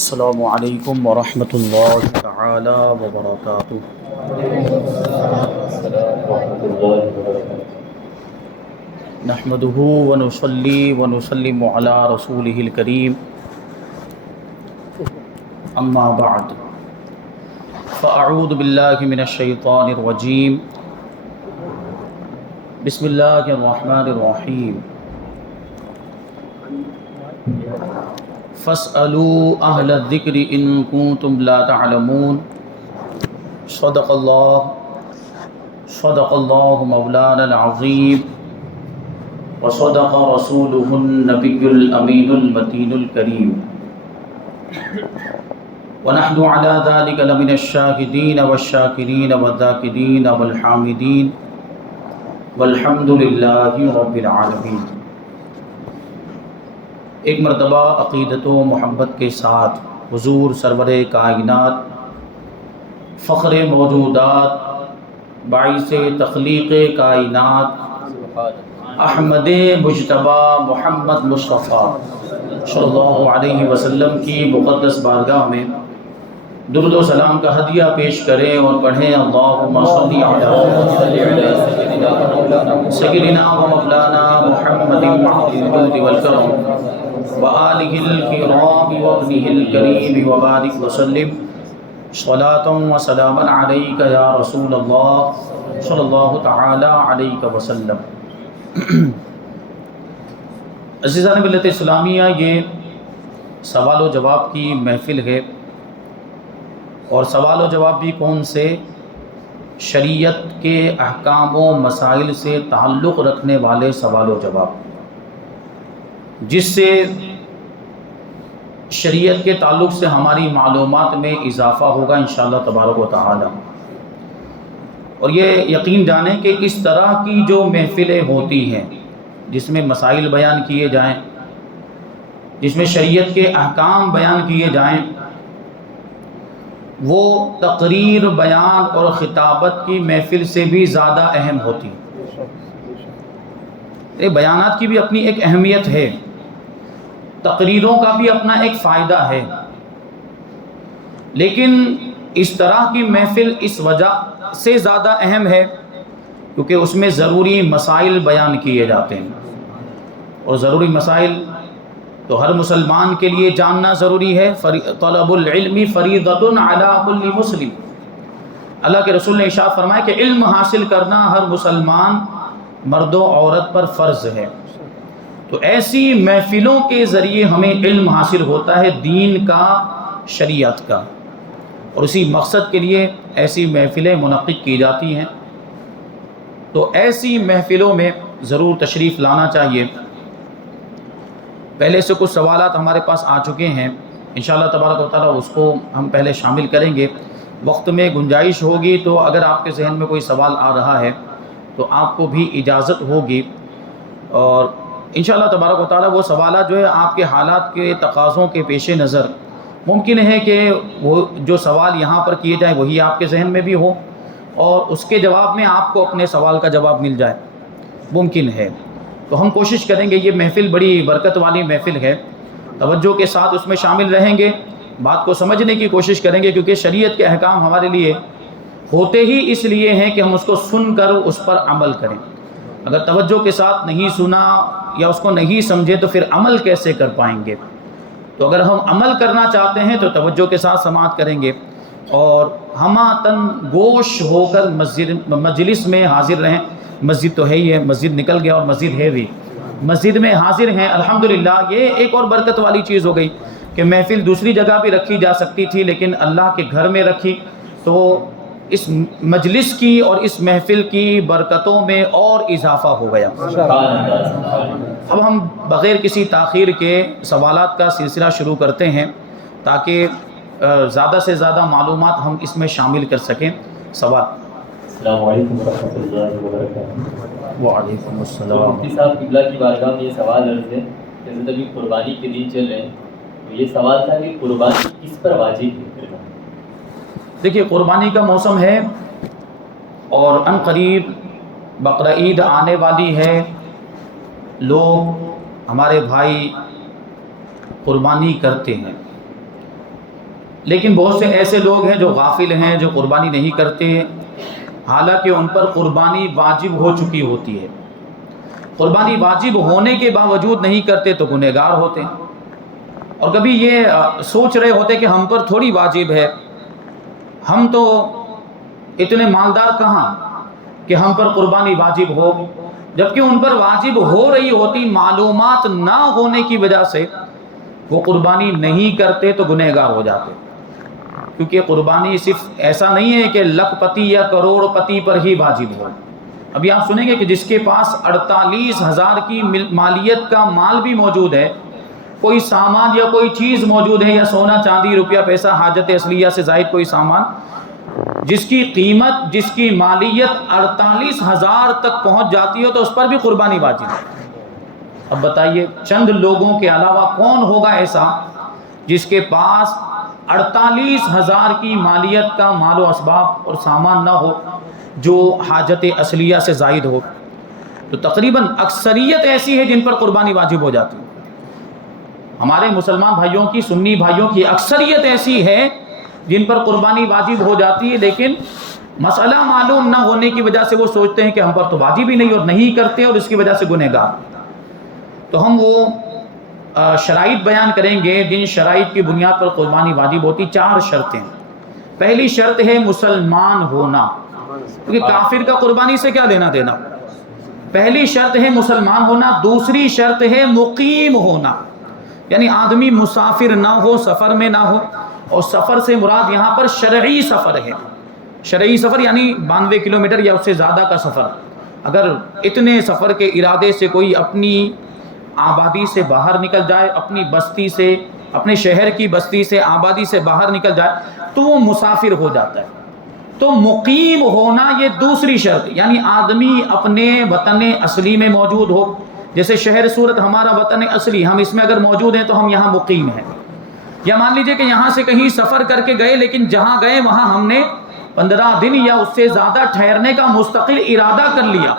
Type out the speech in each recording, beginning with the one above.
السلام علیکم ورحمۃ اللہ تعالی وبرکاتہ۔ نحمدہ ونصلی ونسلم علی رسولہ الکریم، اما بعد فاعوذ باللہ من الشیطان الرجیم، بسم اللہ الرحمن الرحیم۔ فاسألوا اہل الذکر ان کنتم لا تعلمون۔ صدق اللہ مولانا العظیم وصدق رسولہ النبی الامین المتین الکریم، ونحن على ذلك لمن الشاہدین والشاکرین والذاکرین والحامدین والحمد للہ رب العالمین۔ ایک مرتبہ عقیدت و محبت کے ساتھ حضور سرور کائنات، فخر موجودات، باعث تخلیق کائنات، احمد مجتبی محمد مصطفیٰ صلی اللہ علیہ وسلم کی مقدس بارگاہ میں درود و سلام کا ہدیہ پیش کریں اور پڑھیں اللہم صلی علی سیدنا و مولانا محمد الجود والکرم وآلہ الکرام وابنہ الکریم وبارک وسلم صلاۃ و سلاما علیک یا رسول اللہ صلی اللہ تعالی علیہ وسلم۔ عزیزان ملت اسلامیہ، یہ سوال و جواب کی محفل ہے، اور سوال و جواب بھی کون سے؟ شریعت کے احکام و مسائل سے تعلق رکھنے والے سوال و جواب، جس سے شریعت کے تعلق سے ہماری معلومات میں اضافہ ہوگا انشاءاللہ تبارک و تعالی۔ اور یہ یقین جانیں کہ اس طرح کی جو محفلیں ہوتی ہیں جس میں مسائل بیان کیے جائیں، جس میں شریعت کے احکام بیان کیے جائیں، وہ تقریر، بیان اور خطابت کی محفل سے بھی زیادہ اہم ہوتی ہے۔ بیانات کی بھی اپنی ایک اہمیت ہے، تقریروں کا بھی اپنا ایک فائدہ ہے، لیکن اس طرح کی محفل اس وجہ سے زیادہ اہم ہے کیونکہ اس میں ضروری مسائل بیان کیے جاتے ہیں، اور ضروری مسائل تو ہر مسلمان کے لیے جاننا ضروری ہے۔ طلب العلم فریضۃ علی کل مسلم، اللہ کے رسول نے ارشاد فرمایا کہ علم حاصل کرنا ہر مسلمان مرد و عورت پر فرض ہے۔ تو ایسی محفلوں کے ذریعے ہمیں علم حاصل ہوتا ہے دین کا، شریعت کا، اور اسی مقصد کے لیے ایسی محفلیں منعقد کی جاتی ہیں۔ تو ایسی محفلوں میں ضرور تشریف لانا چاہیے۔ پہلے سے کچھ سوالات ہمارے پاس آ چکے ہیں، انشاءاللہ تبارک و تعالیٰ اس کو ہم پہلے شامل کریں گے۔ وقت میں گنجائش ہوگی تو اگر آپ کے ذہن میں کوئی سوال آ رہا ہے تو آپ کو بھی اجازت ہوگی، اور انشاءاللہ تبارک و تعالیٰ وہ سوالات جو ہے آپ کے حالات کے تقاضوں کے پیش نظر ممکن ہے کہ وہ جو سوال یہاں پر کیے جائیں وہی آپ کے ذہن میں بھی ہو، اور اس کے جواب میں آپ کو اپنے سوال کا جواب مل جائے، ممکن ہے۔ تو ہم کوشش کریں گے، یہ محفل بڑی برکت والی محفل ہے، توجہ کے ساتھ اس میں شامل رہیں گے، بات کو سمجھنے کی کوشش کریں گے، کیونکہ شریعت کے احکام ہمارے لیے ہوتے ہی اس لیے ہیں کہ ہم اس کو سن کر اس پر عمل کریں۔ اگر توجہ کے ساتھ نہیں سنا یا اس کو نہیں سمجھے تو پھر عمل کیسے کر پائیں گے؟ تو اگر ہم عمل کرنا چاہتے ہیں تو توجہ کے ساتھ سماعت کریں گے، اور ہمہ تن گوش ہو کر مجلس میں حاضر رہیں۔ مسجد تو ہے ہی ہے، مسجد نکل گیا اور مسجد ہے بھی، مسجد میں حاضر ہیں الحمدللہ۔ یہ ایک اور برکت والی چیز ہو گئی کہ محفل دوسری جگہ بھی رکھی جا سکتی تھی، لیکن اللہ کے گھر میں رکھی، تو اس مجلس کی اور اس محفل کی برکتوں میں اور اضافہ ہو گیا۔ اب ہم بغیر کسی تاخیر کے سوالات کا سلسلہ شروع کرتے ہیں تاکہ زیادہ سے زیادہ معلومات ہم اس میں شامل کر سکیں۔ سوال۔ السلام علیکم ورحمۃ اللہ وبرکاتہ۔ وعلیکم السلام۔ مفتی صاحب، قبلہ کی بارگاہ میں یہ سوال عرض ہے، جیسے ابھی قربانی کے دن چل رہے ہیں، تو یہ سوال تھا کہ قربانی کس پر واجب ہے؟ دیکھیے، قربانی کا موسم ہے اور ان قریب بقرہ عید آنے والی ہے، لوگ ہمارے بھائی قربانی کرتے ہیں، لیکن بہت سے ایسے لوگ ہیں جو غافل ہیں، جو قربانی نہیں کرتے، حالانکہ ان پر قربانی واجب ہو چکی ہوتی ہے، قربانی واجب ہونے کے باوجود نہیں کرتے تو گنہگار ہوتے ہیں، اور کبھی یہ سوچ رہے ہوتے کہ ہم پر تھوڑی واجب ہے، ہم تو اتنے مالدار کہاں کہ ہم پر قربانی واجب ہو، جبکہ ان پر واجب ہو رہی ہوتی، معلومات نہ ہونے کی وجہ سے وہ قربانی نہیں کرتے تو گنہگار ہو جاتے، کیونکہ قربانی صرف ایسا نہیں ہے کہ لکھ پتی یا کروڑ پتی پر ہی واجب ہو۔ ابھی آپ سنیں گے کہ جس کے پاس 48,000 کی مالیت کا مال بھی موجود ہے، کوئی سامان یا کوئی چیز موجود ہے، یا سونا چاندی روپیہ پیسہ حاجت اصلیہ سے زائد کوئی سامان، جس کی قیمت، جس کی مالیت 48,000 تک پہنچ جاتی ہے تو اس پر بھی قربانی واجب ہے۔ اب بتائیے چند لوگوں کے علاوہ کون ہوگا ایسا جس کے پاس 48,000 کی مالیت کا مال و اسباب اور سامان نہ ہو جو حاجت اصلیہ سے زائد ہو؟ تو تقریباً اکثریت ایسی ہے جن پر قربانی واجب ہو جاتی ہے۔ ہمارے مسلمان بھائیوں کی، سنی بھائیوں کی اکثریت ایسی ہے جن پر قربانی واجب ہو جاتی ہے، لیکن مسئلہ معلوم نہ ہونے کی وجہ سے وہ سوچتے ہیں کہ ہم پر تو واجب ہی نہیں، اور نہیں کرتے، اور اس کی وجہ سے گنہگار۔ تو ہم وہ شرائط بیان کریں گے جن شرائط کی بنیاد پر قربانی واجب ہوتی۔ 4 شرطیں۔ پہلی شرط ہے مسلمان ہونا، کیونکہ کافر کا قربانی سے کیا لینا دینا۔ پہلی شرط ہے مسلمان ہونا۔ دوسری شرط ہے مقیم ہونا، یعنی آدمی مسافر نہ ہو، سفر میں نہ ہو، اور سفر سے مراد یہاں پر شرعی سفر ہے۔ شرعی سفر یعنی 92 کلومیٹر یا اس سے زیادہ کا سفر۔ اگر اتنے سفر کے ارادے سے کوئی اپنی آبادی سے باہر نکل جائے، اپنی بستی سے، اپنے شہر کی بستی سے، آبادی سے باہر نکل جائے تو وہ مسافر ہو جاتا ہے۔ تو مقیم ہونا یہ دوسری شرط، یعنی آدمی اپنے وطن اصلی میں موجود ہو، جیسے شہر صورت ہمارا وطن اصلی، ہم اس میں اگر موجود ہیں تو ہم یہاں مقیم ہیں۔ یا مان لیجئے کہ یہاں سے کہیں سفر کر کے گئے، لیکن جہاں گئے وہاں ہم نے 15 دن یا اس سے زیادہ ٹھہرنے کا مستقل ارادہ کر لیا،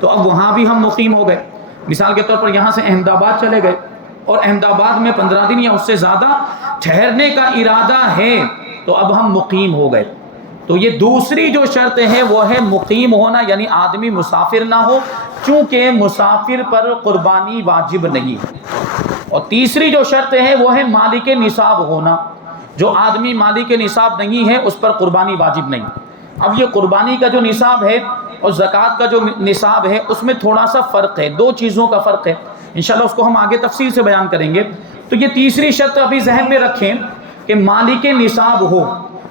تو اب وہاں بھی ہم مقیم ہو گئے۔ مثال کے طور پر یہاں سے احمد آباد چلے گئے، اور احمد آباد میں 15 دن یا اس سے زیادہ ٹھہرنے کا ارادہ ہے، تو اب ہم مقیم ہو گئے۔ تو یہ دوسری جو شرط ہے وہ ہے مقیم ہونا، یعنی آدمی مسافر نہ ہو، چونکہ مسافر پر قربانی واجب نہیں ہے۔ اور تیسری جو شرط ہے وہ ہے مالک نصاب ہونا، جو آدمی مالک نصاب نہیں ہے اس پر قربانی واجب نہیں۔ اب یہ قربانی کا جو نصاب ہے اور زکوٰۃ کا جو نصاب ہے اس میں تھوڑا سا فرق ہے، 2 چیزوں کا فرق ہے، انشاءاللہ اس کو ہم آگے تفصیل سے بیان کریں گے۔ تو یہ تیسری شرط ابھی ذہن میں رکھیں کہ مالک نصاب ہو،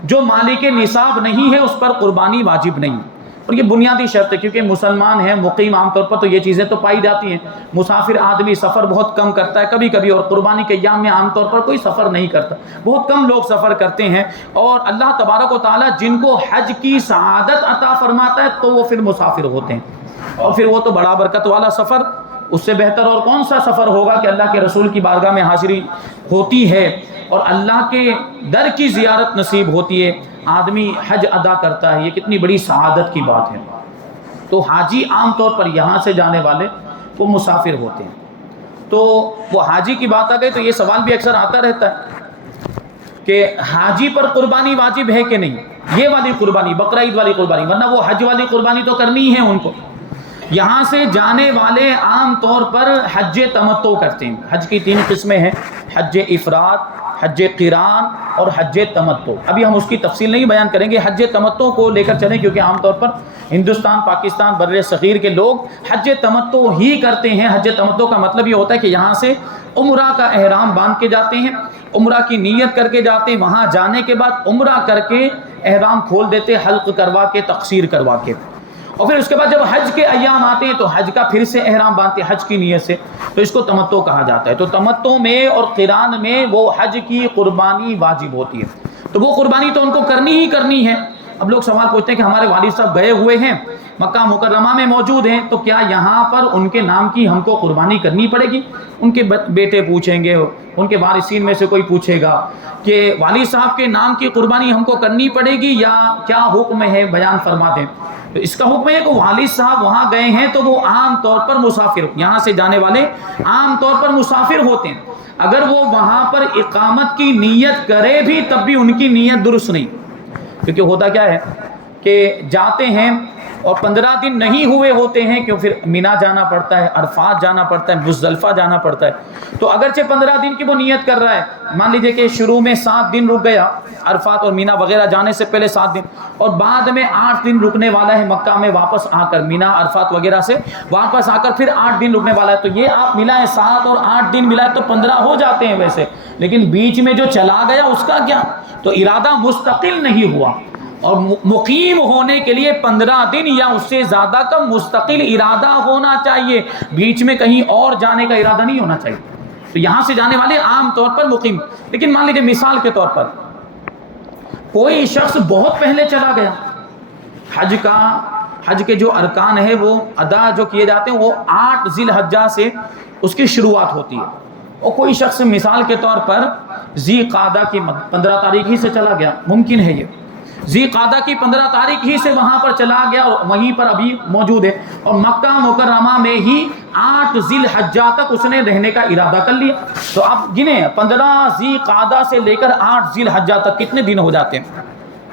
جو مالک نصاب نہیں ہے اس پر قربانی واجب نہیں، اور یہ بنیادی شرط ہے، کیونکہ مسلمان ہیں، مقیم، عام طور پر تو یہ چیزیں تو پائی جاتی ہیں۔ مسافر آدمی سفر بہت کم کرتا ہے کبھی کبھی، اور قربانی کے ایام میں عام طور پر کوئی سفر نہیں کرتا، بہت کم لوگ سفر کرتے ہیں، اور اللہ تبارک و تعالیٰ جن کو حج کی سعادت عطا فرماتا ہے تو وہ پھر مسافر ہوتے ہیں، اور پھر وہ تو بڑا برکت والا سفر، اس سے بہتر اور کون سا سفر ہوگا کہ اللہ کے رسول کی بارگاہ میں حاضری ہوتی ہے اور اللہ کے در کی زیارت نصیب ہوتی ہے، آدمی حج ادا کرتا ہے، یہ کتنی بڑی سعادت کی بات ہے۔ تو حاجی عام طور پر یہاں سے جانے والے وہ مسافر ہوتے ہیں۔ تو وہ حاجی کی بات آ گئی تو یہ سوال بھی اکثر آتا رہتا ہے کہ حاجی پر قربانی واجب ہے کہ نہیں، یہ والی قربانی، بقرہ عید والی قربانی، ورنہ وہ حج والی قربانی تو کرنی ہے ان کو۔ یہاں سے جانے والے عام طور پر حج تمتع کرتے ہیں۔ حج کی 3 قسمیں ہیں، حج افراد، حج قران اور حج تمتع۔ ابھی ہم اس کی تفصیل نہیں بیان کریں گے، حج تمتع کو لے کر چلیں، کیونکہ عام طور پر ہندوستان، پاکستان، بر صغیر کے لوگ حج تمتع ہی کرتے ہیں۔ حج تمتع کا مطلب یہ ہوتا ہے کہ یہاں سے عمرہ کا احرام باندھ کے جاتے ہیں، عمرہ کی نیت کر کے جاتے ہیں، وہاں جانے کے بعد عمرہ کر کے احرام کھول دیتے، حلق کروا کے، تقصیر کروا کے، اور پھر اس کے بعد جب حج کے ایام آتے ہیں تو حج کا پھر سے احرام باندھتے ہیں حج کی نیت سے، تو اس کو تمتع کہا جاتا ہے۔ تو تمتع میں اور قران میں وہ حج کی قربانی واجب ہوتی ہے، تو وہ قربانی تو ان کو کرنی ہی کرنی ہے۔ اب لوگ سوال پوچھتے ہیں کہ ہمارے والد صاحب گئے ہوئے ہیں، مکہ مکرمہ میں موجود ہیں، تو کیا یہاں پر ان کے نام کی ہم کو قربانی کرنی پڑے گی؟ ان کے بیٹے پوچھیں گے، ان کے وارثین میں سے کوئی پوچھے گا کہ والد صاحب کے نام کی قربانی ہم کو کرنی پڑے گی یا کیا حکم ہے، بیان فرما دیں۔ تو اس کا حکم ہے کہ والد صاحب وہاں گئے ہیں تو وہ عام طور پر مسافر، یہاں سے جانے والے عام طور پر مسافر ہوتے ہیں، اگر وہ وہاں پر اقامت کی نیت کرے بھی تب بھی ان کی نیت درست نہیں، کیونکہ ہوتا کیا ہے کہ جاتے ہیں اور 15 دن نہیں ہوئے ہوتے ہیں، کیوں پھر مینا جانا پڑتا ہے، عرفات جانا پڑتا ہے، مزدلفہ جانا پڑتا ہے، تو اگرچہ 15 دن کی وہ نیت کر رہا ہے، مان لیجئے کہ شروع میں 7 دن رک گیا عرفات اور مینا وغیرہ جانے سے پہلے 7 دن، اور بعد میں 8 دن رکنے والا ہے مکہ میں واپس آ کر، مینا عرفات وغیرہ سے واپس آ کر پھر 8 دن رکنے والا ہے، تو یہ آپ ملائیں 7 اور 8 دن ملائیں تو 15 ہو جاتے ہیں ویسے، لیکن بیچ میں جو چلا گیا اس کا کیا؟ تو ارادہ مستقل نہیں ہوا، اور مقیم ہونے کے لیے 15 دن یا اس سے زیادہ کا مستقل ارادہ ہونا چاہیے، بیچ میں کہیں اور جانے کا ارادہ نہیں ہونا چاہیے۔ تو یہاں سے جانے والے عام طور پر مقیم، لیکن مان لیجیے مثال کے طور پر کوئی شخص بہت پہلے چلا گیا، حج کے جو ارکان ہے وہ ادا جو کیے جاتے ہیں وہ 8 ذی الحجہ سے اس کی شروعات ہوتی ہے، اور کوئی شخص مثال کے طور پر ذی قعدہ کی 15 تاریخ ہی سے چلا گیا، ممکن ہے یہ ذی قعدہ کی 15 تاریخ ہی سے وہاں پر چلا گیا اور وہیں پر ابھی موجود ہے، اور مکہ مکرمہ میں ہی 8 ذی الحجہ تک اس نے رہنے کا ارادہ کر لیا، تو آپ گنیں 15 ذی قعدہ سے لے کر 8 ذی الحجہ تک کتنے دن ہو جاتے ہیں؟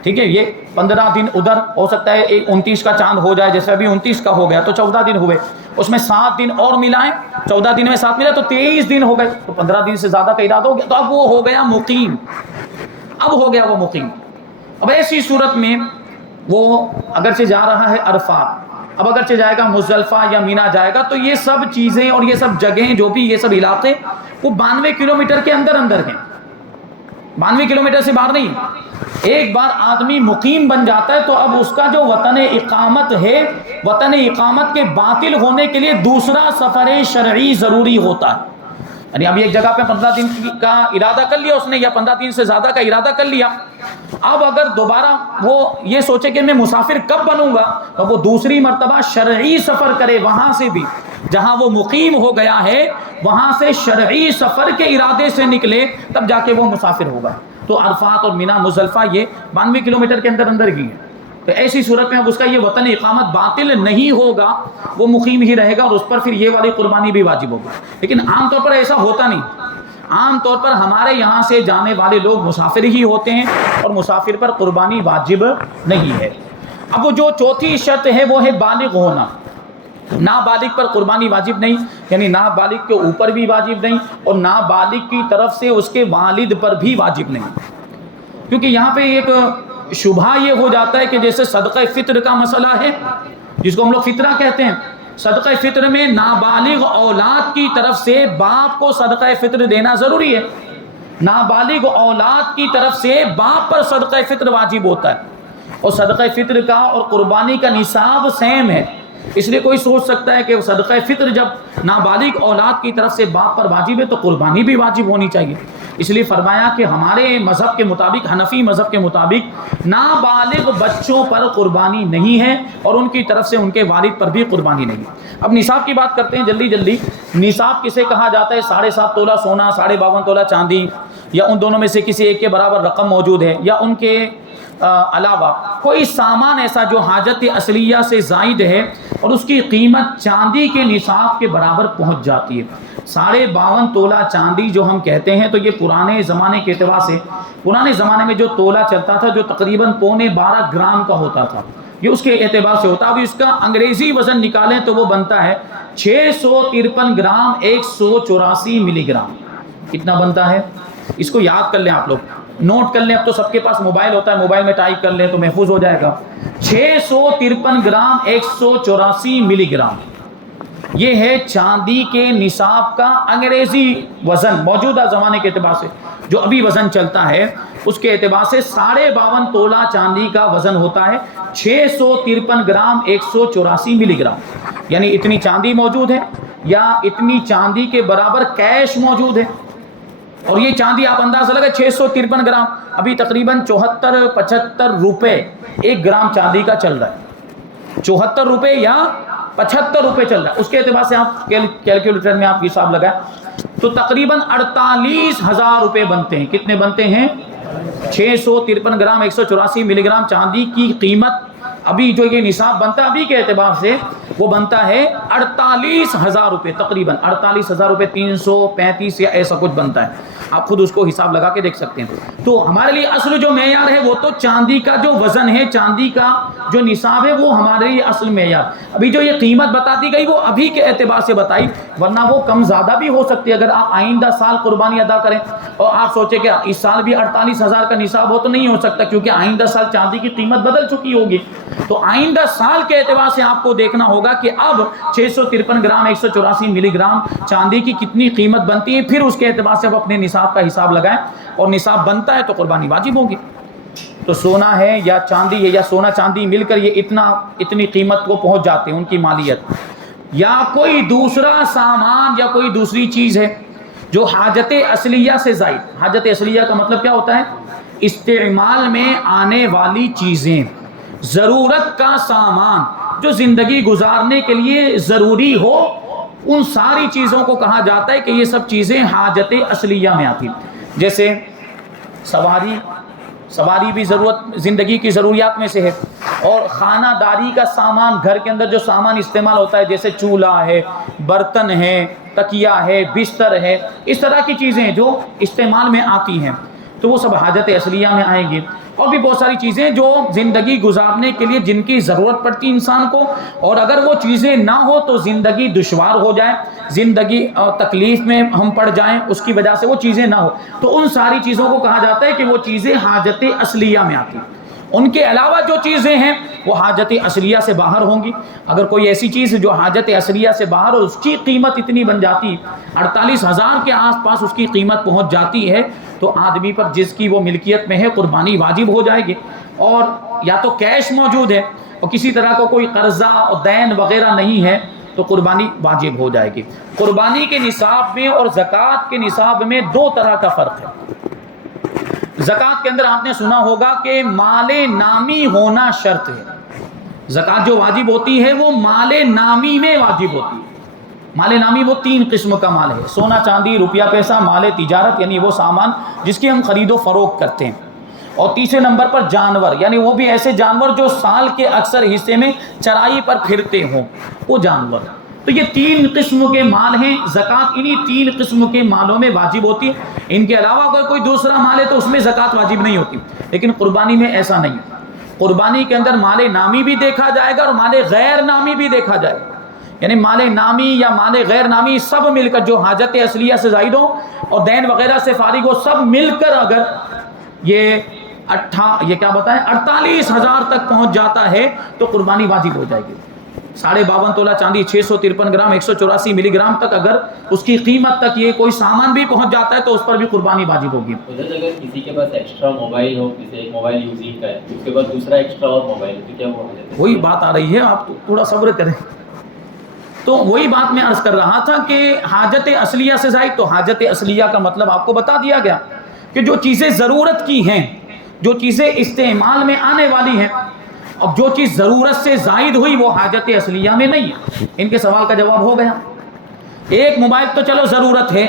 ٹھیک ہے، یہ 15 دن ادھر ہو سکتا ہے 29 کا چاند ہو جائے، جیسے ابھی 29 کا ہو گیا تو 14 دن ہوئے، اس میں 7 دن اور ملائیں، 14 دن میں 7 ملا تو 23 دن ہو گئے، تو 15 دن سے زیادہ کا ارادہ ہو گیا، تو اب وہ ہو گیا مقیم، اب ہو گیا وہ مقیم۔ اب ایسی صورت میں وہ اگرچہ جا رہا ہے عرفات، اب اگرچہ جائے گا مزدلفہ یا مینا جائے گا، تو یہ سب چیزیں اور یہ سب جگہیں جو بھی یہ سب علاقے وہ 92 کلومیٹر کے اندر ہیں، 92 کلومیٹر سے باہر نہیں۔ ایک بار آدمی مقیم بن جاتا ہے تو اب اس کا جو وطن اقامت ہے، وطن اقامت کے باطل ہونے کے لیے دوسرا سفر شرعی ضروری ہوتا ہے، یعنی ابھی ایک جگہ پہ 15 دن کا ارادہ کر لیا اس نے، یا 15 دن سے زیادہ کا ارادہ کر لیا، اب اگر دوبارہ وہ یہ سوچے کہ میں مسافر کب بنوں گا، تو وہ دوسری مرتبہ شرعی سفر کرے، وہاں سے بھی جہاں وہ مقیم ہو گیا ہے وہاں سے شرعی سفر کے ارادے سے نکلے، تب جا کے وہ مسافر ہوگا۔ تو عرفات اور مینا مزدلفہ یہ 92 کلومیٹر کے اندر ہی ہے، تو ایسی صورت میں اب اس کا یہ وطن اقامت باطل نہیں ہوگا، وہ مقیم ہی رہے گا، اور اس پر پھر یہ والی قربانی بھی واجب ہوگی۔ لیکن عام طور پر ایسا ہوتا نہیں، عام طور پر ہمارے یہاں سے جانے والے لوگ مسافر ہی ہوتے ہیں، اور مسافر پر قربانی واجب نہیں ہے۔ اب وہ جو چوتھی شرط ہے وہ ہے بالغ ہونا، نابالغ پر قربانی واجب نہیں، یعنی نابالغ کے اوپر بھی واجب نہیں، اور نابالغ کی طرف سے اس کے والد پر بھی واجب نہیں، کیونکہ یہاں پہ ایک شبہ یہ ہو جاتا ہے کہ جیسے صدقہ فطر کا مسئلہ ہے جس کو ہم لوگ فطرہ کہتے ہیں، صدقہ فطر میں نابالغ اولاد کی طرف سے باپ کو صدقہ فطر دینا ضروری ہے، نابالغ اولاد کی طرف سے باپ پر صدقہ فطر واجب ہوتا ہے، اور صدقہ فطر کا اور قربانی کا نصاب سیم ہے، اس لیے کوئی سوچ سکتا ہے کہ صدقہ فطر جب نابالغ اولاد کی طرف سے باپ پر واجب ہے تو قربانی بھی واجب ہونی چاہیے، اس لیے فرمایا کہ ہمارے مذہب کے مطابق، حنفی مذہب کے مطابق نابالغ بچوں پر قربانی نہیں ہے، اور ان کی طرف سے ان کے والد پر بھی قربانی نہیں ہے۔ اب نصاب کی بات کرتے ہیں جلدی۔ نصاب کسے کہا جاتا ہے؟ 7.5 تولہ سونا، 52.5 تولہ چاندی، یا ان دونوں میں سے کسی ایک کے برابر رقم موجود ہے، یا ان کے علاوہ کوئی سامان ایسا جو حاجت اصلیہ سے زائد ہے اور اس کی قیمت چاندی کے نصاب کے برابر پہنچ جاتی ہے۔ 52.5 تولہ چاندی جو ہم کہتے ہیں تو یہ پرانے زمانے کے اعتبار سے، پرانے زمانے میں جو تولہ چلتا تھا جو تقریباً 12.25 گرام کا ہوتا تھا، یہ اس کے اعتبار سے ہوتا ہے۔ اب اس کا انگریزی وزن نکالیں تو وہ بنتا ہے 653 گرام 184 ملی گرام۔ کتنا بنتا ہے؟ اس کو یاد کر لیں، آپ لوگ نوٹ کر لیں، اب تو سب کے پاس موبائل ہوتا ہے، موبائل میں ٹائپ کر لیں تو محفوظ ہو جائے گا۔ 653 گرام 184 ملی گرام، یہ ہے چاندی کے نصاب کا انگریزی وزن موجودہ زمانے کے اعتبار سے، جو ابھی وزن چلتا ہے اس کے اعتبار سے 52.5 تولہ چاندی کا وزن ہوتا ہے 653 گرام 184 ملی گرام، یعنی اتنی چاندی موجود ہے یا اتنی چاندی کے برابر کیش موجود ہے، اور یہ چاندی آپ اندازہ لگا 653 گرام، ابھی تقریباً 74-75 روپے 1 گرام چاندی کا چل رہا ہے، 74 روپے یا 75 روپے چل رہا ہے، اس کے اعتبار سے آپ کیلکولیٹر میں آپ حساب لگائیں تو تقریباً 48,000 روپے بنتے ہیں۔ کتنے بنتے ہیں؟ 653 گرام 184 ملی گرام چاندی کی قیمت ابھی جو یہ نصاب بنتا ہے ابھی کے اعتبار سے وہ بنتا ہے 48,000 روپے، تقریباً 48,000 روپے، 335 یا ایسا کچھ بنتا ہے، آپ خود اس کو حساب لگا کے دیکھ سکتے ہیں۔ تو ہمارے لیے اصل جو معیار ہے وہ تو چاندی کا جو وزن ہے، چاندی کا جو نصاب ہے وہ ہمارے لیے اصل معیار۔ ابھی جو یہ قیمت بتا دی گئی وہ ابھی کے اعتبار سے بتائی، ورنہ وہ کم زیادہ بھی ہو سکتی ہے۔ اگر آپ آئندہ سال قربانی ادا کریں اور آپ سوچیں کہ اس سال بھی 48,000 کا نصاب ہو، تو نہیں ہو سکتا، کیونکہ آئندہ سال چاندی کی قیمت بدل چکی ہوگی۔ تو آئندہ سال کے اعتبار سے آپ کو دیکھنا ہوگا کہ اب 653 گرام 184 ملی گرام چاندی کی کتنی قیمت بنتی ہے، پھر اس کے اعتبار سے آپ اپنے نصاب کا حساب لگائیں، اور نصاب بنتا ہے تو قربانی واجب ہوگی۔ تو سونا ہے یا چاندی ہے، یا سونا چاندی مل کر یہ اتنی قیمت کو پہنچ جاتے ہیں ان کی مالیت، یا کوئی دوسرا سامان یا کوئی دوسری چیز ہے جو حاجت اصلیہ سے زائد۔ حاجت اصلیہ کا مطلب کیا ہوتا ہے؟ استعمال میں آنے والی چیزیں، ضرورت کا سامان جو زندگی گزارنے کے لیے ضروری ہو، ان ساری چیزوں کو کہا جاتا ہے کہ یہ سب چیزیں حاجت اصلیہ میں آتی۔ جیسے سواری بھی زندگی کی ضروریات میں سے ہے، اور خانہ داری کا سامان، گھر کے اندر جو سامان استعمال ہوتا ہے، جیسے چولہا ہے، برتن ہے، تکیہ ہے، بستر ہے، اس طرح کی چیزیں جو استعمال میں آتی ہیں تو وہ سب حاجت اصلیہ میں آئیں گی۔ اور بھی بہت ساری چیزیں جو زندگی گزارنے کے لیے جن کی ضرورت پڑتی انسان کو، اور اگر وہ چیزیں نہ ہو تو زندگی دشوار ہو جائے، زندگی تکلیف میں ہم پڑ جائیں، اس کی وجہ سے وہ چیزیں نہ ہو، تو ان ساری چیزوں کو کہا جاتا ہے کہ وہ چیزیں حاجت اصلیہ میں آتی ہیں۔ ان کے علاوہ جو چیزیں ہیں وہ حاجت اصلیہ سے باہر ہوں گی۔ اگر کوئی ایسی چیز جو حاجت اصلیہ سے باہر ہو، اس کی قیمت اتنی بن جاتی، 48,000 کے آس پاس اس کی قیمت پہنچ جاتی ہے، تو آدمی پر جس کی وہ ملکیت میں ہے قربانی واجب ہو جائے گی۔ اور یا تو کیش موجود ہے اور کسی طرح کا کوئی قرضہ اور دین وغیرہ نہیں ہے تو قربانی واجب ہو جائے گی۔ قربانی کے نصاب میں اور زکوٰۃ کے نصاب میں دو طرح کا فرق ہے۔ زکوٰۃ کے اندر آپ نے سنا ہوگا کہ مال نامی ہونا شرط ہے۔ زکوٰۃ جو واجب ہوتی ہے وہ مال نامی میں واجب ہوتی ہے۔ مال نامی وہ 3 قسم کا مال ہے: سونا چاندی، روپیہ پیسہ، مال تجارت، یعنی وہ سامان جس کی ہم خرید و فروخت کرتے ہیں۔ اور تیسرے نمبر پر جانور، یعنی وہ بھی ایسے جانور جو سال کے اکثر حصے میں چرائی پر پھرتے ہوں، وہ جانور۔ تو یہ 3 قسم کے مال ہیں، زکوٰۃ انہی 3 قسم کے مالوں میں واجب ہوتی ہے۔ ان کے علاوہ اگر کوئی دوسرا مال ہے تو اس میں زکوٰۃ واجب نہیں ہوتی، لیکن قربانی میں ایسا نہیں ہے۔ قربانی کے اندر مال نامی بھی دیکھا جائے گا اور مال غیر نامی بھی دیکھا جائے گا، یعنی مال نامی یا مال غیر نامی سب مل کر جو حاجت اصلیہ سے زائد ہو اور دین وغیرہ سے فارغ ہو، سب مل کر اگر یہ کیا بتائیں 48,000 تک پہنچ جاتا ہے تو قربانی واجب ہو جائے گی۔ 52.5 تولہ چاندی، 653 گرام 184 ملی گرام تک اگر اس کی قیمت تک یہ کوئی سامان بھی پہنچ جاتا ہے تو اس پر بھی قربانی واجب ہوگی۔ اگر کسی کے پاس ایکسٹرا موبائل ہو، جیسے ایک موبائل یوزنگ کا ہے، اس کے بعد دوسرا ایکسٹرا اور موبائل ہے، تو کیا وہ ہو جاتا ہے؟ وہی بات آ رہی ہے، آپ تھوڑا صبر کریں۔ تو وہی بات میں عرض کر رہا تھا کہ حاجت اصلیہ سے زائد، تو حاجت اصلیہ کا مطلب آپ کو بتا دیا گیا کہ جو چیزیں ضرورت کی ہیں، جو چیزیں استعمال میں آنے والی ہیں۔ اب جو چیز ضرورت سے زائد ہوئی وہ حاجت اصلیہ میں نہیں ہے۔ ان کے سوال کا جواب ہو گیا۔ ایک موبائل تو چلو ضرورت ہے،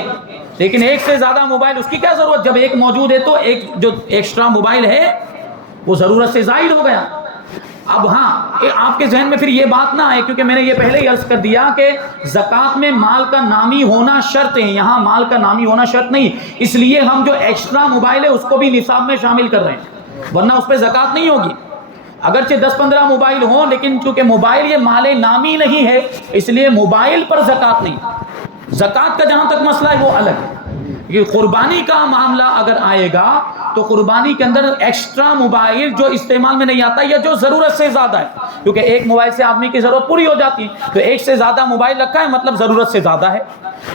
لیکن ایک سے زیادہ موبائل، اس کی کیا ضرورت؟ جب ایک موجود ہے تو ایک جو ایکسٹرا موبائل ہے وہ ضرورت سے زائد ہو گیا۔ اب ہاں، آپ کے ذہن میں پھر یہ بات نہ آئے، کیونکہ میں نے یہ پہلے ہی عرض کر دیا کہ زکوٰۃ میں مال کا نامی ہونا شرط ہے، یہاں مال کا نامی ہونا شرط نہیں، اس لیے ہم جو ایکسٹرا موبائل ہے اس کو بھی نصاب میں شامل کر رہے ہیں، ورنہ اس پہ زکوٰۃ نہیں ہوگی۔ اگرچہ 10-15 موبائل ہوں، لیکن چونکہ موبائل یہ مال نامی نہیں ہے، اس لیے موبائل پر زکوٰۃ نہیں۔ زکوٰۃ کا جہاں تک مسئلہ ہے وہ الگ ہے۔ یہ قربانی کا معاملہ اگر آئے گا تو قربانی کے اندر ایکسٹرا موبائل جو استعمال میں نہیں آتا یا جو ضرورت سے زیادہ ہے، کیونکہ ایک موبائل سے آدمی کی ضرورت پوری ہو جاتی ہے، تو ایک سے زیادہ موبائل رکھا ہے مطلب ضرورت سے زیادہ ہے،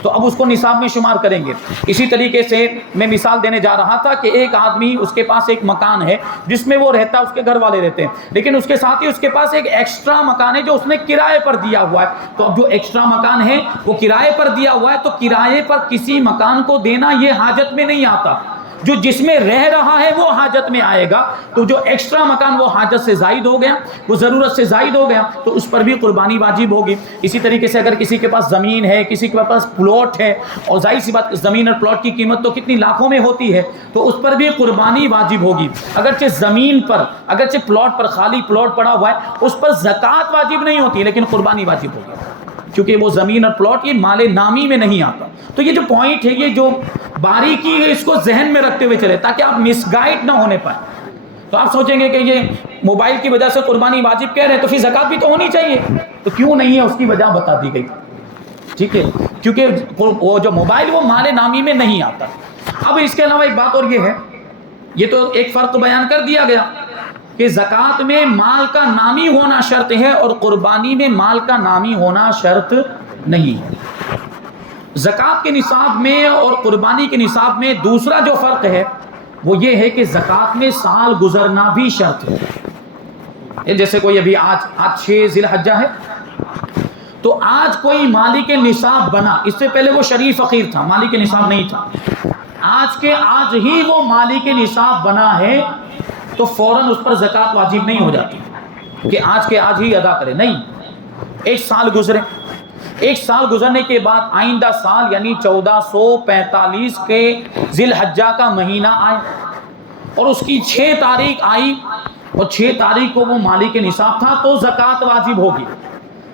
تو اب اس کو نصاب میں شمار کریں گے۔ اسی طریقے سے میں مثال دینے جا رہا تھا کہ ایک آدمی، اس کے پاس ایک مکان ہے جس میں وہ رہتا ہے، اس کے گھر والے رہتے ہیں، لیکن اس کے ساتھ ہی اس کے پاس ایک ایکسٹرا مکان ہے جو اس نے کرائے پر دیا ہوا ہے۔ تو اب جو ایکسٹرا مکان ہے وہ کرائے پر دیا ہوا ہے، تو کرائے پر کسی مکان کو دینا یہ حاجت میں نہیں آتا۔ جو جس میں رہ رہا ہے وہ حاجت میں آئے گا، تو جو ایکسٹرا مکان وہ حاجت سے زائد ہو گیا، وہ ضرورت سے زائد ہو گیا، تو اس پر بھی قربانی واجب ہوگی۔ اسی طریقے سے اگر کسی کے پاس زمین ہے، کسی کے پاس پلاٹ ہے، اور ظاہر سی بات زمین اور پلاٹ کی قیمت تو کتنی لاکھوں میں ہوتی ہے، تو اس پر بھی قربانی واجب ہوگی۔ اگرچہ زمین پر، اگرچہ پلاٹ پر، خالی پلاٹ پڑا ہوا ہے، اس پر زکوٰۃ واجب نہیں ہوتی، لیکن قربانی واجب ہوگی، کیونکہ وہ زمین اور پلاٹ یہ مال نامی میں نہیں آتا۔ تو یہ جو پوائنٹ ہے، یہ جو باریکی ہے، اس کو ذہن میں رکھتے ہوئے چلے تاکہ آپ مس گائیڈ نہ ہونے پائیں۔ تو آپ سوچیں گے کہ یہ موبائل کی وجہ سے قربانی واجب کہہ رہے ہیں تو پھر زکوٰۃ بھی تو ہونی چاہیے، تو کیوں نہیں ہے اس کی وجہ بتا دی گئی، ٹھیک ہے، کیونکہ وہ جو موبائل وہ مال نامی میں نہیں آتا۔ اب اس کے علاوہ ایک بات اور یہ ہے، یہ تو ایک فرق بیان کر دیا گیا کہ زکوٰۃ میں مال کا نامی ہونا شرط ہے اور قربانی میں مال کا نامی ہونا شرط نہیں ہے۔ زکوٰۃ کے نصاب میں اور قربانی کے نصاب میں دوسرا جو فرق ہے وہ یہ ہے کہ زکوٰۃ میں سال گزرنا بھی شرط ہے۔ جیسے کوئی ابھی آج 6 ذی الحجہ ہے، تو آج کوئی مالک نصاب بنا، اس سے پہلے وہ شریف فقیر تھا، مالک نصاب نہیں تھا، آج کے آج ہی وہ مالک نصاب بنا ہے، تو فوراً اس پر زکوٰۃ واجب نہیں ہو جاتی کہ آج کے آج ہی ادا کرے، نہیں، ایک سال گزرے، ایک سال گزرنے کے بعد آئندہ سال یعنی 1445 کے ذی الحجہ کا مہینہ آئے اور اس کی 6 تاریخ آئی اور 6 تاریخ کو وہ مالک نصاب تھا، تو زکوٰۃ واجب ہوگی۔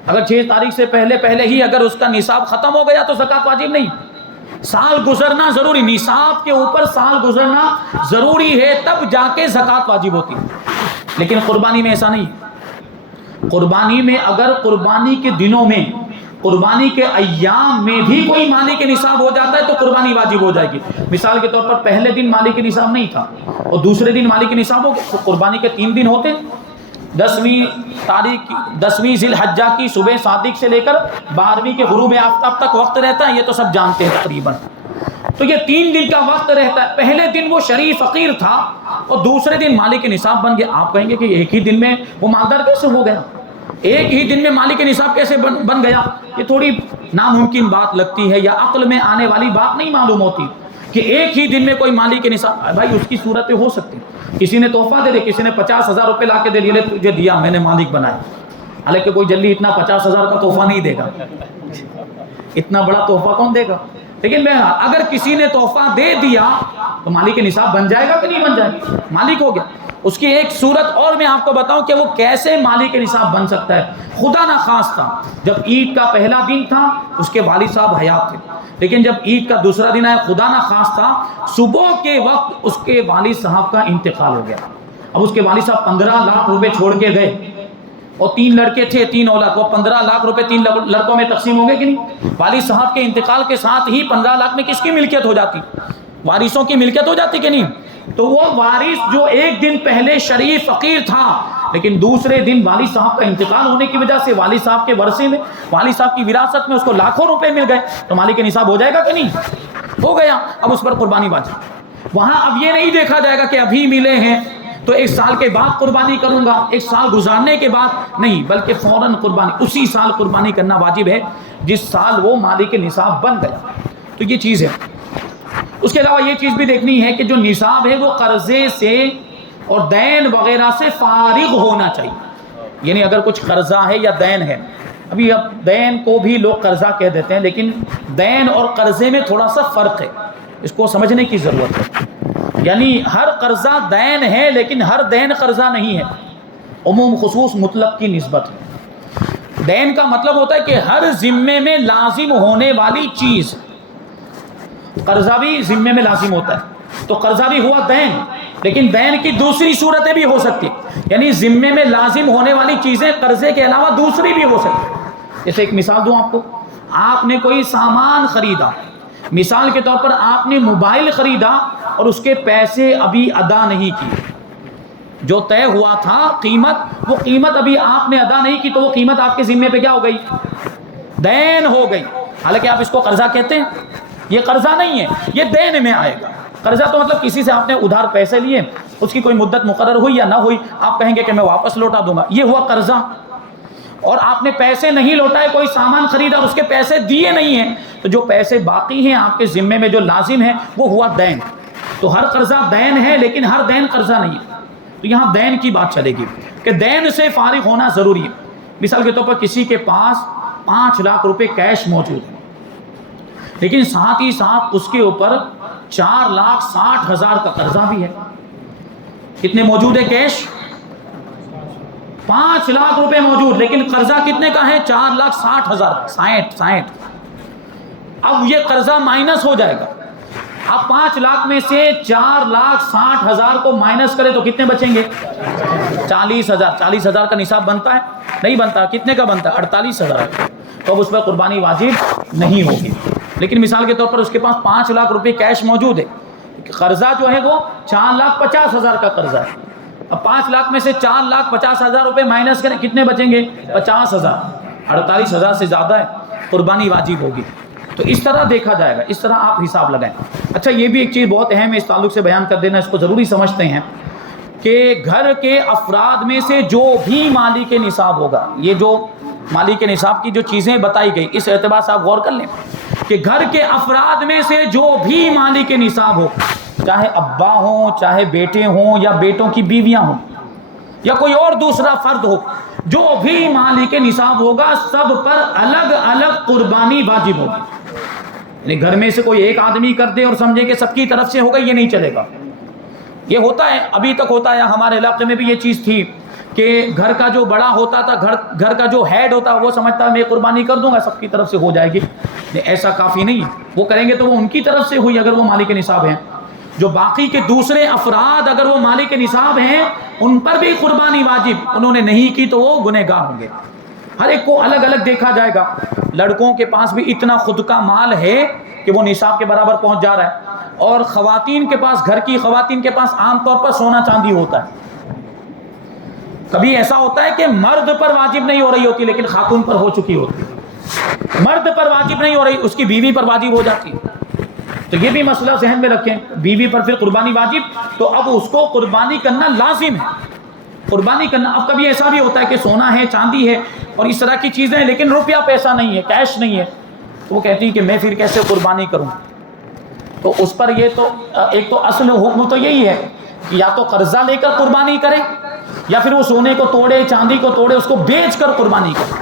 اگر 6 تاریخ سے پہلے ہی اگر اس کا نصاب ختم ہو گیا تو زکوٰۃ واجب نہیں۔ سال گزرنا ضروری، نصاب کے اوپر سال گزرنا ضروری ہے، تب جا کے زکوٰۃ واجب ہوتی ہے۔ لیکن قربانی میں ایسا نہیں ہے۔ قربانی میں اگر قربانی کے دنوں میں، قربانی کے ایام میں بھی کوئی مالک نصاب ہو جاتا ہے تو قربانی واجب ہو جائے گی۔ مثال کے طور پر پہلے دن مالک نصاب نہیں تھا اور دوسرے دن مالک نصاب ہو گیا، تو قربانی کے 3 دن ہوتے ہیں، 10ویں ذی الحجہ کی صبح صادق سے لے کر 12ویں کے غروب آفتاب تک وقت رہتا ہے، یہ تو سب جانتے ہیں تقریباً۔ تو یہ 3 دن کا وقت رہتا ہے۔ پہلے دن وہ شریف فقیر تھا اور دوسرے دن مالک نصاب بن گیا۔ آپ کہیں گے کہ ایک ہی دن میں وہ مالدار کیسے ہو گیا، ایک ہی دن میں مالک نصاب کیسے بن گیا؟ یہ تھوڑی ناممکن بات لگتی ہے یا عقل میں آنے والی بات نہیں معلوم ہوتی کہ ایک ہی دن میں کوئی مالک نصاب۔ بھائی اس کی صورتیں ہو سکتی، کسی نے تحفہ دے دیا، کسی نے 50,000 روپے لا کے دے دیے، تجھے دیا، میں نے مالک بنایا، حالانکہ کوئی جلدی اتنا 50,000 کا تحفہ نہیں دے گا، اتنا بڑا تحفہ کون دے گا؟ لیکن بہرحال اگر کسی نے تحفہ دے دیا تو مالک نصاب بن جائے گا کہ نہیں بن جائے گا؟ مالک ہو گیا۔ اس کی ایک صورت اور میں آپ کو بتاؤں کہ وہ کیسے مالک نصاب بن سکتا ہے۔ خدا نہ خواستہ جب عید کا پہلا دن تھا اس کے والد صاحب حیات تھے، لیکن جب عید کا دوسرا دن آیا خدا نہ خواستہ صبح کے وقت اس کے والد صاحب کا انتقال ہو گیا۔ اب اس کے والد صاحب 15 لاکھ روپے چھوڑ کے گئے اور 3 لڑکے تھے، 3 اولاد، وہ 15 لاکھ روپے 3 لڑکوں میں تقسیم ہوں گے کہ نہیں؟ والد صاحب کے انتقال کے ساتھ ہی 15 لاکھ میں کس کی ملکیت ہو جاتی؟ وارثوں کی ملکیت ہو جاتی کہ نہیں؟ تو وہ وارث جو ایک دن پہلے شریف فقیر تھا لیکن دوسرے دن والد صاحب کا انتقال ہونے کی وجہ سے والد صاحب کے ورثے میں، والد صاحب کی وراثت میں اس کو لاکھوں روپے مل گئے، تو مالک نصاب ہو جائے گا کہ نہیں؟ ہو گیا۔ اب اس پر قربانی واجب۔ وہاں اب یہ نہیں دیکھا جائے گا کہ ابھی ملے ہیں تو 1 سال کے بعد قربانی کروں گا، 1 سال گزارنے کے بعد نہیں، بلکہ فوراً قربانی، اسی سال قربانی کرنا واجب ہے جس سال وہ مالک نصاب بن گیا۔ تو یہ چیز ہے۔ اس کے علاوہ یہ چیز بھی دیکھنی ہے کہ جو نصاب ہے وہ قرضے سے اور دین وغیرہ سے فارغ ہونا چاہیے، یعنی اگر کچھ قرضہ ہے یا دین ہے، ابھی اب دین کو بھی لوگ قرضہ کہہ دیتے ہیں، لیکن دین اور قرضے میں تھوڑا سا فرق ہے، اس کو سمجھنے کی ضرورت ہے۔ یعنی ہر قرضہ دین ہے لیکن ہر دین قرضہ نہیں ہے، عموم خصوص مطلق کی نسبت ہے۔ دین کا مطلب ہوتا ہے کہ ہر ذمے میں لازم ہونے والی چیز، قرضہ بھی ذمے میں لازم ہوتا ہے، تو قرضہ بھی ہوا دین، لیکن دین کی دوسری صورتیں بھی ہو سکتی ہیں، یعنی ذمے میں لازم ہونے والی چیزیں قرضے کے علاوہ دوسری بھی ہو سکتی ہیں۔ جیسے ایک مثال دوں آپ کو، آپ نے کوئی سامان خریدا، مثال کے طور پر آپ نے موبائل خریدا اور اس کے پیسے ابھی ادا نہیں کیے، جو طے ہوا تھا قیمت، وہ قیمت ابھی آپ نے ادا نہیں کی، تو وہ قیمت آپ کے ذمے پہ کیا ہو گئی؟ دین ہو گئی۔ حالانکہ آپ اس کو قرضہ کہتے ہیں، یہ قرضہ نہیں ہے، یہ دین میں آئے گا۔ قرضہ تو مطلب کسی سے آپ نے ادھار پیسے لیے، اس کی کوئی مدت مقرر ہوئی یا نہ ہوئی، آپ کہیں گے کہ میں واپس لوٹا دوں گا، یہ ہوا قرضہ۔ اور آپ نے پیسے نہیں لوٹائے، کوئی سامان خریدا اور اس کے پیسے دیے نہیں ہیں، تو جو پیسے باقی ہیں آپ کے ذمے میں جو لازم ہیں وہ ہوا دین۔ تو ہر قرضہ دین ہے لیکن ہر دین قرضہ نہیں ہے. تو یہاں دین کی بات چلے گی کہ دین سے فارغ ہونا ضروری ہے. مثال کے طور پر کسی کے پاس 5 لاکھ روپے کیش موجود ہے لیکن ساتھ ہی ساتھ اس کے اوپر 4,60,000 کا قرضہ بھی ہے. کتنے موجود ہے کیش؟ 5 لاکھ روپے موجود لیکن قرضہ کتنے کا ہے؟ 4,60,000. 60. اب یہ قرضہ مائنس ہو جائے گا. اب 5 لاکھ میں سے 4,60,000 کو مائنس کرے تو کتنے بچیں گے؟ 40,000. 40,000 کا نصاب بنتا ہے؟ نہیں بنتا. کتنے کا بنتا ہے؟ 48,000. تو اب اس پر قربانی واجب نہیں ہوگی. لیکن مثال کے طور پر اس کے پاس 5 لاکھ روپے کیش موجود ہے, قرضہ جو ہے وہ 4,50,000 کا قرضہ ہے. اب 5 لاکھ میں سے 4,50,000 روپے مائنس کریں, کتنے بچیں گے؟ 50,000. 48,000 سے زیادہ ہے, قربانی واجب ہوگی. تو اس طرح دیکھا جائے گا, اس طرح آپ حساب لگائیں. اچھا یہ بھی ایک چیز بہت اہم ہے, اس تعلق سے بیان کر دینا, اس کو ضروری سمجھتے ہیں کہ گھر کے افراد میں سے جو بھی مالی کے نصاب ہوگا, یہ جو مالی کے نصاب کی جو چیزیں بتائی گئی, اس اعتبار سے آپ غور کر لیں کہ گھر کے افراد میں سے جو بھی مالی کے نصاب ہو, چاہے ابا ہوں, چاہے بیٹے ہوں, یا بیٹوں کی بیویاں ہوں, یا کوئی اور دوسرا فرد ہو, جو بھی مالی کے نصاب ہوگا سب پر الگ الگ قربانی واجب ہوگی. یعنی گھر میں سے کوئی ایک آدمی کر دے اور سمجھے کہ سب کی طرف سے ہوگا, یہ نہیں چلے گا. یہ ہوتا ہے, ابھی تک ہوتا ہے, ہمارے علاقے میں بھی یہ چیز تھی کہ گھر کا جو بڑا ہوتا تھا, گھر کا جو ہیڈ ہوتا وہ سمجھتا ہے میں قربانی کر دوں گا, سب کی طرف سے ہو جائے گی. ایسا کافی نہیں, وہ کریں گے تو وہ ان کی طرف سے ہوئی اگر وہ مالی کے نصاب ہیں. جو باقی کے دوسرے افراد اگر وہ مالی کے نصاب ہیں ان پر بھی قربانی واجب, انہوں نے نہیں کی تو وہ گنہگار ہوں گے. ہر ایک کو الگ الگ دیکھا جائے گا. لڑکوں کے پاس بھی اتنا خود کا مال ہے کہ وہ نصاب کے برابر پہنچ جا رہا ہے, اور خواتین کے پاس, گھر کی خواتین کے پاس عام طور پر سونا چاندی ہوتا ہے. کبھی ایسا ہوتا ہے کہ مرد پر واجب نہیں ہو رہی ہوتی لیکن خاتون پر ہو چکی ہوتی ہے. مرد پر واجب نہیں ہو رہی, اس کی بیوی پر واجب ہو جاتی ہے. تو یہ بھی مسئلہ ذہن میں رکھیں, بیوی پر پھر قربانی واجب, تو اب اس کو قربانی کرنا لازم ہے. قربانی کرنا, اب کبھی ایسا بھی ہوتا ہے کہ سونا ہے, چاندی ہے اور اس طرح کی چیزیں ہیں لیکن روپیہ پیسہ نہیں ہے, کیش نہیں ہے, تو وہ کہتی ہے کہ میں پھر کیسے قربانی کروں. تو اس پر یہ تو ایک تو اصل حکم تو یہی ہے کہ یا تو قرضہ لے کر قربانی کرے, یا پھر وہ سونے کو توڑے, چاندی کو توڑے, اس کو بیچ کر قربانی کرے.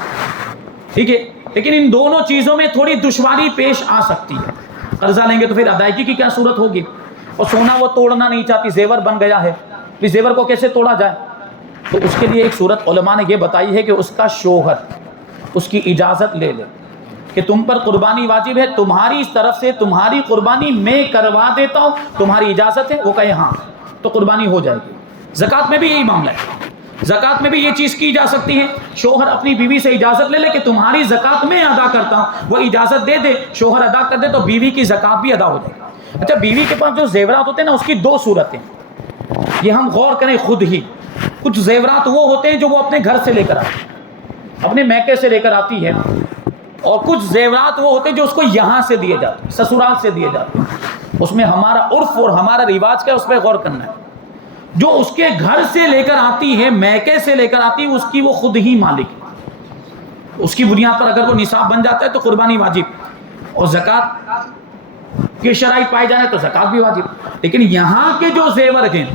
ٹھیک ہے, لیکن ان دونوں چیزوں میں تھوڑی دشواری پیش آ سکتی ہے. قرضہ لیں گے تو پھر ادائیگی کی کیا صورت ہوگی, اور سونا وہ توڑنا نہیں چاہتی, زیور بن گیا ہے, پھر زیور کو کیسے توڑا جائے. تو اس کے لیے ایک صورت علماء نے یہ بتائی ہے کہ اس کا شوہر اس کی اجازت لے لے کہ تم پر قربانی واجب ہے, تمہاری اس طرف سے تمہاری قربانی میں کروا دیتا ہوں, تمہاری اجازت ہے, وہ کہے ہاں, تو قربانی ہو جائے گی. زکوٰۃ میں بھی یہی معاملہ ہے, زکوٰۃ میں بھی یہ چیز کی جا سکتی ہے. شوہر اپنی بیوی سے اجازت لے لے کہ تمہاری زکوٰۃ میں ادا کرتا ہوں, وہ اجازت دے دے, شوہر ادا کر دے تو بیوی کی زکوٰۃ بھی ادا ہو جائے گی. اچھا, بیوی کے پاس جو زیورات ہوتے ہیں نا, اس کی 2 صورتیں, یہ ہم غور کریں خود ہی. کچھ زیورات وہ ہوتے ہیں جو وہ اپنے گھر سے لے کر آتی ہے, اپنے میکے سے لے کر آتی ہے, اور کچھ زیورات وہ ہوتے ہیں جو اس کو یہاں سے دیے جاتے ہیں, سسرال سے دیے جاتے ہیں. اس میں ہمارا عرف اور ہمارا رواج کیا ہے, اس پہ غور کرنا ہے. جو اس کے گھر سے لے کر آتی ہے, میکے سے لے کر آتی ہے, اس کی وہ خود ہی مالک ہے. اس کی بنیاد پر اگر وہ نصاب بن جاتا ہے تو قربانی واجب, اور زکوٰۃ کی شرائط پائی جائے تو زکوٰۃ بھی واجب. لیکن یہاں کے جو زیور ہیں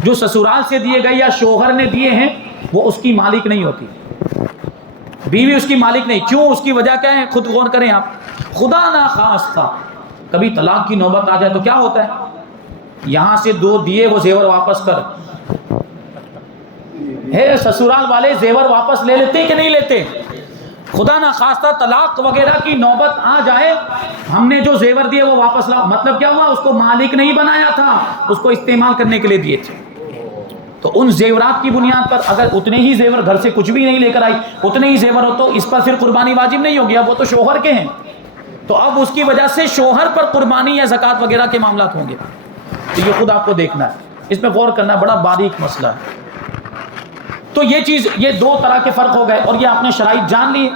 جو سسرال سے دیے گئے یا شوہر نے دیے ہیں, وہ اس کی مالک نہیں ہوتی, بیوی اس کی مالک نہیں. کیوں, اس کی وجہ کیا ہے, خود غور کریں آپ. خدا ناخواستہ کبھی طلاق کی نوبت آ جائے تو کیا ہوتا ہے, یہاں سے 2 دیے وہ زیور واپس کر, ہے سسرال والے زیور واپس لے لیتے کہ نہیں لیتے. خدا ناخواستہ طلاق وغیرہ کی نوبت آ جائے, ہم نے جو زیور دیے وہ واپس لاؤ, مطلب کیا ہوا, اس کو مالک نہیں بنایا تھا, اس کو استعمال کرنے کے لیے دیے تھے. تو ان زیورات کی بنیاد پر اگر اتنے ہی زیور, گھر سے کچھ بھی نہیں لے کر آئی, اتنے ہی زیور ہو تو اس پر پھر قربانی واجب نہیں ہوگی, اب وہ تو شوہر کے ہیں, تو اب اس کی وجہ سے شوہر پر قربانی یا زکوٰۃ وغیرہ کے معاملات ہوں گے. تو یہ خود آپ کو دیکھنا ہے, اس میں غور کرنا, بڑا باریک مسئلہ ہے. تو یہ چیز, یہ 2 طرح کے فرق ہو گئے, اور یہ آپ نے شرائط جان لی.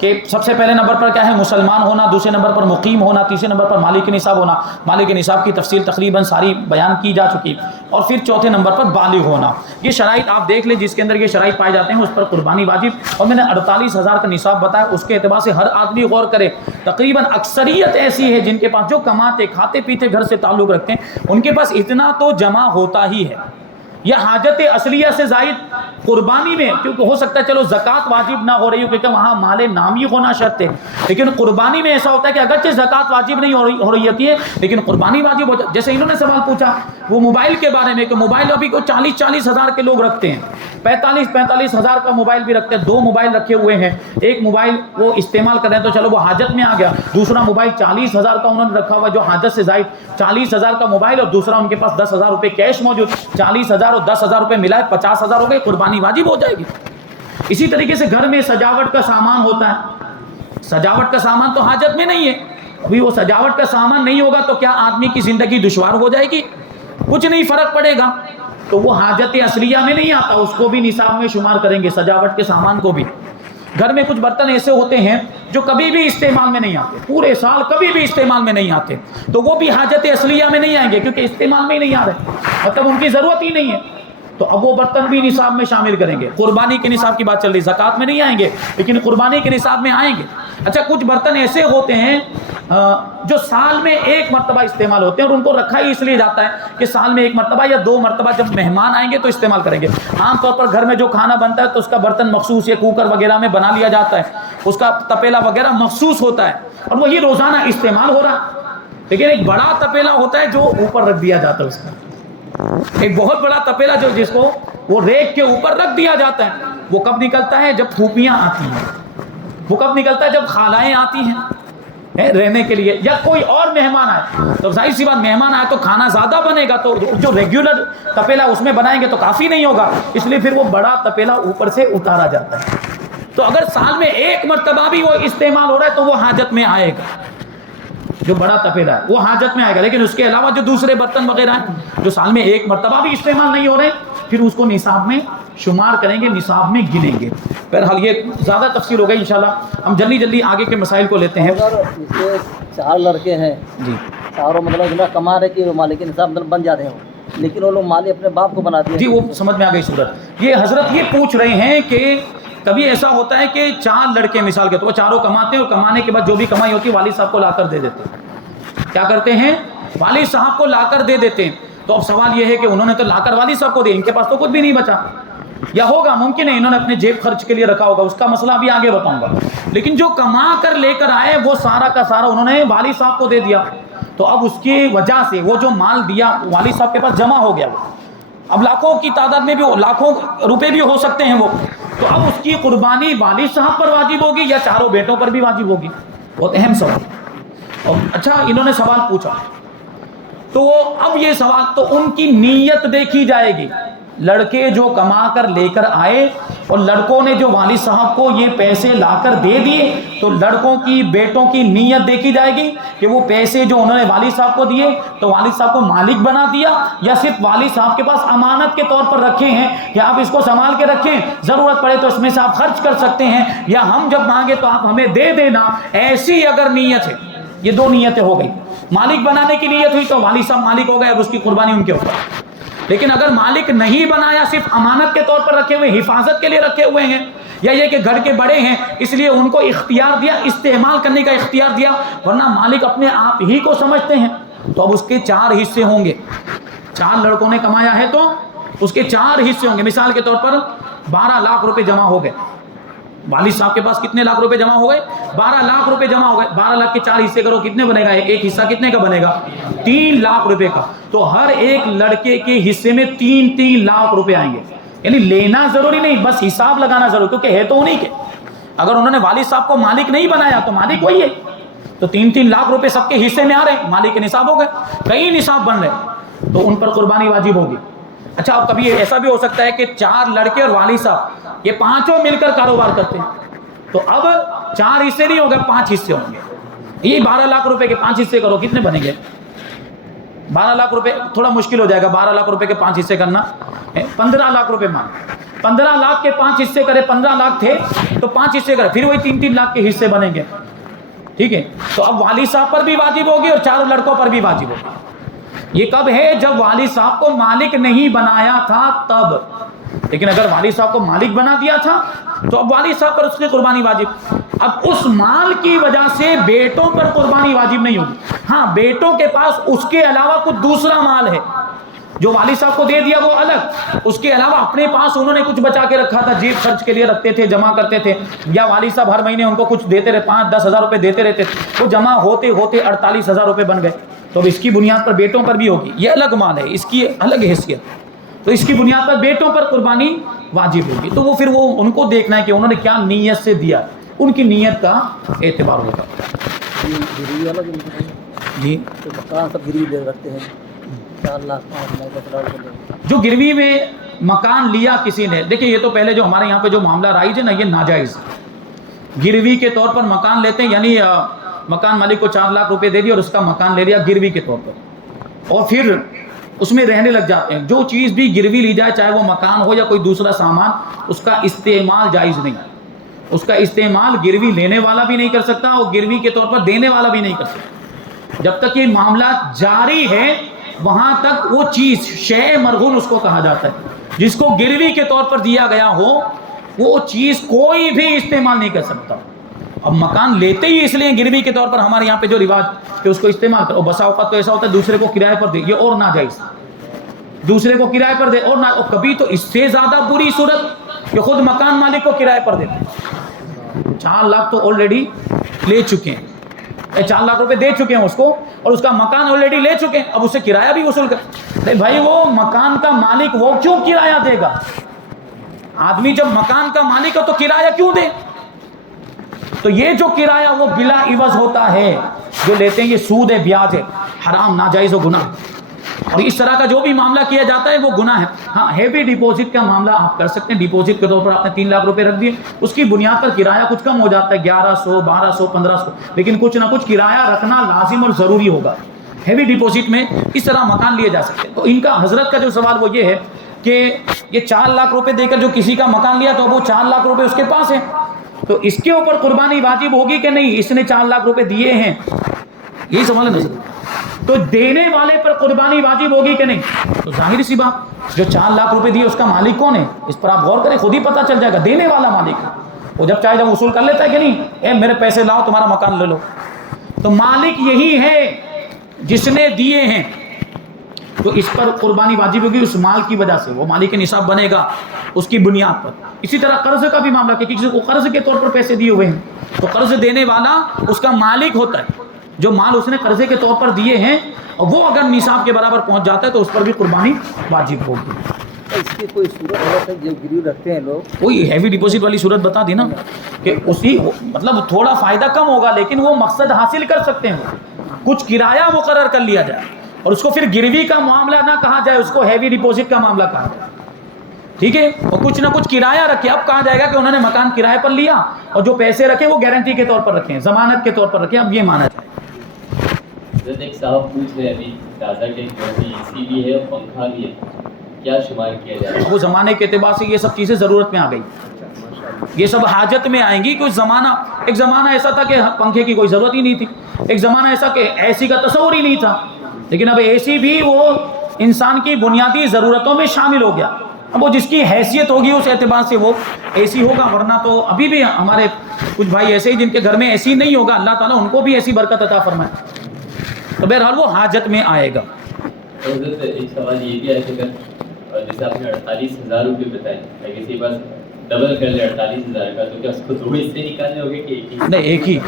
کہ سب سے پہلے نمبر پر کیا ہے مسلمان ہونا، دوسرے نمبر پر مقیم ہونا، تیسرے نمبر پر مالک نصاب ہونا. مالک نصاب کی تفصیل تقریباً ساری بیان کی جا چکی. اور پھر چوتھے نمبر پر بالغ ہونا. یہ شرائط آپ دیکھ لیں جس کے اندر یہ شرائط پائے جاتے ہیں اس پر قربانی واجب. اور میں نے 48,000 کا نصاب بتایا، اس کے اعتبار سے ہر آدمی غور کرے. تقریباً اکثریت ایسی ہے جن کے پاس جو کماتے کھاتے پیتے گھر سے تعلق رکھتے ہیں ان کے پاس اتنا تو جمع ہوتا ہی ہے. یا حاجت اصلیہ سے زائد قربانی میں، کیونکہ ہو سکتا ہے چلو زکوٰۃ واجب نہ ہو رہی ہو کیونکہ وہاں مال نامی ہونا شرط ہے، لیکن قربانی میں ایسا ہوتا ہے کہ اگرچہ زکوٰۃ واجب نہیں ہو رہی ہوتی ہے لیکن قربانی واجب ہو جاتی. جیسے انہوں نے سوال پوچھا وہ موبائل کے بارے میں کہ موبائل ابھی کو 40,000 کے لوگ رکھتے ہیں، 45,000 کا موبائل بھی رکھتے ہیں. 2 موبائل رکھے ہوئے ہیں، ایک موبائل وہ استعمال کر رہے ہیں تو چلو وہ حاجت میں آ گیا. دوسرا موبائل 40,000 کا انہوں نے رکھا ہوا جو حاجت سے زائد 40,000 کا موبائل، اور دوسرا ان کے پاس 10,000 روپے کیش موجود. 40,000 اور 10,000 روپے ملائے 50,000 ہو گئے، قربانی واجب ہو جائے گی. اسی طریقے سے گھر میں سجاوٹ کا سامان ہوتا ہے، سجاوٹ کا سامان تو حاجت میں نہیں ہے. ابھی وہ سجاوٹ کا سامان نہیں ہوگا تو کیا آدمی کی زندگی دشوار ہو جائے گی؟ کچھ نہیں فرق پڑے گا. تو وہ حاجت اصلیہ میں نہیں آتا، اس کو بھی نصاب میں شمار کریں گے، سجاوٹ کے سامان کو بھی. گھر میں کچھ برتن ایسے ہوتے ہیں جو کبھی بھی استعمال میں نہیں آتے، پورے سال کبھی بھی استعمال میں نہیں آتے، تو وہ بھی حاجت اصلیہ میں نہیں آئیں گے کیونکہ استعمال میں ہی نہیں آ رہے، مطلب ان کی ضرورت ہی نہیں ہے. تو اب وہ برتن بھی نصاب میں شامل کریں گے. قربانی کے نصاب کی بات چل رہی، زکوٰۃ میں نہیں آئیں گے لیکن قربانی کے نصاب میں آئیں گے. اچھا کچھ برتن ایسے ہوتے ہیں جو سال میں ایک مرتبہ استعمال ہوتے ہیں اور ان کو رکھا ہی اس لیے جاتا ہے کہ سال میں ایک مرتبہ یا 2 مرتبہ جب مہمان آئیں گے تو استعمال کریں گے. عام طور پر گھر میں جو کھانا بنتا ہے تو اس کا برتن مخصوص یا کوکر وغیرہ میں بنا لیا جاتا ہے، اس کا تپیلا وغیرہ مخصوص ہوتا ہے اور وہی روزانہ استعمال ہو رہا. لیکن ایک بڑا تپیلا ہوتا ہے جو اوپر رکھ دیا جاتا ہے، اس کا ایک بہت بڑا تپیلا جس کو وہ ریک کے اوپر رکھ دیا جاتا ہے. وہ کب نکلتا ہے؟ جب پھوپھیاں آتی ہیں. وہ کب نکلتا ہے؟ جب خالائیں آتی ہیں رہنے کے لیے یا کوئی اور مہمان آئے. تو ظاہر سی بات مہمان آئے تو کھانا زیادہ بنے گا، تو جو ریگولر تپیلا اس میں بنائیں گے تو کافی نہیں ہوگا، اس لیے پھر وہ بڑا تپیلا اوپر سے اتارا جاتا ہے. تو اگر سال میں ایک مرتبہ بھی وہ استعمال ہو رہا ہے تو وہ حاجت میں آئے گا. جو بڑا تپیلا ہے وہ حاجت میں آئے گا. لیکن اس کے علاوہ جو دوسرے برتن وغیرہ ہیں جو سال میں ایک مرتبہ بھی استعمال نہیں ہو رہے پھر اس کو نصاب میں شمار کریں گے، نصاب میں گنیں گے. بہرحال یہ زیادہ تفصیل ہو گئی، انشاءاللہ ہم جلدی آگے کے مسائل کو لیتے ہیں. اگر 4 لڑکے ہیں جی، چاروں مطلب اتنا کما رہے کہ وہ مالک نصاب بن جاتے ہیں، لیکن وہ لوگ مالی اپنے باپ کو بناتے ہیں. جی وہ سمجھ میں آ گئی صورت. یہ حضرت یہ پوچھ رہے ہیں کہ کبھی ایسا ہوتا ہے کہ 4 لڑکے مثال کے تو چاروں کماتے ہیں اور کمانے کے بعد جو بھی کمائی ہوتی ہے والد صاحب کو لا کر دے دیتے ہیں. کیا کرتے ہیں؟ والد صاحب کو لا کر دے دیتے ہیں. تو اب سوال یہ ہے کہ انہوں نے تو لا کر والد صاحب کو دیا، ان کے پاس تو کچھ بھی نہیں بچا. یا ہوگا ممکن ہے انہوں نے اپنے جیب خرچ کے لیے رکھا ہوگا، اس کا مسئلہ بھی آگے بتاؤں گا. لیکن جو کما کر لے کر آئے وہ سارا کا سارا انہوں نے والد صاحب کو دے دیا. تو اب اس کی وجہ سے وہ جو مال دیا والد صاحب کے پاس جمع ہو گیا. وہ اب لاکھوں کی تعداد میں بھی لاکھوں روپے بھی ہو سکتے ہیں وہ. تو اب اس کی قربانی والد صاحب پر واجب ہوگی یا چاروں بیٹوں پر بھی واجب ہوگی؟ بہت اہم سوال. اچھا انہوں نے سوال پوچھا تو اب یہ سوال تو ان کی نیت دیکھی جائے گی. لڑکے جو کما کر لے کر آئے اور لڑکوں نے جو والد صاحب کو یہ پیسے لا کر دے دیے تو لڑکوں کی بیٹوں کی نیت دیکھی جائے گی کہ وہ پیسے جو انہوں نے والد صاحب کو دیے تو والد صاحب کو مالک بنا دیا یا صرف والد صاحب کے پاس امانت کے طور پر رکھے ہیں کہ آپ اس کو سنبھال کے رکھیں، ضرورت پڑے تو اس میں سے آپ خرچ کر سکتے ہیں، یا ہم جب مانگے تو آپ ہمیں دے دینا. ایسی اگر نیت ہے، یہ 2 نیتیں ہو گئی. مالک بنانے کی نیت ہوئی تو والد صاحب مالک ہو گئے اور اس کی قربانی ان کے اوپر. لیکن اگر مالک نہیں بنایا، صرف امانت کے طور پر رکھے ہوئے، حفاظت کے لیے رکھے ہوئے ہیں، یا یہ کہ گھر کے بڑے ہیں اس لیے ان کو اختیار دیا، استعمال کرنے کا اختیار دیا، ورنہ مالک اپنے آپ ہی کو سمجھتے ہیں، تو اب اس کے 4 حصے ہوں گے. 4 لڑکوں نے کمایا ہے تو اس کے 4 حصے ہوں گے. مثال کے طور پر 12 لاکھ روپے جمع ہو گئے. والد صاحب کے پاس کتنے لاکھ روپے جمع ہو گئے؟ 12 لاکھ روپے جمع ہو گئے. 12 لاکھ کے 4 حصے کرو، کتنے بنے گا؟ ایک حصہ کتنے کا بنے گا؟ 3 لاکھ روپے کا. تو ہر ایک لڑکے کے حصے میں 3 لاکھ روپے آئیں گے. یعنی لینا ضروری نہیں، بس حساب لگانا ضروری، کیونکہ ہے تو انہیں کے. اگر انہوں نے والد صاحب کو مالک نہیں بنایا تو مالک وہی ہے. تو 3 لاکھ روپے سب کے حصے میں آ رہے ہیں، مالک کے نصاب ہو گئے. کئی نصاب بن رہے تو ان پر قربانی واجب ہوگی. اچھا اب کبھی ایسا بھی ہو سکتا ہے کہ 4 لڑکے اور والد صاحب یہ پانچوں مل کر کاروبار کرتے ہیں، تو اب 4 حصے نہیں ہو گئے، 5 حصے ہوں گے. یہ 12 لاکھ روپے کے 5 حصے کرو، کتنے بنیں گے؟ 12 لاکھ روپے تھوڑا مشکل ہو جائے گا. 12 لاکھ روپے کے 5 حصے کرنا 15 لاکھ روپے مان. 15 لاکھ کے 5 حصے کرے 15 لاکھ تھے تو 5 حصے کرے، پھر وہی 3-3 لاکھ کے حصے بنیں گے. ٹھیک ہے، تو اب والد صاحب پر بھی واجب ہوگی اور 4 لڑکوں پر بھی واجب ہوگی. یہ کب ہے؟ جب والد صاحب کو مالک نہیں بنایا تھا تب. لیکن اگر والد صاحب کو مالک بنا دیا تھا تو اب والد صاحب پر اس کی قربانی واجب. اب اس مال کی وجہ سے بیٹوں پر قربانی واجب نہیں ہوگی. ہاں، بیٹوں کے پاس اس کے علاوہ کچھ دوسرا مال ہے جو والد صاحب کو دے دیا وہ الگ، اس کے علاوہ اپنے پاس انہوں نے کچھ بچا کے رکھا تھا، جیب خرچ کے لیے رکھتے تھے، جمع کرتے تھے، یا والد صاحب ہر مہینے ان کو کچھ دیتے رہے، 5-10 ہزار روپے دیتے رہتے، وہ جمع ہوتے ہوتے 48 ہزار روپے بن گئے. تو اب اس کی بنیاد پر بیٹوں پر بھی ہوگی. یہ الگ مال ہے، اس کی الگ حیثیت، تو اس کی بنیاد پر بیٹوں پر قربانی واجب ہوگی. تو وہ پھر وہ ان کو دیکھنا ہے کہ انہوں نے کیا نیت سے دیا، ان کی نیت کا اعتبار ہوگا. گروی والا جی، تو مکان سب گروی دے رکھتے ہیں 4 لاکھ 5 لاکھ 10 لاکھ. جو گروی میں مکان لیا کسی نے، دیکھیں یہ تو پہلے جو ہمارے یہاں پہ جو معاملہ رائج ہے نا، یہ ناجائز. گروی کے طور پر مکان لیتے ہیں، یعنی مکان مالک کو 4 لاکھ روپے دے دیا اور اس کا مکان لے لیا گروی کے طور پر، اور پھر اس میں رہنے لگ جاتے ہیں. جو چیز بھی گروی لی جائے، چاہے وہ مکان ہو یا کوئی دوسرا سامان، اس کا استعمال جائز نہیں. اس کا استعمال گروی لینے والا بھی نہیں کر سکتا اور گروی کے طور پر دینے والا بھی نہیں کر سکتا. جب تک یہ معاملہ جاری ہے وہاں تک وہ چیز شے مرغون اس کو کہا جاتا ہے. جس کو گروی کے طور پر دیا گیا ہو وہ چیز کوئی بھی استعمال نہیں کر سکتا. اب مکان لیتے ہی اس لیے گروی کے طور پر ہمارے یہاں پہ جو رواج کہ اس کو استعمال کرو، بسا اوقات تو ایسا ہوتا ہے دوسرے کو کرائے پر دے، یہ اور ناجائز. دوسرے کو کرائے پر دے اور کبھی تو اس سے زیادہ بری صورت کہ خود مکان مالک کو کرائے پر دیتے. 4 لاکھ تو آلریڈی لے چکے ہیں، 4 لاکھ روپے دے چکے ہیں اس کو، اور اس کا مکان آلریڈی لے چکے ہیں، اب اسے کرایہ بھی وصول کر. بھائی وہ مکان کا مالک وہ کیوں کرایہ دے گا؟ آدمی جب مکان کا مالک ہے تو کرایہ کیوں دے؟ تو یہ جو کرایہ وہ بلا عوض ہوتا ہے جو لیتے ہیں، یہ سود ہے، بیاج ہے، حرام، ناجائز و گناہ. اور اس طرح کا جو بھی معاملہ کیا جاتا ہے وہ گناہ ہے. ہاں، ہیوی ڈپوزٹ کا معاملہ آپ کر سکتے ہیں. ڈپوزٹ کے طور پر آپ نے 3 لاکھ روپے رکھ دیے، اس کی بنیاد پر کرایہ کچھ کم ہو جاتا ہے، 1100 1200 1500، لیکن کچھ نہ کچھ کرایہ رکھنا لازم اور ضروری ہوگا. ہیوی ڈپوزٹ میں اس طرح مکان لیے جا سکتے ہیں. تو ان کا حضرت کا جو سوال وہ یہ ہے کہ یہ 4 لاکھ روپے دے کر جو کسی کا مکان لیا تو وہ 4 لاکھ روپے اس کے پاس ہیں، تو اس کے اوپر قربانی واجب ہوگی کہ نہیں؟ اس نے 4 لاکھ روپے دیے ہیں، یہی سوال ہے نا. تو دینے والے پر قربانی واجب ہوگی کہ نہیں؟ تو ظاہر سی بات، جو 4 لاکھ روپے دیے اس کا مالک کون ہے؟ اس پر آپ غور کریں، خود ہی پتہ چل جائے گا. دینے والا مالک ہے، وہ جب چاہے جب وصول کر لیتا ہے کہ نہیں، اے میرے پیسے لاؤ، تمہارا مکان لے لو. تو مالک یہی ہے جس نے دیے ہیں، تو اس پر قربانی واجب ہوگی. اس مال کی وجہ سے وہ مالک نصاب بنے گا اس کی بنیاد پر. اسی طرح قرض کا بھی معاملہ کہ کسی کو قرض کے طور پر پیسے دیے ہوئے ہیں، تو قرض دینے والا اس کا مالک ہوتا ہے. جو مال اس نے قرضے کے طور پر دیے ہیں اور وہ اگر نصاب کے برابر پہنچ جاتا ہے تو اس پر بھی قربانی واجب ہوگی. اس کی کوئی صورت ہے جو گروی رکھتے ہیں لوگ، کوئی ہیوی ڈپوزٹ والی صورت بتا دی نا کہ اسی مطلب تھوڑا فائدہ کم ہوگا لیکن وہ مقصد حاصل کر سکتے ہیں. کچھ کرایہ مقرر کر لیا جائے اور اس کو پھر گروی کا معاملہ نہ کہا جائے، اس کو ہیوی ڈپوزٹ کا معاملہ کہا جائے. ٹھیک ہے، اور کچھ نہ کچھ کرایہ رکھے. اب کہا جائے گا کہ انہوں نے مکان کرایہ پر لیا اور جو پیسے رکھے وہ گارنٹی کے طور پر رکھے، ضمانت کے طور پر رکھے. اب یہ مانا جائے. ایک صاحب پوچھ رہے ہیں ابھی تازہ کہ اے سی بھی ہے اور پنکھا بھی ہے، کیا شمار کیا جائے؟ وہ زمانے کے اعتبار سے یہ سب چیزیں ضرورت میں آ گئی، یہ سب حاجت میں آئیں گی. کوئی زمانہ، ایک زمانہ ایسا تھا کہ پنکھے کی کوئی ضرورت ہی نہیں تھی، ایک زمانہ ایسا کہ اے سی کا تصور ہی نہیں تھا، لیکن اب اے سی بھی وہ انسان کی بنیادی ضرورتوں میں شامل ہو گیا. اب وہ جس کی حیثیت ہوگی اس اعتبار سے وہ اے سی ہوگا، ورنہ تو ابھی بھی ہمارے کچھ بھائی ایسے ہی جن کے گھر میں اے سی نہیں ہوگا، اللہ تعالیٰ ان کو بھی ایسی برکت عطا فرمائے. تو بہرحال وہ حاجت میں آئے گا. حضرت ایک سوال یہ بھی ہے کہ جیسے آپ نے 48,000 روپے بتائے، اگر کسی پاس ڈبل کر لے 48,000 کا، تو کیا اس کو 2 حصے نکالنے ہوگے کہ ایک ہی؟ نہیں، ایک ہی.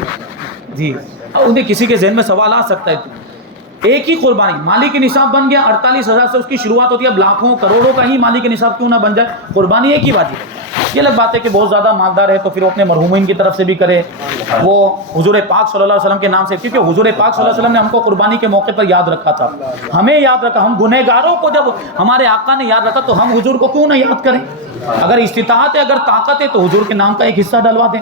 جی، انہیں کسی کے ذہن میں سوال آ سکتا ہے. ایک ہی قربانی، مالک نصاب بن گیا 48,000 سے اس کی شروعات ہوتی ہے. اب لاکھوں کروڑوں کا ہی مالک نصاب کیوں نہ بن جائے، قربانی ایک ہی واجب ہے. یہ الگ بات ہے کہ بہت زیادہ مالدار ہے تو پھر وہ اپنے مرحومین کی طرف سے بھی کرے، وہ حضور پاک صلی اللہ علیہ وسلم کے نام سے، کیونکہ حضور پاک صلی اللہ علیہ وسلم نے ہم کو قربانی کے موقع پر یاد رکھا تھا، ہمیں یاد رکھا. ہم گنہگاروں کو جب ہمارے آقا نے یاد رکھا تو ہم حضور کو کیوں نہ یاد کریں؟ اگر استطاعت ہے، اگر طاقت ہے تو حضور کے نام کا ایک حصہ ڈلوا دیں.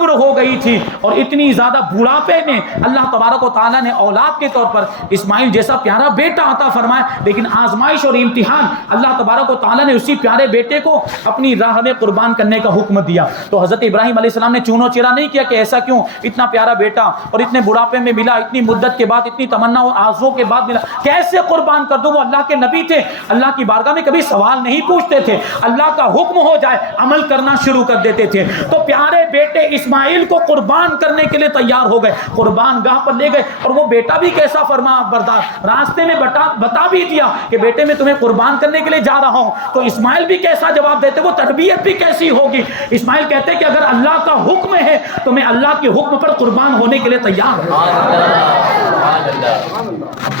عمر ہو گئی تھی اور اتنی زیادہ بڑھاپے میں اللہ تبارک و تعالیٰ نے اولاد کے طور پر اسماعیل جیسا پیارا بیٹا عطا فرمایا، لیکن آزمائش اور امتحان اللہ تبارک و تعالیٰ نے اسی پیارے بیٹے کو اپنی راہ میں قربان کرنے کا حکم دیا۔ تو حضرت ابراہیم علیہ السلام نے چونو چرا نہیں کیا کہ ایسا کیوں، اتنا پیارا بیٹا اور اتنے بڑھاپے میں ملا، اتنی مدت کے بعد، اتنی تمنا اور آرزو کے بعد ملا، کیسے قربان کر دوں؟ وہ اللہ کے نبی تھے، اللہ کی بارگاہ میں کبھی سوال نہیں پوچھتے تھے، اللہ کا حکم ہو جائے عمل کرنا شروع کر دیتے تھے۔ تو پیارے بیٹے اسماعیل کو قربان کرنے کے لیے تیار ہو گئے، قربان گاہ پر لے گئے، اور وہ بیٹا بھی کیسا فرما بردار، راستے میں بتا بھی دیا کہ بیٹے میں تمہیں قربان کرنے کے لیے جا رہا ہوں۔ تو اسماعیل بھی کیسا جواب دیتے، وہ تربیت بھی کیسی ہوگی۔ اسماعیل کہتے کہ اگر اللہ کا حکم ہے تو میں اللہ کے حکم پر قربان ہونے کے لیے تیار ہوں۔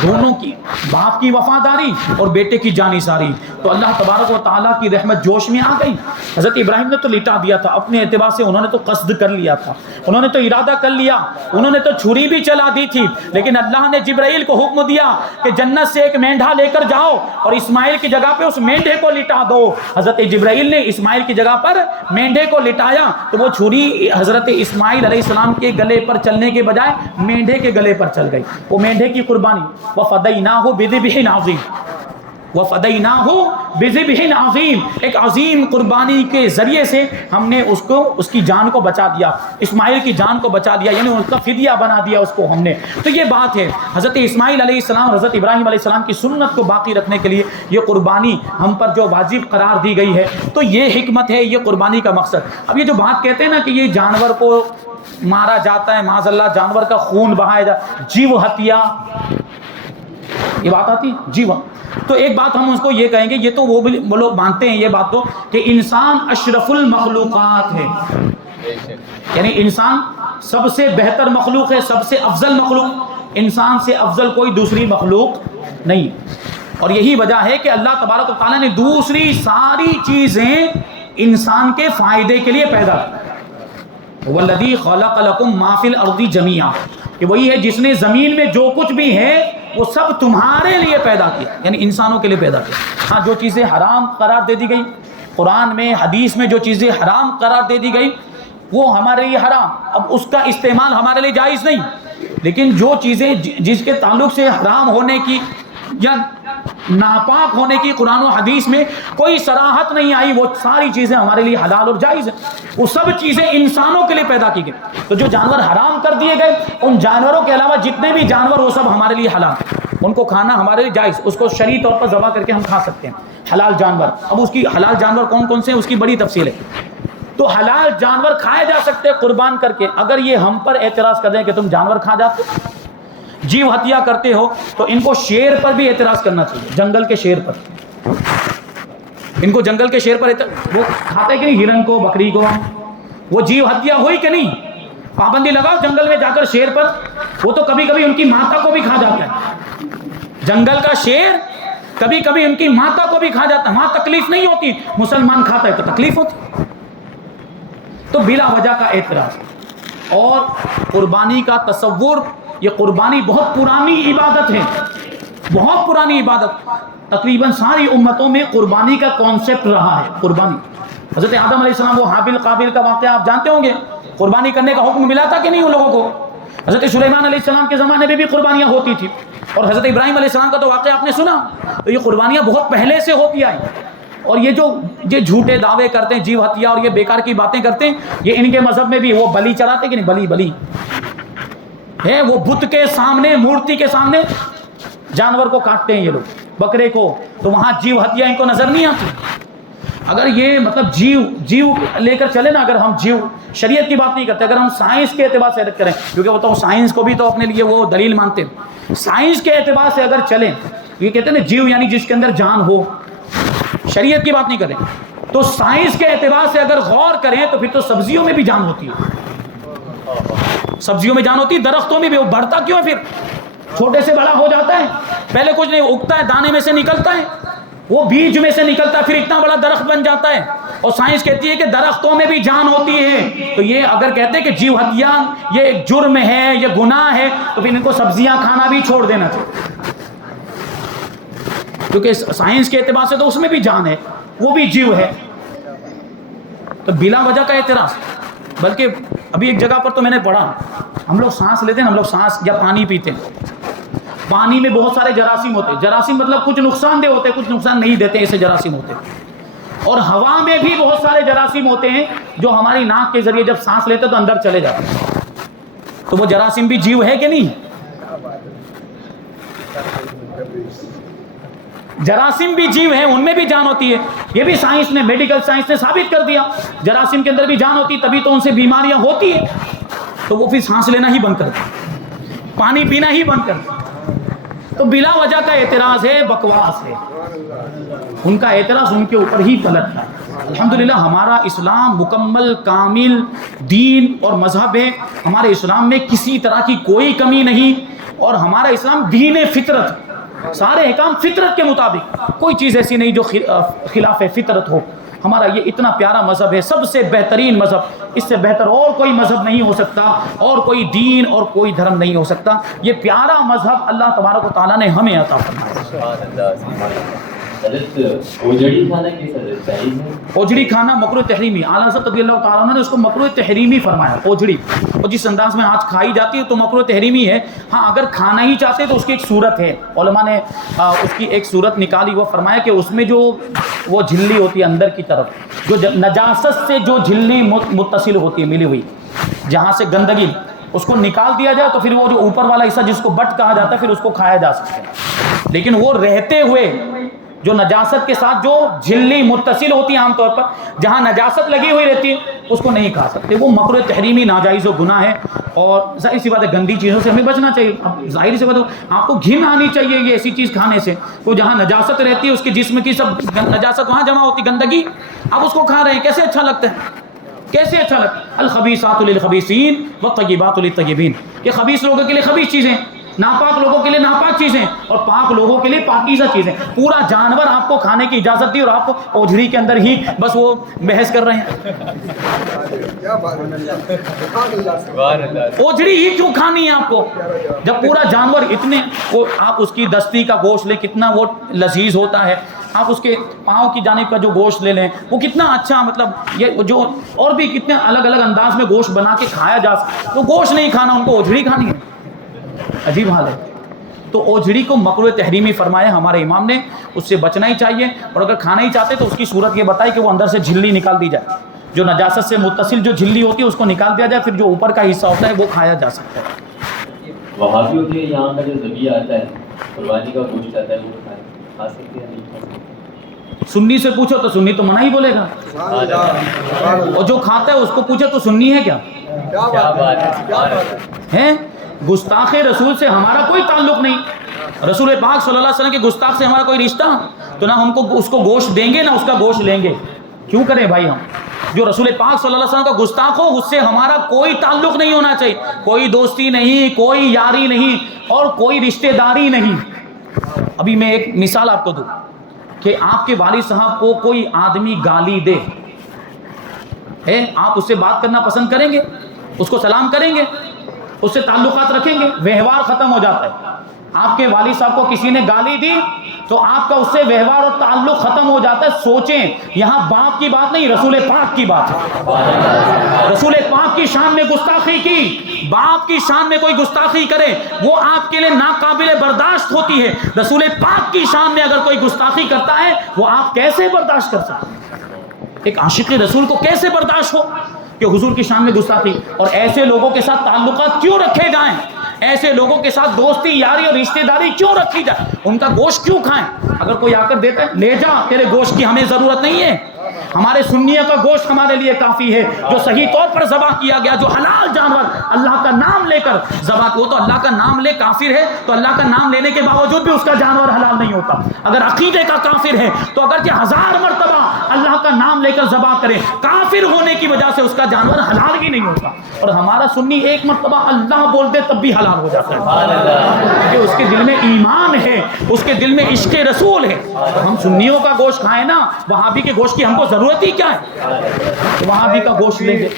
دونوں کی، باپ کی وفاداری اور بیٹے کی جانثاری، تو اللہ تبارک و تعالیٰ کی رحمت جوش میں آ گئی۔ حضرت ابراہیم نے تو لٹا دیا تھا اپنے اعتبار سے، انہوں نے تو قصد کر لیا تھا، انہوں نے تو ارادہ کر لیا، انہوں نے تو چھری بھی چلا دی تھی، لیکن اللہ نے جبرائیل کو حکم دیا کہ جنت سے ایک مینڈھا لے کر جاؤ اور اسماعیل کی جگہ پہ اس مینڈھے کو لٹا دو۔ حضرت جبرائیل نے اسماعیل کی جگہ پر مینڈھے کو لٹایا تو وہ چھری حضرت اسماعیل علیہ السلام کے گلے پر چلنے کے بجائے مینڈھے کے گلے پر چل گئی۔ وہ مینڈھے کی قربانی، وَفَدَيْنَاهُ بِذِبْحٍ عَظِيمٍ، وَفَدَيْنَاهُ بِذِبْحٍ عَظِيمٍ، ایک عظیم قربانی کے ذریعے سے ہم نے اس کی جان کو بچا دیا، اسماعیل کی جان کو بچا دیا، یعنی اس کا فدیہ بنا دیا اس کو ہم نے۔ تو یہ بات ہے، حضرت اسماعیل علیہ السلام اور حضرت ابراہیم علیہ السلام کی سنت کو باقی رکھنے کے لیے یہ قربانی ہم پر جو واجب قرار دی گئی ہے، تو یہ حکمت ہے، یہ قربانی کا مقصد۔ اب یہ جو بات کہتے ہیں نا کہ یہ جانور کو مارا جاتا ہے، معاذ اللہ جانور کا خون بہایا جاتا، جیو ہتیا، یہ بات آتی جیو، تو ایک بات ہم اس کو یہ کہیں گے، یہ تو وہ لوگ مانتے ہیں یہ بات تو کہ انسان اشرف المخلوقات ہے، یعنی انسان سب سے بہتر مخلوق ہے، سب سے افضل مخلوق، انسان سے افضل کوئی دوسری مخلوق نہیں۔ اور یہی وجہ ہے کہ اللہ تبارک و تعالیٰ نے دوسری ساری چیزیں انسان کے فائدے کے لیے پیدا کی۔ وَالَّذِي خَلَقَ لَكُم مَّا فِي الْأَرْضِ جَمِيعًا، کہ وہی ہے جس نے زمین میں جو کچھ بھی ہے وہ سب تمہارے لیے پیدا کیا، یعنی انسانوں کے لیے پیدا کیا۔ ہاں جو چیزیں حرام قرار دے دی گئی قرآن میں، حدیث میں جو چیزیں حرام قرار دے دی گئی وہ ہمارے لیے حرام، اب اس کا استعمال ہمارے لیے جائز نہیں، لیکن جو چیزیں جس کے تعلق سے حرام ہونے کی یا ناپاک ہونے کی قرآن و حدیث میں کوئی صراحت نہیں آئی، وہ ساری چیزیں ہمارے لیے حلال اور جائز ہیں، وہ سب چیزیں انسانوں کے لیے پیدا کی گئی۔ تو جو جانور حرام کر دیے گئے، ان جانوروں کے علاوہ جتنے بھی جانور وہ سب ہمارے لیے حلال، ان کو کھانا ہمارے لیے جائز، اس کو شرعی طور پر ذبح کر کے ہم کھا سکتے ہیں، حلال جانور۔ اب اس کی حلال جانور کون کون سے ہیں اس کی بڑی تفصیل ہے۔ تو حلال جانور کھائے جا سکتے ہیں قربان کر کے۔ اگر یہ ہم پر اعتراض کر دیں کہ تم جانور کھا جاتے ہو، جیو ہتیا کرتے ہو، تو ان کو شیر پر بھی اعتراض کرنا چاہیے، جنگل کے شیر پر۔ ان کو جنگل کے شیر پر وہ کھاتے کہ نہیں، ہرن کو، بکری کو، وہ جیو ہتیا ہوئی کہ نہیں؟ پابندی لگاؤ جنگل میں جا کر شیر پر، وہ تو کبھی کبھی ان کی ماتا کو بھی کھا جاتا ہے، جنگل کا شیر کبھی کبھی ان کی ماتا کو بھی کھا جاتا ہے، وہاں تکلیف نہیں ہوتی، مسلمان کھاتا ہے تو تکلیف ہوتی، تو بلا وجہ کا اعتراض۔ اور قربانی کا تصور، یہ قربانی بہت پرانی عبادت ہے، بہت پرانی عبادت، تقریباً ساری امتوں میں قربانی کا کانسیپٹ رہا ہے۔ قربانی، حضرت آدم علیہ السلام، وہ حابیل قابیل کا واقعہ آپ جانتے ہوں گے، قربانی کرنے کا حکم ملا تھا کہ نہیں ان لوگوں کو؟ حضرت سلیمان علیہ السلام کے زمانے میں بھی قربانیاں ہوتی تھی، اور حضرت ابراہیم علیہ السلام کا تو واقعہ آپ نے سنا، تو یہ قربانیاں بہت پہلے سے ہوتی آئی۔ اور یہ جو جھوٹے دعوے کرتے ہیں، جیو ہتیا اور یہ بیکار کی باتیں کرتے ہیں، یہ ان کے مذہب میں بھی وہ بلی چڑھاتے کہ نہیں، بلی ہے، وہ بت کے سامنے، مورتی کے سامنے جانور کو کاٹتے ہیں یہ لوگ، بکرے کو، تو وہاں جیو ہتیا ان کو نظر نہیں آتی۔ اگر یہ مطلب جیو لے کر چلے نا، اگر ہم جیو، شریعت کی بات نہیں کرتے، اگر ہم سائنس کے اعتبار سے کریں، کیونکہ وہ تو سائنس کو بھی تو اپنے لیے وہ دلیل مانتے ہیں، سائنس کے اعتبار سے اگر چلیں، یہ کہتے ہیں نا جیو یعنی جس کے اندر جان ہو، شریعت کی بات نہیں کریں، تو سائنس کے اعتبار سے اگر غور کریں تو پھر تو سبزیوں میں بھی جان ہوتی ہے، سبزیوں میں جان ہوتی ہے، درختوں میں بھی، وہ بڑھتا کیوں ہے پھر؟ چھوٹے سے بڑا ہو جاتا ہے، پہلے کچھ نہیں، اگتا ہے، دانے میں سے نکلتا ہے، وہ بیج میں سے نکلتا ہے، پھر اتنا بڑا درخت بن جاتا ہے۔ اور سائنس کہتی ہے کہ درختوں میں بھی جان ہوتی ہے، تو یہ اگر کہتے ہیں کہ جیو ہتیا یہ ایک جرم ہے، یہ گناہ ہے، تو پھر ان کو سبزیاں کھانا بھی چھوڑ دینا چاہیے، کیونکہ سائنس کے اعتبار سے تو اس میں بھی جان ہے، وہ بھی جیو ہے، تو بلا وجہ کا اعتراض۔ بلکہ ابھی ایک جگہ پر تو میں نے پڑھا، ہم لوگ سانس لیتے ہیں، ہم لوگ سانس یا پانی پیتے ہیں، پانی میں بہت سارے جراثیم ہوتے ہیں، جراثیم مطلب کچھ نقصان دہ ہوتے ہیں، کچھ نقصان نہیں دیتے، ایسے جراثیم ہوتے ہیں، اور ہوا میں بھی بہت سارے جراثیم ہوتے ہیں جو ہماری ناک کے ذریعے جب سانس لیتے تو اندر چلے جاتے ہیں، تو وہ جراثیم بھی جیو ہے کہ نہیں؟ جراثیم بھی جیو ہیں، ان میں بھی جان ہوتی ہے، یہ بھی سائنس نے، میڈیکل سائنس نے ثابت کر دیا، جراثیم کے اندر بھی جان ہوتی، تبھی تو ان سے بیماریاں ہوتی ہیں، تو وہ پھر سانس لینا ہی بند کر دیں، پانی پینا ہی بند کر دیں، تو بلا وجہ کا اعتراض ہے، بکواس ہے، ان کا اعتراض ان کے اوپر ہی پلٹتا ہے۔ الحمدللہ ہمارا اسلام مکمل کامل دین اور مذہب ہے، ہمارے اسلام میں کسی طرح کی کوئی کمی نہیں، اور ہمارا اسلام دین فطرت، سارے احکام فطرت کے مطابق، کوئی چیز ایسی نہیں جو خلاف فطرت ہو۔ ہمارا یہ اتنا پیارا مذہب ہے، سب سے بہترین مذہب، اس سے بہتر اور کوئی مذہب نہیں ہو سکتا، اور کوئی دین اور کوئی دھرم نہیں ہو سکتا۔ یہ پیارا مذہب اللہ تبارک و تعالیٰ نے ہمیں عطا فرمایا۔ اوجڑی کھانا کیسا جائز ہے؟ اوجڑی کھانا مکروہ تحریمی، اعلیٰ حضرت رضی اللہ تعالیٰ عنہ نے اس کو مکروہ تحریمی فرمایا، اوجڑی، اور جس انداز میں آج کھائی جاتی ہے تو مکروہ تحریمی ہے۔ ہاں اگر کھانا ہی چاہتے تو اس کی ایک صورت ہے، علماء نے اس کی ایک صورت نکالی، وہ فرمایا کہ اس میں جو وہ جھلی ہوتی ہے اندر کی طرف، جو نجاست سے جو جھلی متصل ہوتی ہے، ملی ہوئی، جہاں سے گندگی، اس کو نکال دیا جائے تو پھر وہ جو اوپر والا حصہ جس کو بٹ کہا جاتا ہے، پھر اس کو کھایا جا سکتا ہے، لیکن وہ رہتے ہوئے جو نجاست کے ساتھ جو جھلی متصل ہوتی ہے، عام طور پر جہاں نجاست لگی ہوئی رہتی ہے اس کو نہیں کھا سکتے، وہ مکروہ تحریمی ناجائز و گناہ ہے، اور ظاہر سی بات ہے گندی چیزوں سے ہمیں بچنا چاہیے۔ اب ظاہر سی بات ہے آپ کو گھن آنی چاہیے یہ ایسی چیز کھانے سے، تو جہاں نجاست رہتی ہے اس کے جسم کی سب نجاست وہاں جمع ہوتی، گندگی، آپ اس کو کھا رہے ہیں، کیسے اچھا لگتا ہے؟ کیسے اچھا لگتا ہے؟ الخبیثات للخبیثین والطیبات للطیبین، یہ خبیث لوگوں کے لیے خبیث چیزیں، ناپاک لوگوں کے لیے ناپاک چیزیں، اور پاک لوگوں کے لیے پاکیزہ چیزیں۔ پورا جانور آپ کو کھانے کی اجازت دی اور آپ کو اوجھڑی کے اندر ہی بس وہ بحث کر رہے ہیں، اوجھڑی ہی کیوں کھانی ہے آپ کو، جب پورا جانور اتنے، وہ آپ اس کی دستی کا گوشت لیں کتنا وہ لذیذ ہوتا ہے، آپ اس کے پاؤں کی جانب کا جو گوشت لے لیں وہ کتنا اچھا، مطلب یہ جو اور بھی کتنے الگ الگ انداز میں گوشت بنا کے کھایا جا سکتا، وہ گوشت نہیں کھانا، ان کو اوجھڑی کھانی ہے، عجیب حال ہے۔ تو اوجھڑی کو مکروہ تحریمی فرمایا ہمارے امام نے، اس سے بچنا ہی چاہیے، اور اگر کھانا ہی چاہتے تو اس کی صورت یہ بتائی کہ وہ اندر سے جھلی نکال دی جائے، جو نجاست سے متصل جو جھلی ہوتی ہے اس کو نکال دیا جائے، پھر جو اوپر کا حصہ ہوتا ہے وہ کھایا جا سکتا ہے۔ وہابیوں کے یہاں کا جو ذبیحہ آتا ہے، قربانی کا گوشت آتا ہے، وہ کھا سکتے ہیں نہیں کھا سکتے؟ سنی سے پوچھو تو سنی تو منع ہی بولے گا، اور جو کھاتا ہے اس کو پوچھے تو سنی ہے کیا؟ کیا بات ہے؟ گستاخ رسول سے ہمارا کوئی تعلق نہیں، رسول پاک صلی اللہ علیہ وسلم کے گستاخ سے ہمارا کوئی رشتہ، تو نہ ہم کو اس کو گوشت دیں گے نہ اس کا گوشت لیں گے، کیوں کریں بھائی ہم؟ جو رسول پاک صلی اللہ علیہ وسلم کا گستاخ ہو اس سے ہمارا کوئی تعلق نہیں ہونا چاہیے، کوئی دوستی نہیں، کوئی یاری نہیں، اور کوئی رشتہ داری نہیں۔ ابھی میں ایک مثال آپ کو دوں کہ آپ کے والد صاحب کو کوئی آدمی گالی دے، آپ اس سے بات کرنا پسند کریں گے؟ اس کو سلام کریں گے؟ اس سے تعلقات رکھیں گے؟ ویوہار ختم ہو جاتا ہے۔ آپ کے والد صاحب کو کسی نے گالی دی تو آپ کا اس سے ویوہار اور تعلق ختم ہو جاتا ہے۔ سوچیں، یہاں باپ کی بات نہیں، رسول پاک کی بات ہے۔ رسول پاک کی شان میں گستاخی کی، باپ کی شان میں کوئی گستاخی کرے وہ آپ کے لیے ناقابل برداشت ہوتی ہے۔ رسول پاک کی شان میں اگر کوئی گستاخی کرتا ہے وہ آپ کیسے برداشت کر سکتے ہیں؟ ایک عاشق رسول کو کیسے برداشت ہو کہ حضور کی شان میں گستاخی؟ اور ایسے لوگوں کے ساتھ تعلقات کیوں رکھے جائیں؟ ایسے لوگوں کے ساتھ دوستی یاری اور رشتہ داری کیوں رکھی جائے؟ ان کا گوشت کیوں کھائیں؟ اگر کوئی آ کر دیتا ہے لے جا، تیرے گوشت کی ہمیں ضرورت نہیں ہے، ہمارے سنیوں کا گوشت ہمارے لیے کافی ہے، جو صحیح طور پر ذبح کیا گیا، جو حلال جانور اللہ کا نام لے کر ذبح کیا، وہ تو اللہ کا نام لے کافر ہے، تو اللہ کا نام لینے کے باوجود بھی اس کا جانور حلال نہیں ہوتا۔ اگر عقیدے کا کافر ہے تو اگرچہ 1000 مرتبہ اللہ کا نام لے کر ذبح کرے، کافر ہونے کی وجہ سے اس کا جانور حلال ہی نہیں ہوتا۔ اور ہمارا سنی ایک مرتبہ اللہ بول دے تب بھی حلال ہو جاتا ہے، کہ اس کے دل میں ایمان ہے، اس کے دل میں عشق رسول ہے۔ ہم سنیوں کا گوشت کھائیں نا، وہابی کے گوشت کی ہم کو ضرورت ہی کیا ہے؟ وہابی کا گوشت لیں گے۔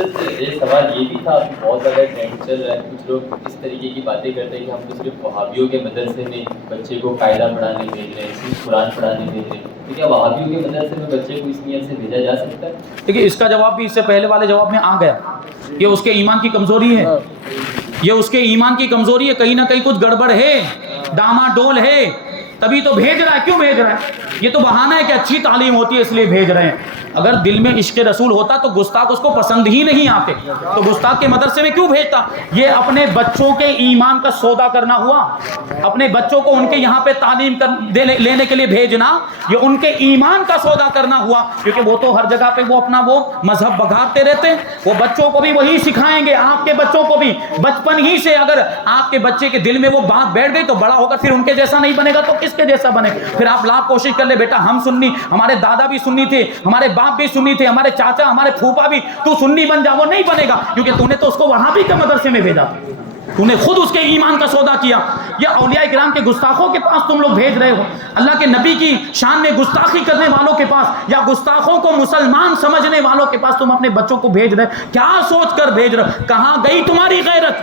یہ سوال یہ بھی تھا، ابھی بہت زیادہ ٹرینڈ چل رہا ہے، کچھ لوگ اس طریقے کی باتیں کرتے ہیں کہ ہم تو صرف وہابیوں کے مدرسے میں بچے کو قاعدہ پڑھانے بھیج رہے ہیں، صرف قرآن پڑھانے بھیج رہے ہیں، تو کیا وہابیوں کے مدرسے میں بچے کو اس نیت سے بھیجا جا سکتا ہے؟ دیکھیے اس کا جواب بھی اس سے پہلے والے جواب میں آ گیا، یہ اس کے ایمان کی کمزوری ہے، یہ اس کے ایمان کی کمزوری ہے، کہیں نہ کہیں کچھ گڑبڑ ہے، ڈاما ڈول ہے، تبھی تو بھیج رہا ہے۔ کیوں بھیج رہا ہے؟ یہ تو بہانہ ہے کہ اچھی تعلیم ہوتی ہے اس لیے بھیج رہے ہیں۔ اگر دل میں عشق رسول ہوتا تو گستاخ اس کو پسند ہی نہیں آتے، تو گستاخ کے مدرسے میں کیوں بھیجتا؟ یہ اپنے بچوں کے ایمان کا سودا کرنا ہوا، اپنے بچوں کو ان کے یہاں پہ تعلیم لینے کے لیے بھیجنا، یہ ان کے ایمان کا سودا کرنا ہوا، کیونکہ وہ تو ہر جگہ پہ وہ اپنا وہ مذہب بگاڑتے رہتے ہیں، وہ بچوں کو بھی وہی سکھائیں گے، آپ کے بچوں کو بھی بچپن ہی سے اگر آپ کے بچے کے دل میں وہ بات بیٹھ گئی تو بڑا ہو کر پھر ان کے جیسا نہیں بنے گا تو کس کے جیسا بنے گا؟ پھر آپ لاکھ کوشش کر لے بیٹا ہم سنی، ہمارے دادا بھی سنی تھے، ہمارے باپ بھی سنی تھے، ہمارے چاچا ہمارے پھوپا بھی، تو سنی بن جا، وہ نہیں بنے گا، کیونکہ تو نے تو اس کو وہاں بھی کے مدرسے میں بھیجا، تو نے خود اس کے ایمان کا سودا کیا۔ یہ اولیاء کرام کے گستاخوں کے پاس تم لوگ بھیج رہے ہو، اللہ کے نبی کی شان میں گستاخی کرنے والوں کے پاس یا گستاخوں کو مسلمان سمجھنے والوں کے پاس تم اپنے بچوں کو بھیج رہے، کیا سوچ کر بھیج رہے؟ کہاں گئی تمہاری غیرت؟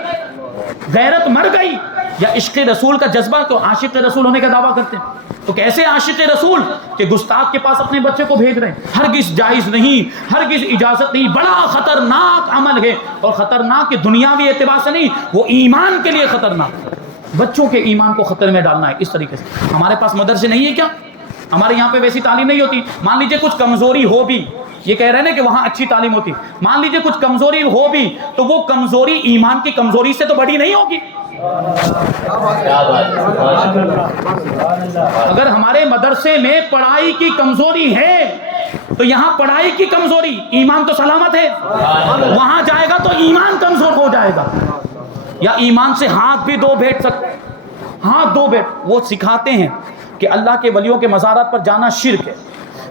غیرت مر گئی؟ یا عشق رسول کا جذبہ؟ تو عاشق رسول ہونے کا دعویٰ کرتے ہیں، تو کیسے عاشق رسول کہ گستاخ کے پاس اپنے بچے کو بھیج رہے ہیں؟ ہرگز جائز نہیں، ہرگز اجازت نہیں، بڑا خطرناک عمل ہے، اور خطرناک کہ دنیاوی اعتبار سے نہیں، وہ ایمان کے لیے خطرناک، بچوں کے ایمان کو خطرے میں ڈالنا ہے اس طریقے سے۔ ہمارے پاس مدرسے نہیں ہے کیا؟ ہمارے یہاں پہ ویسی تعلیم نہیں ہوتی؟ مان لیجئے کچھ کمزوری ہو بھی، یہ کہہ رہے ہیں نا کہ وہاں اچھی تعلیم ہوتی، مان لیجئے کچھ کمزوری ہو بھی تو وہ کمزوری ایمان کی کمزوری سے تو بڑی نہیں ہوگی۔ اگر ہمارے مدرسے میں پڑھائی کی کمزوری ہے تو یہاں پڑھائی کی کمزوری، ایمان تو سلامت ہے، وہاں جائے گا تو ایمان کمزور ہو جائے گا، یا ایمان سے ہاتھ بھی دو بیٹھ سکتے، ہاتھ دو بیٹھ، وہ سکھاتے ہیں کہ اللہ کے ولیوں کے مزارات پر جانا شرک ہے،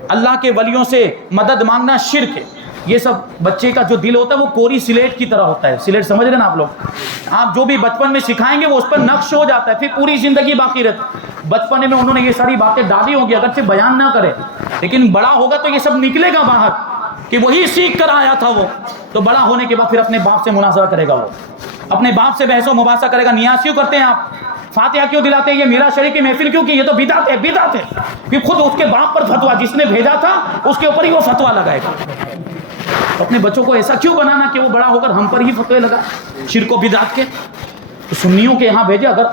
اللہ کے ولیوں سے مدد مانگنا شرک ہے۔ یہ سب بچے کا جو دل ہوتا ہے وہ کوری سلیٹ کی طرح ہوتا ہے، سلیٹ سمجھ رہے نا آپ لوگ؟ آپ جو بھی بچپن میں سکھائیں گے وہ اس پر نقش ہو جاتا ہے، پھر پوری زندگی باقی رہتی۔ بچپن میں انہوں نے یہ ساری باتیں ڈالی ہوں گی، اگرچہ بیان نہ کرے، لیکن بڑا ہوگا تو یہ سب نکلے گا باہر کہ وہی سیکھ کر آیا تھا وہ، تو بڑا ہونے کے بعد پھر اپنے باپ سے مناظرہ کرے گا، وہ اپنے باپ سے بحث و مباحثہ کرے گا۔ نیاز کیوں کرتے ہیں آپ؟ فاتحہ کیوں دلاتے ہیں؟ یہ میرا شریک کی محفل کیوں کی؟ یہ تو بدعت ہے، بدعت ہے۔ پھر خود اس کے باپ پر فتویٰ، جس نے بھیجا تھا اس کے اوپر ہی وہ فتویٰ لگائے گا۔ اپنے بچوں کو ایسا کیوں بنانا کہ وہ بڑا ہو کر ہم پر ہی فتوے لگا شرک و بدعت کے؟ تو سنیوں کے یہاں بھیجے۔ اگر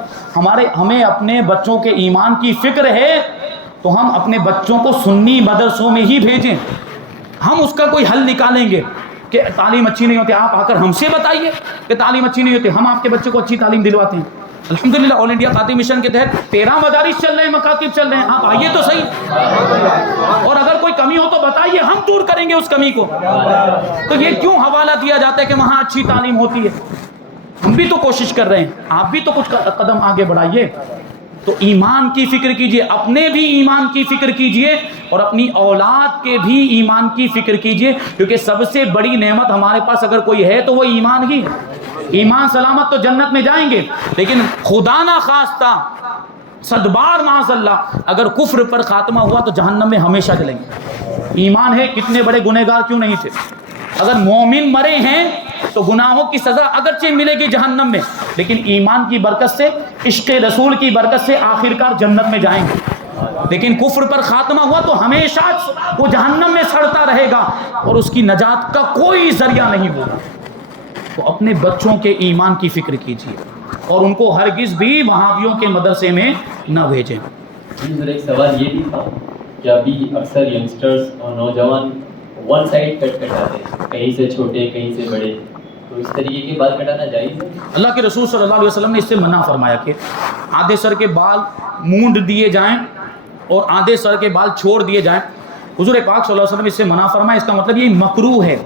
ہمیں اپنے بچوں کے ایمان کی فکر ہے تو ہم اپنے بچوں کو سنی مدرسوں میں ہی بھیجیں۔ ہم اس کا کوئی حل نکالیں گے کہ تعلیم اچھی نہیں ہوتی، آپ آ کر ہم سے بتائیے کہ تعلیم اچھی نہیں ہوتی، ہم آپ کے بچے کو اچھی تعلیم دلواتے ہیں۔ الحمدللہ آل انڈیا خاتم مشن کے تحت 13 مدارس چل رہے ہیں، مکاتب چل رہے ہیں، آپ آئیے تو صحیح، اور اگر کوئی کمی ہو تو بتائیے، ہم دور کریں گے اس کمی کو۔ تو یہ کیوں حوالہ دیا جاتا ہے کہ وہاں اچھی تعلیم ہوتی ہے؟ ہم بھی تو کوشش کر رہے ہیں، آپ بھی تو کچھ قدم آگے بڑھائیے۔ تو ایمان کی فکر کیجئے، اپنے بھی ایمان کی فکر کیجئے اور اپنی اولاد کے بھی ایمان کی فکر کیجئے، کیونکہ سب سے بڑی نعمت ہمارے پاس اگر کوئی ہے تو وہ ایمان ہی ہے۔ ایمان سلامت تو جنت میں جائیں گے، لیکن خدا نہ خواستہ صدبار معاذ اللہ اگر کفر پر خاتمہ ہوا تو جہنم میں ہمیشہ جلیں گے۔ ایمان ہے، کتنے بڑے گنہگار کیوں نہیں تھے، اگر مومن مرے ہیں تو گناہوں کی سزا اگرچہ ملے گی جہنم میں، لیکن ایمان کی برکت سے، عشق رسول کی برکت سے آخرکار جنت میں جائیں گے۔ لیکن کفر پر خاتمہ ہوا تو ہمیشہ وہ جہنم میں سڑتا رہے گا اور اس کی نجات کا کوئی ذریعہ نہیں ہوگا۔ تو اپنے بچوں کے ایمان کی فکر کیجیے اور ان کو ہرگز بھی وہابیوں کے مدرسے میں نہ بھیجیں۔ ایک سوال یہ بھی تھا کہ ابھی اکثر ینگسٹرز اور نوجوان ون سائڈ کٹ کٹاتے ہیں، کہیں سے چھوٹے کہیں سے بڑے، تو اس طریقے کی بال کٹانا جائز ہے؟ اللہ کے رسول صلی اللہ علیہ وسلم نے اس سے منع فرمایا کہ آدھے سر کے بال مونڈ دیے جائیں اور آدھے سر کے بال چھوڑ دیے جائیں۔ حضور پاک صلی اللہ علیہ وسلم اس سے منع فرمایا، اس کا مطلب یہ مکروہ ہے۔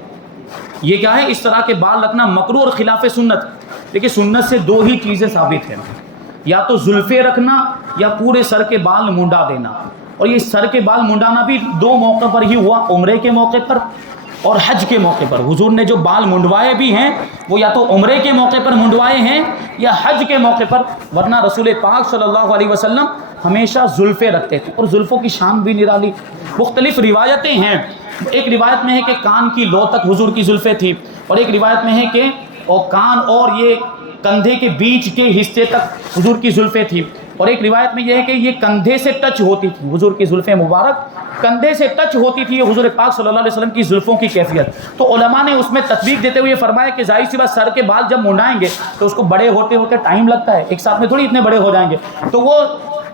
یہ کیا ہے؟ اس طرح کے بال رکھنا مکروہ اور خلاف سنت۔ دیکھیں سنت سے دو ہی چیزیں ثابت ہیں، یا تو زلفیں رکھنا یا پورے سر کے بال منڈا دینا، اور یہ سر کے بال منڈانا بھی دو موقع پر ہی ہوا، عمرے کے موقع پر اور حج کے موقع پر۔ حضور نے جو بال منڈوائے بھی ہیں وہ یا تو عمرے کے موقع پر منڈوائے ہیں یا حج کے موقع پر، ورنہ رسول پاک صلی اللہ علیہ وسلم ہمیشہ زلفیں رکھتے تھے، اور زلفوں کی شان بھی نرالی۔ مختلف روایتیں ہیں، ایک روایت میں ہے کہ کان کی لو تک حضور کی زلفیں تھی، اور ایک روایت میں ہے کہ اور کان اور یہ کندھے کے بیچ کے حصے تک حضور کی زلفیں تھیں، اور ایک روایت میں یہ ہے کہ یہ کندھے سے ٹچ ہوتی تھی، حضور کی زلفیں مبارک کندھے سے ٹچ ہوتی تھی، یہ حضور پاک صلی اللہ علیہ وسلم کی زلفوں کی کیفیت۔ تو علماء نے اس میں تطبیق دیتے ہوئے یہ فرمایا کہ ظاہر سی بات سر کے بال جب منڈائیں گے تو اس کو بڑے ہوتے ہوتے ٹائم لگتا ہے، ایک ساتھ میں تھوڑی اتنے بڑے ہو جائیں گے، تو وہ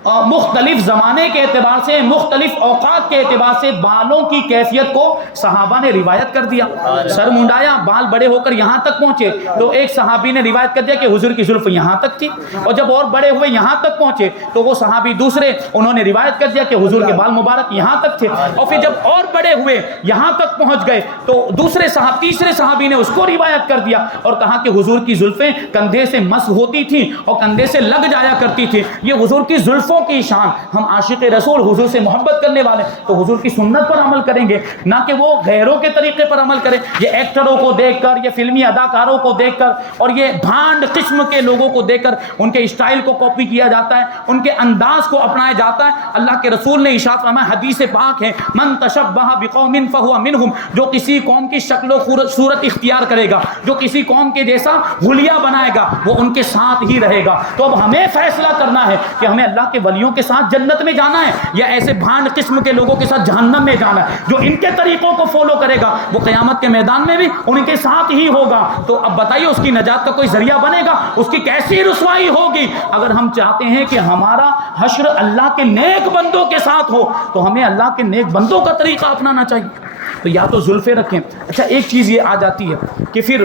مختلف زمانے کے اعتبار سے، مختلف اوقات کے اعتبار سے بالوں کی کیفیت کو صحابہ نے روایت کر دیا۔ سر منڈایا، بال بڑے ہو کر یہاں تک پہنچے، تو ایک صحابی نے روایت کر دیا کہ حضور کی زلف یہاں تک تھی، اور جب اور بڑے ہوئے یہاں تک پہنچے تو وہ صحابی دوسرے انہوں نے روایت کر دیا کہ حضور کے بال مبارک یہاں تک تھے، اور پھر جب اور بڑے ہوئے یہاں تک پہنچ گئے تو تیسرے صحابی نے اس کو روایت کر دیا اور کہا کہ حضور کی زلفیں کندھے سے مس ہوتی تھیں اور کندھے سے لگ جایا کرتی تھی۔ یہ حضور کی زلفوں کی شان، ہم عاشق رسول حضور سے محبت کرنے والے تو حضور کی سنت پر عمل کریں گے، نہ کہ وہ غیروں کے طریقے پر عمل کریں۔ یہ ایکٹروں کو دیکھ کر، یہ فلمی اداکاروں کو دیکھ کر اور یہ بھانڈ قسم کے لوگوں کو دیکھ کر ان کے اسٹائل کو کاپی کیا جاتا ہے، ان کے انداز کو اپنایا جاتا ہے۔ اللہ کے رسول نے ارشاد فرمایا، حدیث پاک ہے، من تشبہ بقوم فہو منہم، جو کسی قوم کی شکل و صورت اختیار کرے گا، جو کسی قوم کے جیسا حلیہ بنائے گا، وہ ان کے ساتھ ہی رہے گا۔ تو اب ہمیں فیصلہ کرنا ہے کہ ہمیں اللہ کے ولیوں کے ساتھ جنت میں جانا ہے یا ایسے بھانڈ قسم کے لوگوں کے ساتھ جہنم میں جانا ہے۔ جو ان کے طریقوں کو فالو کرے گا وہ قیامت کے میدان میں بھی ان کے ساتھ ہی ہوگا۔ تو اب بتائیے اس کی نجات کا کوئی ذریعہ بنے گا؟ اس کی کیسی رسوائی ہوگی؟ اگر ہم چاہتے ہیں کہ ہمارا حشر اللہ کے نیک بندوں کے ساتھ ہو تو ہمیں اللہ کے نیک بندوں کا طریقہ اپنانا چاہیے۔ تو یا تو زلفیں رکھیں۔ اچھا ایک چیز یہ آ جاتی ہے کہ پھر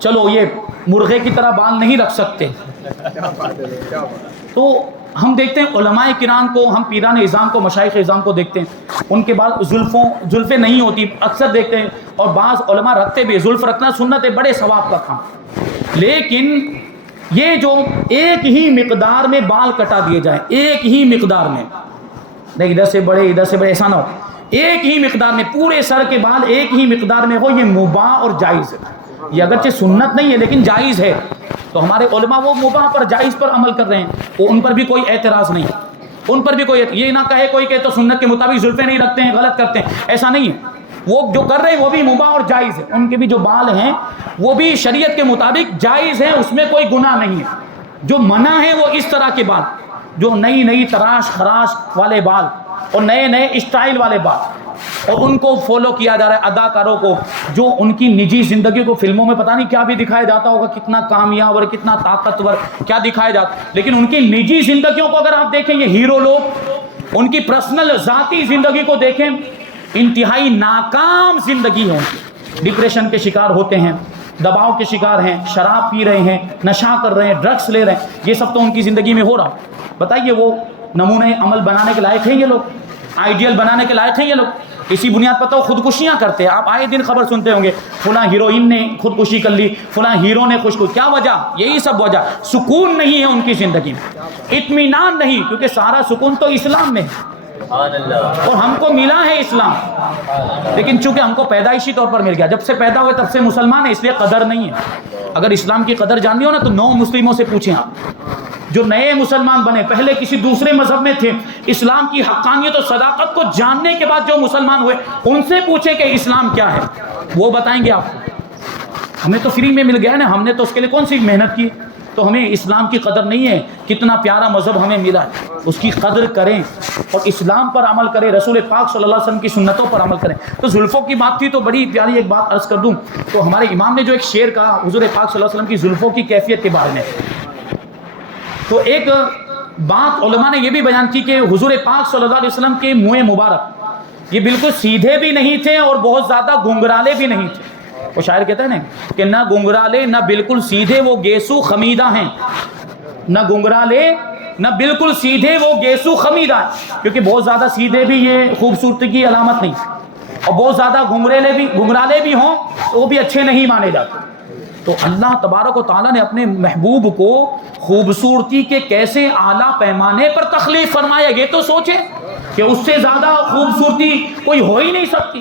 چلو یہ مرغے کی طرح بال نہیں رکھ سکتے، تو ہم دیکھتے ہیں علماء کرام کو، ہم پیران اعظام کو، مشائخ اعظام کو دیکھتے ہیں، ان کے بعد زلفیں نہیں ہوتی، اکثر دیکھتے ہیں، اور بعض علماء رکھتے بھی، زلف رکھنا سنت ہے، بڑے ثواب کا کام۔ لیکن یہ جو ایک ہی مقدار میں بال کٹا دیے جائیں، ایک ہی مقدار میں، نہیں ادھر سے بڑے ادھر سے بڑے، ایسا نہ ہو، ایک ہی مقدار میں پورے سر کے بال ایک ہی مقدار میں ہو، یہ مباح اور جائز ہے۔ یہ اگرچہ سنت نہیں ہے لیکن جائز ہے، تو ہمارے علماء وہ مباح پر جائز پر عمل کر رہے ہیں، وہ ان پر بھی کوئی اعتراض نہیں، ان پر بھی کوئی یہ نہ کہے کوئی کہ تو سنت کے مطابق زلفیں نہیں رکھتے ہیں، غلط کرتے ہیں، ایسا نہیں ہے۔ وہ جو کر رہے ہیں وہ بھی مباح اور جائز ہے، ان کے بھی جو بال ہیں وہ بھی شریعت کے مطابق جائز ہیں، اس میں کوئی گناہ نہیں ہے۔ جو منع ہے وہ اس طرح کے بال، جو نئی تراش خراش والے بال اور نئے اسٹائل والے بال، اور ان کو فالو کیا جا رہا ہے اداکاروں کو، جو ان کی نجی زندگی کو فلموں میں پتہ نہیں کیا بھی دکھایا جاتا ہوگا، کتنا کامیاب اور کتنا طاقتور کیا دکھایا جاتا، لیکن ان کی نجی زندگیوں کو اگر آپ دیکھیں، یہ ہیرو لوگ ان کی پرسنل ذاتی زندگی کو دیکھیں، انتہائی ناکام زندگی ہے ان کی، ڈپریشن کے شکار ہوتے ہیں، دباؤ کے شکار ہیں، شراب پی رہے ہیں، نشہ کر رہے ہیں، ڈرگس لے رہے ہیں، یہ سب تو ان کی زندگی میں ہو رہا۔ بتائیے وہ نمونہ عمل بنانے کے لائق ہیں یہ لوگ؟ آئیڈیل بنانے کے لائق ہیں یہ لوگ؟ اسی بنیاد پر تو خودکشیاں کرتے ہیں، آپ آئے دن خبر سنتے ہوں گے، فلاں ہیروئن نے خودکشی کر لی، فلاں ہیرو نے خودکشی، کیا وجہ؟ یہی سب وجہ، سکون نہیں ہے ان کی زندگی میں، اطمینان نہیں، کیونکہ سارا سکون تو اسلام میں ہے اور ہم کو ملا ہے اسلام، لیکن چونکہ ہم کو پیدائشی طور پر مل گیا، جب سے پیدا ہوئے تب سے مسلمان ہے، اس لیے قدر نہیں ہے۔ اگر اسلام کی قدر جاننی ہو نا تو 9 مسلموں سے پوچھیں آپ، جو نئے مسلمان بنے، پہلے کسی دوسرے مذہب میں تھے، اسلام کی حقانیت اور صداقت کو جاننے کے بعد جو مسلمان ہوئے، ان سے پوچھیں کہ اسلام کیا ہے، وہ بتائیں گے آپ کو۔ ہمیں تو فری میں مل گیا نا، ہم نے تو اس کے لیے کون سی محنت کی، تو ہمیں اسلام کی قدر نہیں ہے، کتنا پیارا مذہب ہمیں ملا ہے، اس کی قدر کریں اور اسلام پر عمل کریں، رسول پاک صلی اللہ علیہ وسلم کی سنتوں پر عمل کریں۔ تو زلفوں کی بات تھی، تو بڑی پیاری ایک بات عرض کر دوں، تو ہمارے امام نے جو ایک شعر کہا حضور پاک صلی اللہ علیہ وسلم کی زلفوں کی کیفیت کے بارے میں، تو ایک بات علماء نے یہ بھی بیان کی کہ حضور پاک صلی اللہ علیہ وسلم کے منہ مبارک یہ بالکل سیدھے بھی نہیں تھے اور بہت زیادہ گنگرالے بھی نہیں تھے۔ وہ شاعر کہتا ہے نا کہ نہ گنگرالے نہ بالکل سیدھے، وہ گیسو خمیدہ ہیں، نہ گنگرالے نہ بالکل سیدھے، وہ گیسو خمیدہ ہیں، کیونکہ بہت زیادہ سیدھے بھی یہ خوبصورتی کی علامت نہیں، اور بہت زیادہ گنگرالے بھی ہوں تو وہ بھی اچھے نہیں مانے جاتے۔ تو اللہ تبارک و تعالیٰ نے اپنے محبوب کو خوبصورتی کے کیسے اعلیٰ پیمانے پر تخلیق فرمایا، یہ تو سوچیں کہ اس سے زیادہ خوبصورتی کوئی ہو ہی نہیں سکتی۔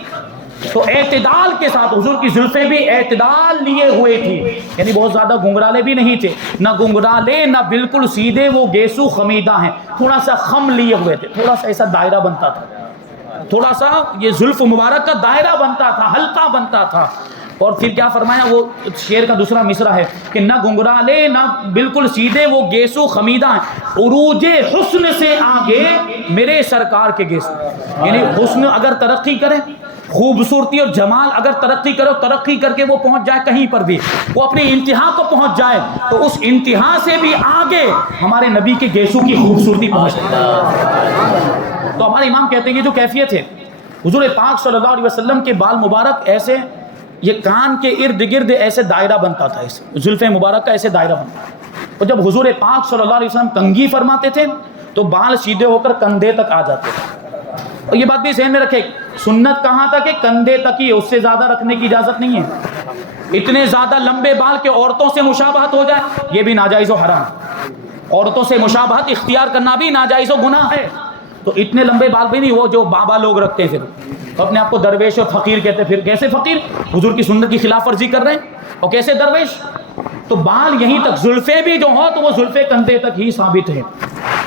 تو اعتدال کے ساتھ حضور کی زلفیں بھی اعتدال لیے ہوئے تھی، یعنی بہت زیادہ گنگرالے بھی نہیں تھے، نہ گنگرالے نہ بالکل سیدھے، وہ گیسو خمیدہ ہیں، تھوڑا سا خم لیے ہوئے تھے، تھوڑا سا ایسا دائرہ بنتا تھا، تھوڑا سا یہ زلف مبارک کا دائرہ بنتا تھا، حلقہ بنتا تھا، اور پھر کیا فرمایا وہ شعر کا دوسرا مصرع ہے کہ نہ گنگرالے نہ بالکل سیدھے وہ گیسو خمیدہ ہیں، عروج حسن سے آگے میرے سرکار کے گیسو. یعنی حسن اگر ترقی کرے، خوبصورتی اور جمال اگر ترقی کرو، ترقی کر کے وہ پہنچ جائے کہیں پر بھی، وہ اپنی انتہا کو پہنچ جائے، تو اس انتہا سے بھی آگے ہمارے نبی کے گیسو کی خوبصورتی پہنچتی ہے. تو ہمارے امام کہتے ہیں یہ جو کیفیت ہے حضور پاک صلی اللہ علیہ وسلم کے بال مبارک ایسے، یہ کان کے ارد گرد ایسے دائرہ بنتا تھا، ایسے زلف مبارک کا ایسے دائرہ بنتا تھا. اور جب حضور پاک صلی اللہ علیہ وسلم کنگھی فرماتے تھے تو بال سیدھے ہو کر کندھے تک آ جاتے تھے. اور یہ بات بھی ذہن میں رکھے، سنت کہاں تک ہے؟ کندھے تک ہی، اس سے زیادہ رکھنے کی اجازت نہیں ہے. اتنے زیادہ لمبے بال کہ عورتوں سے مشابہت ہو جائے، یہ بھی ناجائز و حرام. عورتوں سے مشابہت اختیار کرنا بھی ناجائز و گناہ ہے. تو اتنے لمبے بال بھی نہیں، وہ جو بابا لوگ رکھتے تھے تو اپنے آپ کو درویش اور فقیر کہتے. پھر کیسے فقیر؟ حضور کی سنت کی خلاف ورزی کر رہے ہیں. اور کیسے درویش؟ تو بال یہیں تک، زلفیں بھی جو ہوں تو وہ زلفیں کندھے تک ہی ثابت ہے.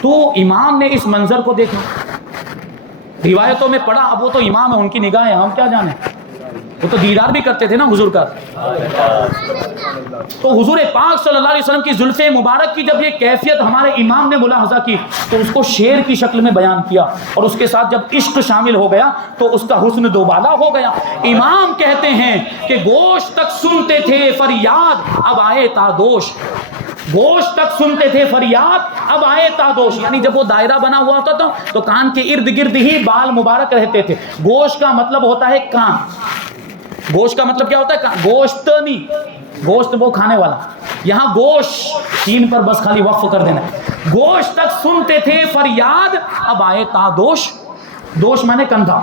تو امام نے اس منظر کو دیکھا، روایتوں میں پڑھا. اب وہ تو امام ہے، ان کی نگاہیں ہم کیا جانیں، وہ تو دیدار بھی کرتے تھے نا حضور کا. تو حضور پاک صلی اللہ علیہ وسلم کی زلف مبارک کی جب یہ کیفیت ہمارے امام نے ملاحظہ کی تو اس کو شعر کی شکل میں بیان کیا، اور اس کے ساتھ جب عشق شامل ہو گیا تو اس کا حسن دوبالا ہو گیا. امام کہتے ہیں کہ گوشت تک سنتے تھے فریاد اب آئے تادوش، گوشت تک سنتے تھے فریاد اب آئے تادوش. یعنی جب وہ دائرہ بنا ہوا ہوتا تھا تو کان کے ارد گرد ہی بال مبارک رہتے تھے. گوشت کا مطلب ہوتا ہے کان. گوشت کا مطلب کیا ہوتا ہے؟ کان. گوشت نہیں، گوشت وہ کھانے والا، یہاں گوشت تین پر بس خالی وقف کر دینا. گوشت تک سنتے تھے فریاد اب آئے تادوش. دوش مانے کندھا،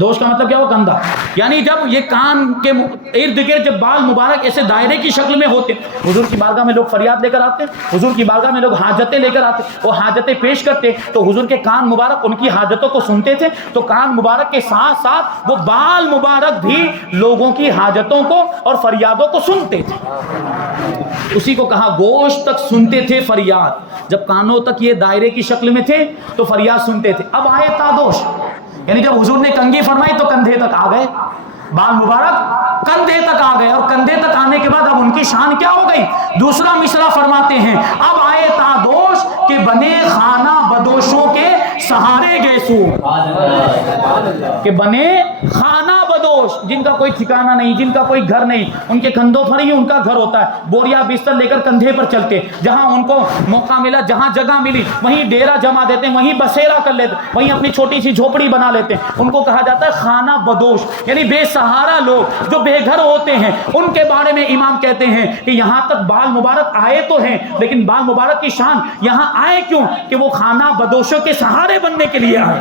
دوش کا مطلب کیا ہو؟ کندھا. یعنی جب یہ کان کے ارد گرد جب بال مبارک ایسے دائرے کی شکل میں ہوتے، حضور کی بارگاہ میں لوگ فریاد لے کر آتے، حضور کی بارگاہ میں لوگ حاجتیں لے کر آتے، وہ حاجتیں پیش کرتے تو حضور کے کان مبارک ان کی حاجتوں کو سنتے تھے. تو کان مبارک کے ساتھ ساتھ وہ بال مبارک بھی لوگوں کی حاجتوں کو اور فریادوں کو سنتے تھے. اسی کو کہا گوشت تک سنتے تھے فریاد. جب کانوں تک یہ دائرے کی شکل میں تھے تو فریاد سنتے تھے. اب آئے تادوش، یعنی جب حضور نے کنگھی فرمائی تو کندھے تک آ گئے، بال مبارک کندھے تک آ گئے. اور کندھے تک آنے کے بعد اب ان کی شان کیا ہو گئی؟ دوسرا مصرع فرماتے ہیں اب آئے تادوش کہ بنے خانہ بدوشوں کے سہارے گیسو. کہ بنے خانہ بدوش، جن کا کوئی ٹھکانہ نہیں، جن کا کوئی گھر نہیں، ان کے کندھوں پر ہی ان کا گھر ہوتا ہے. بوریا بستر لے کر کندھے پر چلتے، جہاں ان کو موقع ملا، جہاں جگہ ملی وہیں ڈیرا جما دیتے، وہیں بسیرا کر لیتے، وہیں اپنی چھوٹی سی جھوپڑی بنا لیتے. ان کو کہا جاتا ہے خانہ بدوش، یعنی بے سہارا لوگ جو بے گھر ہوتے ہیں. ان کے بارے میں امام کہتے ہیں کہ یہاں تک بال مبارک آئے تو ہیں، لیکن بال مبارک کی شان یہاں آئے کیوں؟ کہ وہ خانہ بدوشوں کے سہارے بننے کے لیے آئے.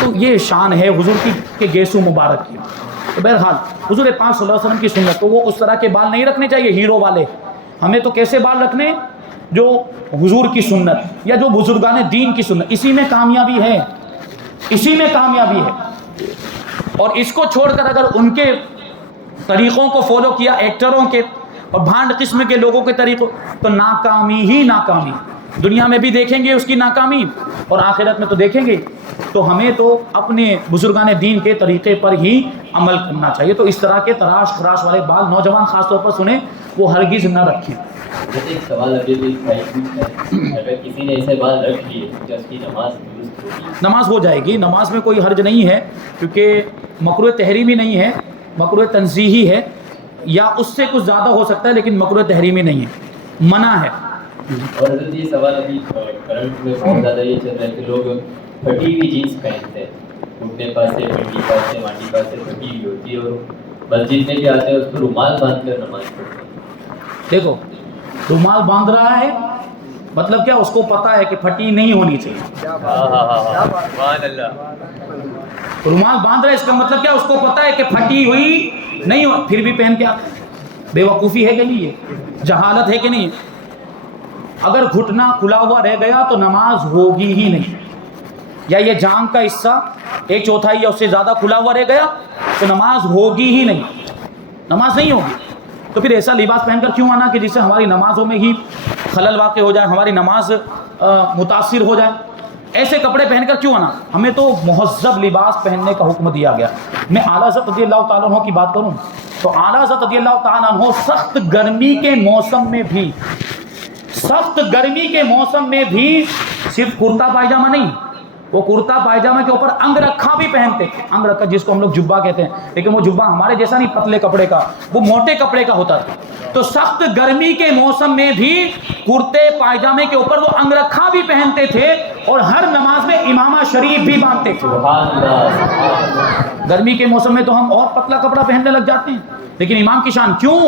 تو یہ شان ہے حضور کی کہ گیسو مبارک کی. تو بہرحال حضور پاک صلی اللہ علیہ وسلم کی سنت، تو وہ اس طرح کے بال نہیں رکھنے چاہیے ہیرو والے. ہمیں تو کیسے بال رکھنے؟ جو حضور کی سنت یا جو بزرگان دین کی سنت، اسی میں کامیابی ہے، اسی میں کامیابی ہے. اور اس کو چھوڑ کر اگر ان کے طریقوں کو فالو کیا، ایکٹروں کے اور بھانڈ قسم کے لوگوں کے طریقوں، تو ناکامی ہی ناکامی. دنیا میں بھی دیکھیں گے اس کی ناکامی اور آخرت میں تو دیکھیں گے. تو ہمیں تو اپنے بزرگان دین کے طریقے پر ہی عمل کرنا چاہیے. تو اس طرح کے تراش خراش والے بال نوجوان خاص طور پر سنیں، وہ ہرگز نہ رکھیں. ایک سوال ابھی اگر کسی نے ایسے بال رکھ لیے تو اس کی نماز درست ہوگی؟ نماز ہو جائے گی، نماز میں کوئی حرج نہیں ہے، کیونکہ مکروہ تحریمی نہیں ہے، مکروہ تنزیہی ہے، یا اس سے کچھ زیادہ ہو سکتا ہے لیکن مکروہ تحریمی نہیں ہے، منع ہے. اور حضرت یہ سوال ابھی کرنٹ میں بہت زیادہ یہ چل رہا ہے کہ لوگ پھٹی ہوئی جینس پہنتے ہیں، گھٹنے پاس سے پنڈی پاس سے مانڈی پاس سے پھٹی ہوئی ہوتی ہے، اور مسجد میں بھی آتے ہیں اس کو رومال باندھ کر نماز پڑھتے ہیں. دیکھو رومال باندھ رہا ہے مطلب کیا؟ اس کو پتا ہے کہ پھٹی نہیں ہونی چاہیے. سبحان اللہ. رومال باندھ رہا ہے اس کا مطلب کیا؟ اس کو پتا ہے کہ پھٹی ہوئی نہیں ہو، پھر بھی پہن کے آتے. بے وقوفی ہے کہ نہیں ہے؟ جہالت ہے کہ نہیں؟ اگر گھٹنا کھلا ہوا رہ گیا تو نماز ہوگی ہی نہیں. یا یہ جانگ کا حصہ 1/4 یا اس سے زیادہ کھلا ہوا رہ گیا تو نماز ہوگی ہی نہیں، نماز نہیں ہوگی. تو پھر ایسا لباس پہن کر کیوں آنا کہ جس سے ہماری نمازوں میں ہی خلل واقع ہو جائے، ہماری نماز متاثر ہو جائے. ایسے کپڑے پہن کر کیوں آنا؟ ہمیں تو مہذب لباس پہننے کا حکم دیا گیا۔ میں اعلیٰ حضرت رضی اللہ تعالیٰ عنہ کی بات کروں تو اعلیٰ حضرت رضی اللہ تعالیٰ عنہ سخت گرمی کے موسم میں بھی صرف کرتا پائجامہ نہیں، وہ کرتا پائجامہ کے اوپر انگ رکھا بھی پہنتے تھے، انگ رکھا جس کو ہم لوگ جبہ کہتے ہیں، لیکن وہ جبہ ہمارے جیسا نہیں پتلے کپڑے کا، وہ موٹے کپڑے کا ہوتا تھا۔ تو سخت گرمی کے موسم میں بھی کرتے پائجامے کے اوپر وہ انگ رکھا بھی پہنتے تھے اور ہر نماز میں امامہ شریف بھی باندھتے تھے۔ گرمی کے موسم میں تو ہم اور پتلا کپڑا پہننے لگ جاتے ہیں، لیکن امام کی شان کیوں؟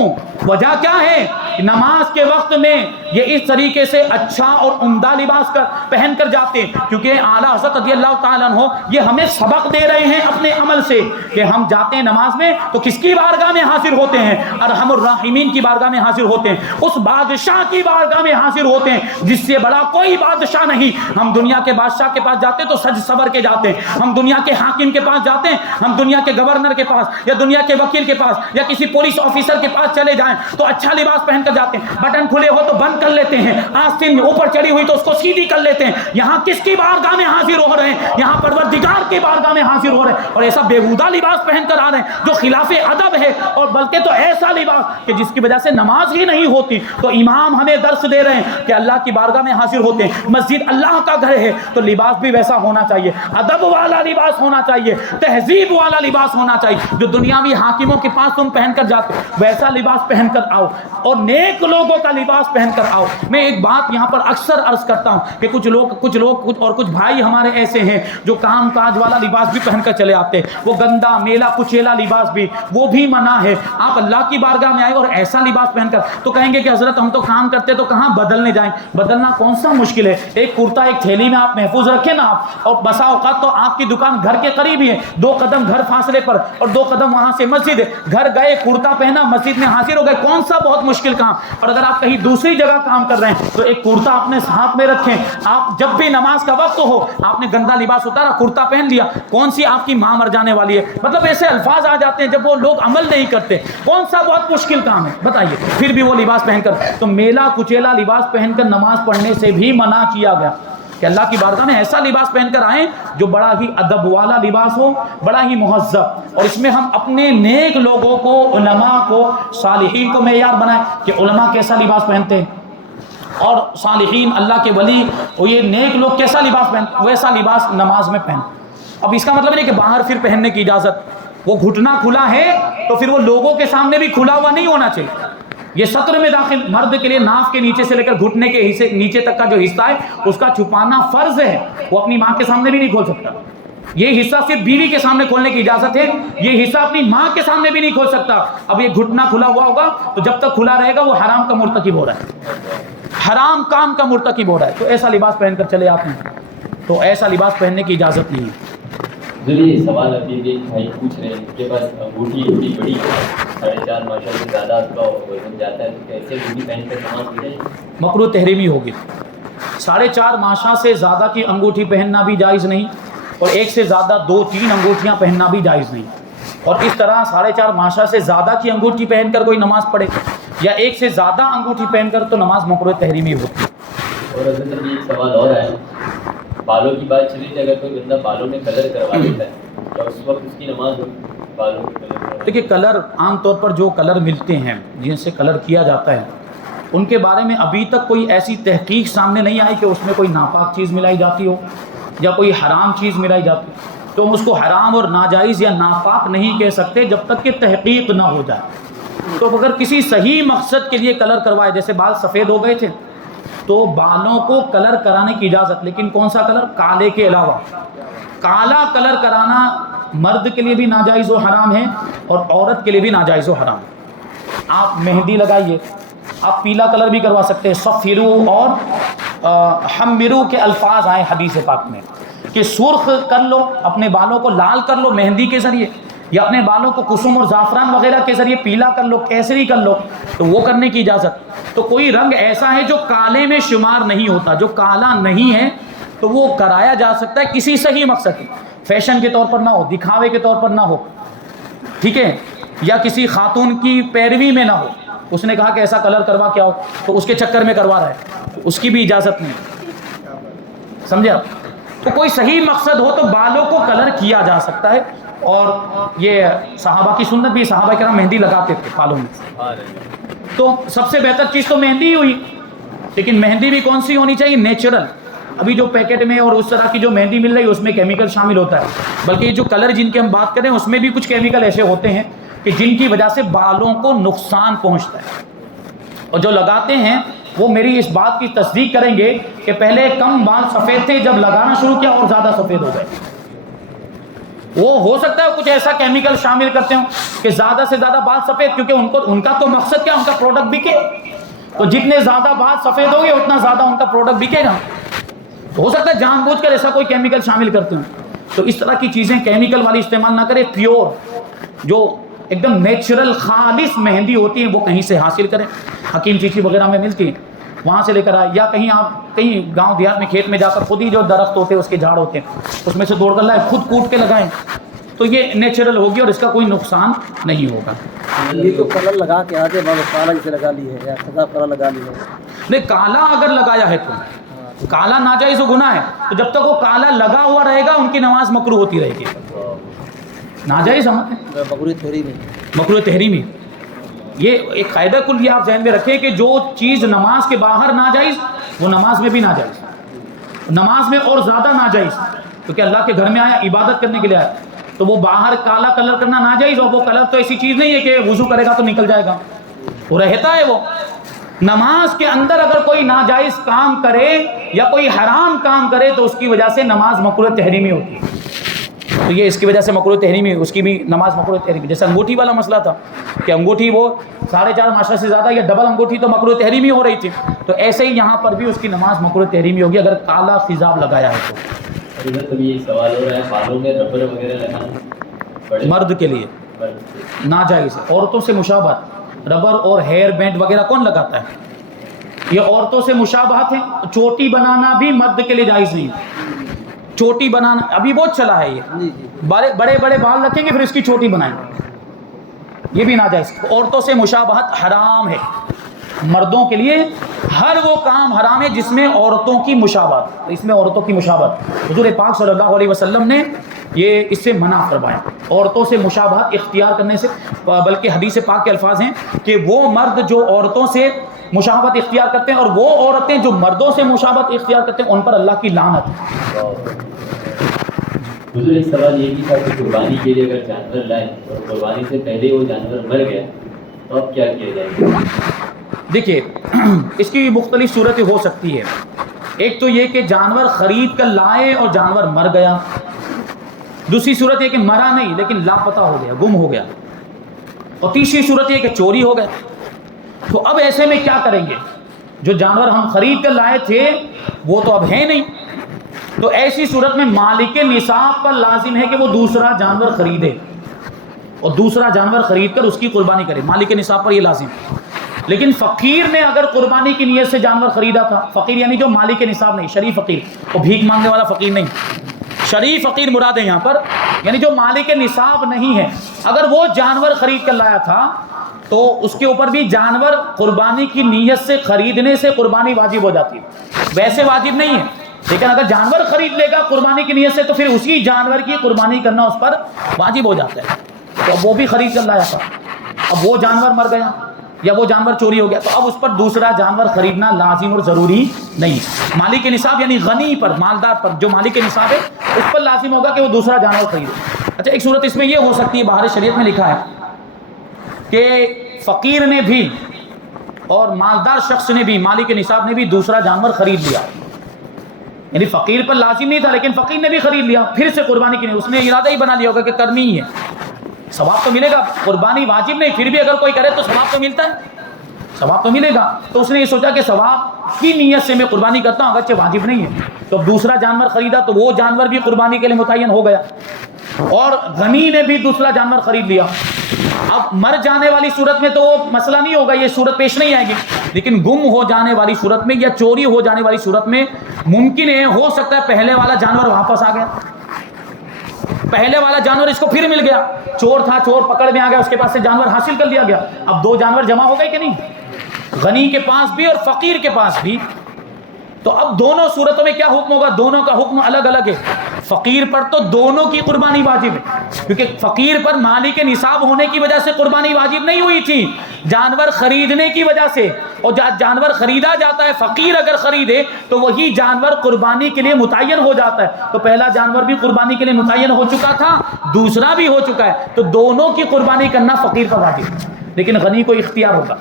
وجہ کیا ہے؟ نماز کے وقت میں یہ اس طریقے سے اچھا اور عمدہ لباس پہن کر جاتے ہیں، کیونکہ اعلیٰ حضرت رضی اللہ تعالیٰ عنہ یہ ہمیں سبق دے رہے ہیں اپنے عمل سے کہ ہم جاتے ہیں نماز میں تو کس کی بارگاہ میں حاضر ہوتے ہیں؟ ارحم الراحمین کی بارگاہ میں حاضر ہوتے ہیں، اس بادشاہ کی بارگاہ میں حاضر ہوتے ہیں جس سے بڑا کوئی بادشاہ نہیں۔ ہم دنیا کے بادشاہ کے پاس جاتے ہیں تو سج صبر کے جاتے ہیں، ہم دنیا کے حاکم کے پاس جاتے ہیں، ہم دنیا کے گورنر کے پاس یا دنیا کے وکیل کے پاس یا کسی پولیس آفیسر کے پاس چلے جائیں تو اچھا لباس پہن کر جاتے ہیں، بٹن کھلے ہو تو بند کر لیتے ہیں، آستین اوپر چڑھی ہوئی تو اس کو سیدھی کر لیتے ہیں۔ یہاں کس کی بارگاہ میں حاضر ہو رہے ہیں؟ یہاں پروردگار کی بارگاہ میں حاضر ہو رہے ہیں، اور ایسا بےہودہ لباس پہن کر آ رہے ہیں جو خلاف ادب ہے، اور بلکہ تو ایسا لباس کہ جس کی وجہ سے نماز ہی نہیں ہوتی۔ تو امام ہمیں درس دے رہے ہیں کہ اللہ کی بارگاہ میں حاضر ہوتے ہیں، مسجد اللہ کا گھر ہے تو لباس بھی ویسا ہونا چاہیے، ادب والا لباس ہونا چاہیے، تہذیب والا لباس ہونا چاہیے۔ جو دنیاوی حاکموں کے پاس تم پہن کر جاتے ویسا لباس پہن کر آؤ، اور نیک لوگوں کا لباس پہن کر آؤ۔ میں ایک بات یہاں پر اکثر عرض کرتا ہوں کہ کچھ لوگ اور کچھ بھائی ہمارے ایسے ہیں جو کام کاج والا لباس بھی پہن کر چلے آتے ہیں، وہ گندا میلا کچیلا لباس بھی، وہ بھی منع ہے۔ آپ اللہ کی بارگاہ میں آئے اور ایسا لباس پہن کر تو کہیں گے کہ حضرت ہم تو کام کرتے تو کہاں بدلنے جائیں؟ بدلنا کون سا مشکل ہے؟ ایک کرتا ایک تھیلی میں آپ محفوظ رکھیں نا آپ، اور بسا اوقات تو آپ کی دکان گھر کے قریب ہی ہے، 2 قدم گھر فاصلے پر اور 2 قدم وہاں سے مسجد ہے، گھر گئے کرتا پہنا مسجد میں حاضر ہو گئے، کون سا بہت مشکل کام؟ اور اگر آپ کہیں دوسری جگہ کام کر رہے ہیں تو ایک کرتا اپنے ہاتھ میں رکھیں، آپ جب بھی نماز کا وقت ہو آپ نے گندا لباس اتارا کرتا پہن لیا، کون سی آپ کی ماں مر جانے والی ہے؟ مطلب ایسے الفاظ آ جاتے ہیں جب وہ لوگ عمل نہیں کرتے، کون سا بہت مشکل کام ہے بتائیے؟ پھر بھی وہ لباس پہن کر، تو میلا کچیلا لباس پہن کر نماز پڑھنے سے بھی منع کیا گیا کہ اللہ کی بارگاہ میں ایسا لباس پہن کر آئیں جو بڑا ہی ادب والا لباس ہو، بڑا ہی مہذب، اور اس میں ہم اپنے نیک لوگوں کو، علماء کو، صالحین کو معیار بنائیں کہ علماء کیسا لباس پہنتے ہیں اور صالحین اللہ کے ولی اور یہ نیک لوگ کیسا لباس پہنتے، ویسا لباس نماز میں پہن۔ اب اس کا مطلب نہیں کہ باہر پھر پہننے کی اجازت، وہ گھٹنا کھلا ہے تو پھر وہ لوگوں کے سامنے بھی کھلا ہوا نہیں ہونا چاہیے۔ یہ سطر میں داخل مرد کے لیے ناف کے نیچے سے لے کر گھٹنے کے حصے نیچے تک کا جو حصہ ہے اس کا چھپانا فرض ہے، وہ اپنی ماں کے سامنے بھی نہیں کھول سکتا۔ یہ حصہ صرف بیوی کے سامنے کھولنے کی اجازت ہے، یہ حصہ اپنی ماں کے سامنے بھی نہیں کھول سکتا۔ اب یہ گھٹنا کھلا ہوا ہوگا تو جب تک کھلا رہے گا وہ حرام کا مرتکب ہو رہا ہے، حرام کام کا مرتکب ہو رہا ہے، تو ایسا لباس پہن کر چلے آتے ہیں، تو ایسا لباس پہننے کی اجازت نہیں ہے۔ یہ سوال ابھی ایک بھائی پوچھ رہے ہیں، ان کے پاس انگوٹھی بڑی ہے، 4.5 ماشاء سے زیادہ اس کا وزن جاتا ہے، تو کیسے انگوٹھی پہن کر نماز ہو جائے؟ مکروہ تحریمی ہوگی۔ 4.5 ماشاء سے زیادہ کی انگوٹھی پہننا بھی جائز نہیں، اور 1 سے زیادہ 2-3 انگوٹھیاں پہننا بھی جائز نہیں، اور اس طرح 4.5 ماشاء سے زیادہ کی انگوٹھی پہن کر کوئی نماز پڑھے یا 1 سے زیادہ انگوٹھی پہن کر تو نماز مکروہ تحریمی ہوتی۔ اور حضرت ابھی ایک سوال اور ہے، بالوں کی بات چلی تھی، اگر کوئی بندہ بالوں میں کلر کروا دیتا ہے تو اس وقت اس کی نماز بالوں کے کلر؟ دیکھیے کلر عام طور پر جو کلر ملتے ہیں جن سے کلر کیا جاتا ہے ان کے بارے میں ابھی تک کوئی ایسی تحقیق سامنے نہیں آئی کہ اس میں کوئی ناپاک چیز ملائی جاتی ہو یا کوئی حرام چیز ملائی جاتی، تو ہم اس کو حرام اور ناجائز یا ناپاک نہیں کہہ سکتے جب تک کہ تحقیق نہ ہو جائے۔ تو اگر کسی صحیح مقصد کے لیے کلر کروائے، جیسے بال سفید ہو گئے تھے تو بالوں کو کلر کرانے کی اجازت، لیکن کون سا کلر؟ کالے کے علاوہ۔ کالا کلر کرانا مرد کے لیے بھی ناجائز و حرام ہے اور عورت کے لیے بھی ناجائز و حرام ہے۔ آپ مہندی لگائیے، آپ پیلا کلر بھی کروا سکتے ہیں، صفرو اور حمرو کے الفاظ آئے حدیث پاک میں کہ سرخ کر لو، اپنے بالوں کو لال کر لو مہندی کے ذریعے، یا اپنے بالوں کو کسم اور زعفران وغیرہ کے ذریعے پیلا کر لو، کیسری کر لو، تو وہ کرنے کی اجازت۔ تو کوئی رنگ ایسا ہے جو کالے میں شمار نہیں ہوتا، جو کالا نہیں ہے تو وہ کرایا جا سکتا ہے کسی صحیح مقصد کے، فیشن کے طور پر نہ ہو، دکھاوے کے طور پر نہ ہو، ٹھیک ہے، یا کسی خاتون کی پیروی میں نہ ہو، اس نے کہا کہ ایسا کلر کروا کیا ہو تو اس کے چکر میں کروا رہا ہے، اس کی بھی اجازت نہیں، سمجھے آپ؟ تو کوئی صحیح مقصد ہو تو بالوں کو کلر کیا جا سکتا ہے، اور یہ صحابہ کی سنت بھی، صحابہ کرام مہندی لگاتے تھے بالوں میں، تو سب سے بہتر چیز تو مہندی ہی ہوئی، لیکن مہندی بھی کون سی ہونی چاہیے؟ نیچرل۔ ابھی جو پیکٹ میں اور اس طرح کی جو مہندی مل رہی ہے اس میں کیمیکل شامل ہوتا ہے، بلکہ یہ جو کلر جن کی ہم بات کریں اس میں بھی کچھ کیمیکل ایسے ہوتے ہیں کہ جن کی وجہ سے بالوں کو نقصان پہنچتا ہے، اور جو لگاتے ہیں وہ میری اس بات کی تصدیق کریں گے کہ پہلے کم بال سفید تھے، جب لگانا شروع کیا اور زیادہ سفید ہو گئے۔ وہ ہو سکتا ہے کچھ ایسا کیمیکل شامل کرتے ہوں کہ زیادہ سے زیادہ بال سفید، کیونکہ ان کا تو مقصد کیا، ان کا پروڈکٹ بکے، تو جتنے زیادہ بال سفید ہوں گے اتنا زیادہ ان کا پروڈکٹ بکے گا۔ ہو سکتا ہے جان بوجھ کر ایسا کوئی کیمیکل شامل کرتے ہوں، تو اس طرح کی چیزیں کیمیکل والی استعمال نہ کریں، پیور جو ایک دم نیچرل خالص مہندی ہوتی ہے وہ کہیں سے حاصل کریں، حکیم چیچی وغیرہ میں ملتی ہیں، وہاں سے لے کر آئے، یا کہیں آپ کہیں گاؤں دیہات میں کھیت میں جا کر خود ہی جو درخت ہوتے ہیں اس کے جھاڑ ہوتے ہیں اس میں سے توڑ کر لائے، خود کوٹ کے لگائیں، تو یہ نیچرل ہوگی اور اس کا کوئی نقصان نہیں ہوگا۔ یہ تو کلر لگا کے آگے کالا جیسے لگا لی ہے یا خزاب کلر لگا لی ہے، نہیں، کالا اگر لگایا ہے تو کالا ناجائز و گناہ ہے، تو جب تک وہ کالا لگا ہوا رہے گا ان کی نماز مکروہ ہوتی رہے گی، ناجائز سمجھتے ہیں، مغرب تحریم ہے۔ مکروہ تحریمی۔ یہ ایک قاعدہ کل یہ آپ ذہن میں رکھیں کہ جو چیز نماز کے باہر ناجائز وہ نماز میں بھی ناجائز، نماز میں اور زیادہ ناجائز، کیونکہ اللہ کے گھر میں آیا، عبادت کرنے کے لیے آیا، تو وہ باہر کالا کلر کرنا ناجائز، اور وہ کلر تو ایسی چیز نہیں ہے کہ وضو کرے گا تو نکل جائے گا، وہ رہتا ہے۔ وہ نماز کے اندر اگر کوئی ناجائز کام کرے یا کوئی حرام کام کرے تو اس کی وجہ سے نماز مکروہ تحریمی ہوتی ہے، تو یہ اس کی وجہ سے مکروہ تحریمی، اس کی بھی نماز مکروہ تحریمی۔ جیسے انگوٹھی والا مسئلہ تھا کہ انگوٹھی وہ 4.5 ماشا سے زیادہ یا ڈبل انگوٹھی تو مکروہ تحریمی ہو رہی تھی، تو ایسے ہی یہاں پر بھی اس کی نماز مکروہ تحریمی ہوگی اگر کالا خضاب لگایا ہے تو۔ کبھی یہ سوال ہو رہا ہے بالوں میں ربر وغیرہ لگانا مرد کے لیے ناجائز ہے، عورتوں سے مشابہت، ربر اور ہیئر بینڈ وغیرہ کون لگاتا ہے؟ یہ عورتوں سے مشابہت ہے۔ چوٹی بنانا بھی مرد کے لیے جائز نہیں ہے، چوٹی بنانا ابھی بہت چلا ہے، یہ بڑے بڑے بال رکھیں گے پھر اس کی چوٹی بنائیں گے، یہ بھی ناجائز۔ عورتوں سے مشابہت حرام ہے، مردوں کے لیے ہر وہ کام حرام ہے جس میں عورتوں کی مشابہت، اس میں عورتوں کی مشابہت حضور پاک صلی اللہ علیہ وسلم نے یہ اس سے منع فرمایا، عورتوں سے مشابہت اختیار کرنے سے، بلکہ حدیث پاک کے الفاظ ہیں کہ وہ مرد جو عورتوں سے مشابہت اختیار کرتے ہیں اور وہ عورتیں جو مردوں سے مشابہت اختیار کرتے ہیں ان پر اللہ کی لعنت ہے۔ حضور ایک سوال یہ بھی تھا کہ قربانی کے لیے اگر جانور لائیں اور قربانی سے پہلے وہ جانور مر گیا تو اب کیا کیا جائے گا؟ دیکھیے اس کی مختلف صورتیں ہو سکتی ہے، ایک تو یہ کہ جانور خرید کر لائے اور جانور مر گیا، دوسری صورت یہ کہ مرا نہیں لیکن لاپتہ ہو گیا، گم ہو گیا، اور تیسری صورت یہ کہ چوری ہو گیا۔ تو اب ایسے میں کیا کریں گے؟ جو جانور ہم خرید کر لائے تھے وہ تو اب ہے نہیں، تو ایسی صورت میں مالک نصاب پر لازم ہے کہ وہ دوسرا جانور خریدے اور دوسرا جانور خرید کر اس کی قربانی کرے، مالک نصاب پر یہ لازم ہے۔ لیکن فقیر نے اگر قربانی کی نیت سے جانور خریدا تھا، فقیر یعنی جو مالک نصاب نہیں، شریف فقیر، وہ بھیک مانگنے والا فقیر نہیں، شریف فقیر مراد ہے یہاں پر، یعنی جو مالک نصاب نہیں ہے، اگر وہ جانور خرید کر لایا تھا تو اس کے اوپر بھی جانور قربانی کی نیت سے خریدنے سے قربانی واجب ہو جاتی ہے، ویسے واجب نہیں ہے، لیکن اگر جانور خرید لے گا قربانی کی نیت سے تو پھر اسی جانور کی قربانی کرنا اس پر واجب ہو جاتا ہے۔ تو اب وہ بھی خرید کر لایا تھا، اب وہ جانور مر گیا یا وہ جانور چوری ہو گیا تو اب اس پر دوسرا جانور خریدنا لازم اور ضروری نہیں، مالک نصاب یعنی غنی پر، مالدار پر، جو مالک نصاب ہے اس پر لازم ہوگا کہ وہ دوسرا جانور خریدے۔ اچھا ایک صورت اس میں یہ ہو سکتی ہے، باہر شریعت میں لکھا ہے کہ فقیر نے بھی اور مالدار شخص نے بھی، مالک نصاب نے بھی دوسرا جانور خرید لیا، یعنی فقیر پر لازم نہیں تھا لیکن فقیر نے بھی خرید لیا، پھر سے قربانی کی نہیں، اس نے ارادہ ہی بنا لیا ہوگا کہ کرنی ہی ہے، ثواب تو ملے گا، قربانی واجب نہیں پھر بھی اگر کوئی کرے تو ثواب تو ملتا ہے، ثواب تو ملے گا، تو اس نے یہ سوچا کہ ثواب کی نیت سے میں قربانی کرتا ہوں اگرچہ واجب نہیں ہے، تو اب دوسرا جانور خریدا تو وہ جانور بھی قربانی کے لیے متعین ہو گیا، اور غنی نے بھی دوسرا جانور خرید لیا۔ اب مر جانے والی صورت میں تو وہ مسئلہ نہیں ہوگا، یہ صورت پیش نہیں آئے گی، لیکن گم ہو جانے والی صورت میں یا چوری ہو جانے والی صورت میں ممکن ہے، ہو سکتا ہے پہلے والا جانور واپس آ گیا، پہلے والا جانور اس کو پھر مل گیا، چور تھا، چور پکڑ میں آ گیا، اس کے پاس سے جانور حاصل کر لیا گیا، اب دو جانور جمع ہو گئے کہ نہیں، غنی کے پاس بھی اور فقیر کے پاس بھی، تو اب دونوں صورتوں میں کیا حکم ہوگا؟ دونوں کا حکم الگ الگ ہے. فقیر پر تو دونوں کی قربانی واجب ہے، کیونکہ فقیر پر مالی کے نصاب ہونے کی وجہ سے قربانی واجب نہیں ہوئی تھی، جانور خریدنے کی وجہ سے. اور جانور خریدا جاتا ہے، فقیر اگر خریدے تو وہی جانور قربانی کے لیے متعین ہو جاتا ہے. تو پہلا جانور بھی قربانی کے لیے متعین ہو چکا تھا، دوسرا بھی ہو چکا ہے، تو دونوں کی قربانی کرنا فقیر پر واجب ہے. لیکن غنی کو اختیار ہوگا،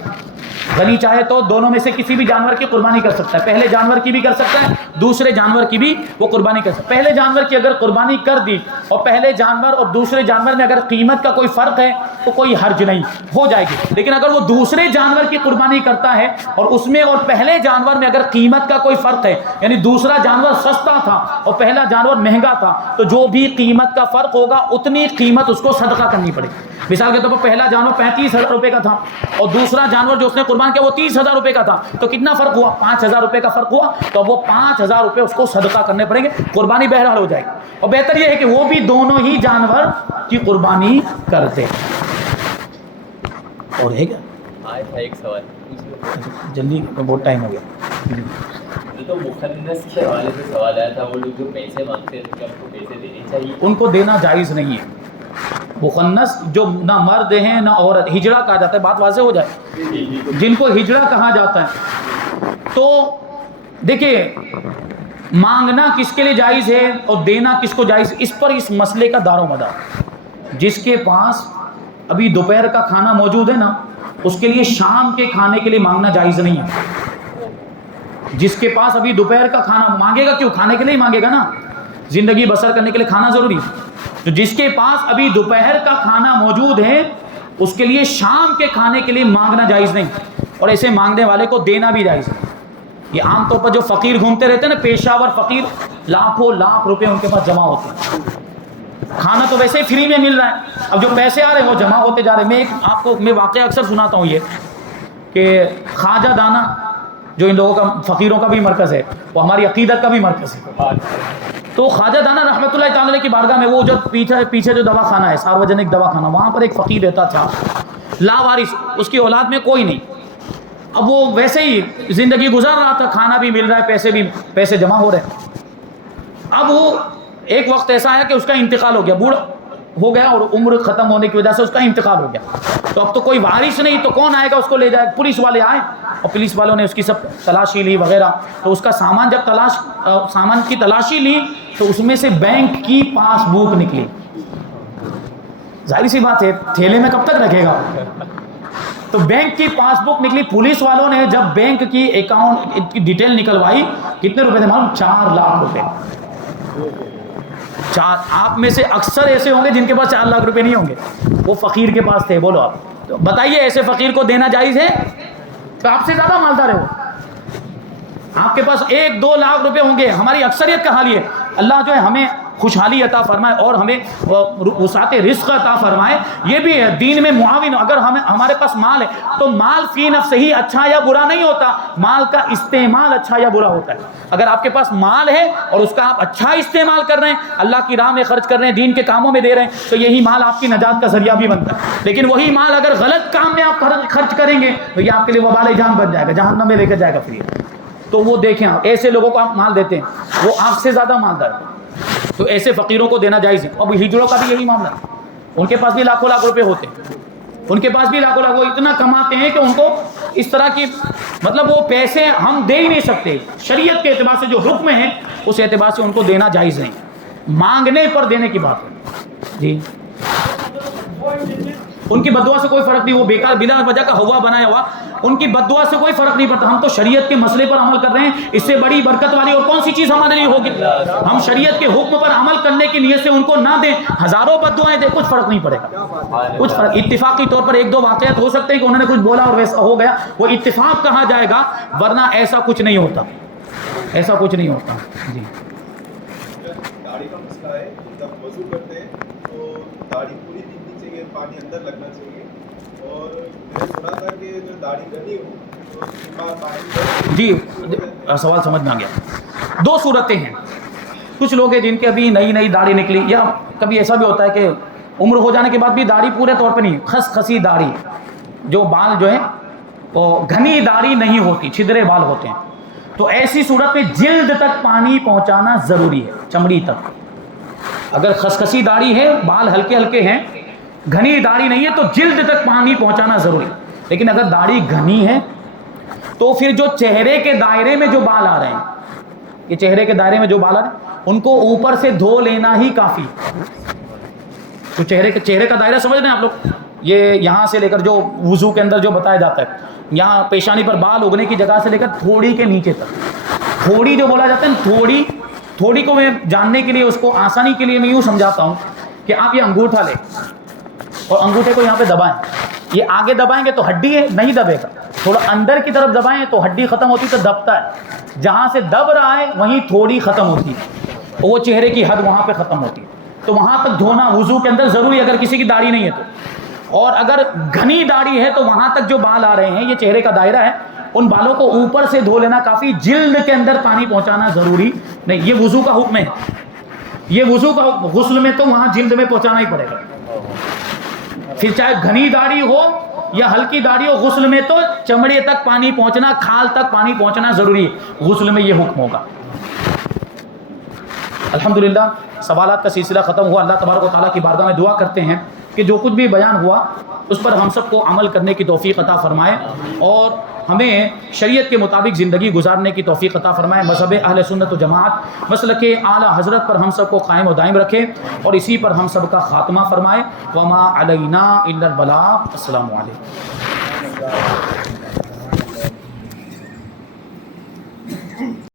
غنی چاہے تو دونوں میں سے کسی بھی جانور کی قربانی کر سکتا ہے. پہلے جانور کی بھی کر سکتا ہے، دوسرے جانور کی بھی وہ قربانی کر سکتا ہے. پہلے جانور کی اگر قربانی کر دی اور پہلے جانور اور دوسرے جانور میں اگر قیمت کا کوئی فرق ہے تو کوئی حرج نہیں، ہو جائے گی. لیکن اگر وہ دوسرے جانور کی قربانی کرتا ہے اور اس میں اور پہلے جانور میں اگر قیمت کا کوئی فرق ہے، یعنی دوسرا جانور سستا تھا اور پہلا جانور مہنگا تھا، تو جو بھی قیمت کا فرق ہوگا اتنی قیمت اس کو صدقہ کرنی پڑے گی. مثال کے طور پر پہلا جانور 35,000 روپے کا تھا اور دوسرا جانور جو اس نے قربان کیا وہ 30,000 روپے کا تھا، تو کتنا فرق ہوا؟ 5,000 روپے کا فرق ہوا. تو وہ 5,000 روپے اس کو صدقہ کرنے پڑیں گے، قربانی بہرحال ہو جائے گی. اور بہتر یہ ہے کہ وہ بھی دونوں ہی جانور کی قربانی کرتے. اور ہے کیا؟ آج تھا ایک سوال جلدی، بہت ٹائم ہو گیا. تو مخنث کے حوالے سے سوال آیا تھا، وہ لوگ جو پیسے مانگتے ہیں کیا ان کو پیسے دینے چاہیے؟ ان کو دینا جائز نہیں ہے. مخنث جو نہ مرد ہیں نہ عورت، ہجڑا کہا جاتا ہے، بات واضح ہو جائے، جن کو ہجڑا کہا جاتا ہے. تو دیکھیے مانگنا کس کے لیے جائز ہے اور دینا کس کو جائز، اس پر اس مسئلے کا دار و مدار. جس کے پاس ابھی دوپہر کا کھانا موجود ہے نا، اس کے لیے شام کے کھانے کے لیے مانگنا جائز نہیں ہے. جس کے پاس ابھی دوپہر کا کھانا، مانگے گا کیوں؟ کھانے کے لیے مانگے گا نا، زندگی بسر کرنے کے لیے کھانا ضروری ہے. تو جس کے پاس ابھی دوپہر کا کھانا موجود ہے اس کے لیے شام کے کھانے کے لیے مانگنا جائز نہیں، اور ایسے مانگنے والے کو دینا بھی جائز نہیں. یہ عام طور پر جو فقیر گھومتے رہتے ہیں نا، پیشہ ور فقیر، لاکھوں لاکھ روپے ان کے پاس جمع ہوتے ہیں. کھانا تو ویسے ہی فری میں مل رہا ہے، اب جو پیسے آ رہے ہیں وہ جمع ہوتے جا رہے ہیں. میں واقعہ اکثر سناتا ہوں یہ کہ خواجہ دانا جو ان لوگوں کا فقیروں کا بھی مرکز ہے، وہ ہماری عقیدت کا بھی مرکز ہے. تو خواجہ دانا رحمۃ اللہ تعالی کی بارگاہ میں، وہ جو پیچھے جو دواخانہ ہے، ساروجنک دواخانہ، وہاں پر ایک فقیر رہتا تھا، لاوارث، اس کی اولاد میں کوئی نہیں. اب وہ ویسے ہی زندگی گزار رہا تھا، کھانا بھی مل رہا ہے، پیسے جمع ہو رہے ہیں. اب وہ ایک وقت ایسا ہے کہ اس کا انتقال ہو گیا، بوڑھا ہو گیا اور عمر ختم ہونے کی وجہ سے اس کا انتقال ہو گیا. تو اب تو کوئی وارث نہیں، تو کون آئے گا اس کو لے جائے؟ پولیس والے آئے اور پولیس والوں نے اس کی سب تلاشی لی وغیرہ. تو اس کا سامان جب سامان کی تلاشی لی تو اس میں سے بینک کی پاس بک نکلی. ظاہر سی بات ہے، تھیلے میں کب تک رکھے گا؟ تو بینک کی پاس بک نکلی. پولیس والوں نے جب بینک کی اکاؤنٹ کی ڈیٹیل نکلوائی، کتنے روپے تھے معلوم؟ 4 لاکھ روپے. آپ میں سے اکثر ایسے ہوں گے جن کے پاس 4 لاکھ روپے نہیں ہوں گے، وہ فقیر کے پاس تھے. بولو آپ تو بتائیے، ایسے فقیر کو دینا جائز ہے؟ تو آپ سے زیادہ مالدار ہے وہ. آپ کے پاس 1-2 لاکھ روپے ہوں گے. ہماری اکثریت کا حال یہ ہے. اللہ جو ہے ہمیں خوشحالی عطا فرمائے اور ہمیں وسعت رزق عطا فرمائے. یہ بھی ہے دین میں معاون. اگر ہمارے پاس مال ہے تو مال فی نفسہ ہی اچھا یا برا نہیں ہوتا، مال کا استعمال اچھا یا برا ہوتا ہے. اگر آپ کے پاس مال ہے اور اس کا آپ اچھا استعمال کر رہے ہیں، اللہ کی راہ میں خرچ کر رہے ہیں، دین کے کاموں میں دے رہے ہیں، تو یہی مال آپ کی نجات کا ذریعہ بھی بنتا ہے. لیکن وہی مال اگر غلط کام میں آپ خرچ کریں گے تو یہ آپ کے لیے وبال جان بن جائے گا، جہنم میں لے کر جائے گا پھر. تو وہ دیکھیں، ایسے لوگوں کو آپ مال دیتے ہیں، وہ آپ سے زیادہ مالدار ہے. تو ایسے فقیروں کو دینا جائز ہے. اب ہجڑوں کا بھی یہی معاملہ ہے، ان کے پاس بھی لاکھوں لاکھ روپے ہوتے ہیں، ان کے پاس بھی لاکھوں لاکھ، وہ اتنا کماتے ہیں کہ ان کو اس طرح کی مطلب وہ پیسے ہم دے ہی نہیں سکتے. شریعت کے اعتبار سے جو حکم ہے اس اعتبار سے ان کو دینا جائز نہیں. مانگنے پر دینے کی بات ہے جی. ان کی بددعا سے کوئی فرق نہیں، وہ بیکار بلا وجہ کا ہوا بنایا ہوا، ان کی بددعا سے کوئی فرق نہیں پڑتا. ہم تو شریعت کے مسئلے پر عمل کر رہے ہیں، اس سے بڑی برکت والی اور کون سی چیز ہمارے لیے ہوگی؟ ہم شریعت کے حکم پر عمل کرنے کی نیت سے ان کو نہ دیں، ہزاروں بددعائیں دیں، کچھ فرق نہیں پڑے گا. کچھ فرق اتفاقی طور پر 1-2 واقعات ہو سکتے ہیں کہ انہوں نے کچھ بولا اور ویسا ہو گیا، وہ اتفاق کہا جائے گا، ورنہ ایسا کچھ نہیں ہوتا، ایسا کچھ نہیں ہوتا. جی داڑھی کا مسئلہ ہے، جب وضو کرتے ہیں تو داڑھی پوری دکھنی چاہیے، پانی اندر لگنا چاہیے. اور میں نے سنا تھا کہ جو داڑھی گھنی ہو تو جی سوال سمجھ میں آ گیا. 2 صورتیں ہیں. کچھ لوگ ہیں جن کے ابھی نئی داڑھی نکلی، یا کبھی ایسا بھی ہوتا ہے کہ عمر ہو جانے کے بعد بھی داڑھی پورے طور پہ نہیں، خسی داڑھی، جو بال جو ہے وہ گھنی داڑھی نہیں ہوتی، چھدرے بال ہوتے ہیں. تو ایسی صورت میں جلد تک پانی پہنچانا ضروری ہے، چمڑی تک. اگر خسخسی داڑھی ہے، بال ہلکے ہلکے ہیں، گھنی داڑھی نہیں ہے تو جلد تک پانی پہنچانا ضروری. لیکن اگر داڑھی گھنی ہے تو پھر جو چہرے کے دائرے میں جو بال آ رہے ہیں، یہ چہرے کے دائرے میں جو بال آ رہے ہیں ان کو اوپر سے دھو لینا ہی کافی. تو چہرے کا دائرہ سمجھ رہے ہیں آپ لوگ؟ یہ یہاں سے لے کر جو وضو کے اندر جو بتایا جاتا ہے، یہاں پیشانی پر بال اگنے کی جگہ سے لے کر تھوڑی کے نیچے تک. تھوڑی جو بولا جاتا ہے، تھوڑی کو میں جاننے کے لیے، اس کو آسانی کے لیے میں یوں سمجھاتا ہوں کہ آپ یہ انگوٹھا لیں اور انگوٹھے کو یہاں پہ دبائیں. یہ آگے دبائیں گے تو ہڈی ہے، نہیں دبے گا. تھوڑا اندر کی طرف دبائیں تو ہڈی ختم ہوتی تو دبتا ہے. جہاں سے دب رہا ہے وہیں تھوڑی ختم ہوتی ہے، وہ چہرے کی حد وہاں پہ ختم ہوتی ہے. تو وہاں تک دھونا وضو کے اندر ضروری ہے اگر کسی کی داڑھی نہیں ہے تو. اور اگر گھنی داڑھی ہے تو وہاں تک جو بال آ رہے ہیں، یہ چہرے کا دائرہ ہے، ان بالوں کو اوپر سے دھو لینا کافی. جلد کے اندر پانی پہنچانا ضروری نہیں. یہ وضو کا حکم ہے، یہ وضو کا حکم. غسل میں تو وہاں جلد میں پہنچانا ہی پڑے گا. پھر چاہے گھنی داڑھی ہو یا ہلکی داڑھی ہو، غسل میں تو چمڑے تک پانی پہنچنا، کھال تک پانی پہنچنا ضروری ہے. غسل میں یہ حکم ہوگا. الحمدللہ سوالات کا سلسلہ ختم ہوا. اللہ تبارک و تعالیٰ کی بارگاہ میں دعا کرتے ہیں کہ جو کچھ بھی بیان ہوا اس پر ہم سب کو عمل کرنے کی توفیق عطا فرمائے اور ہمیں شریعت کے مطابق زندگی گزارنے کی توفیق عطا فرمائے. مذہب اہل سنت و جماعت مسلک اعلیٰ حضرت پر ہم سب کو قائم و دائم رکھے اور اسی پر ہم سب کا خاتمہ فرمائے. وما علینا الا البلاغ. السلام علیکم.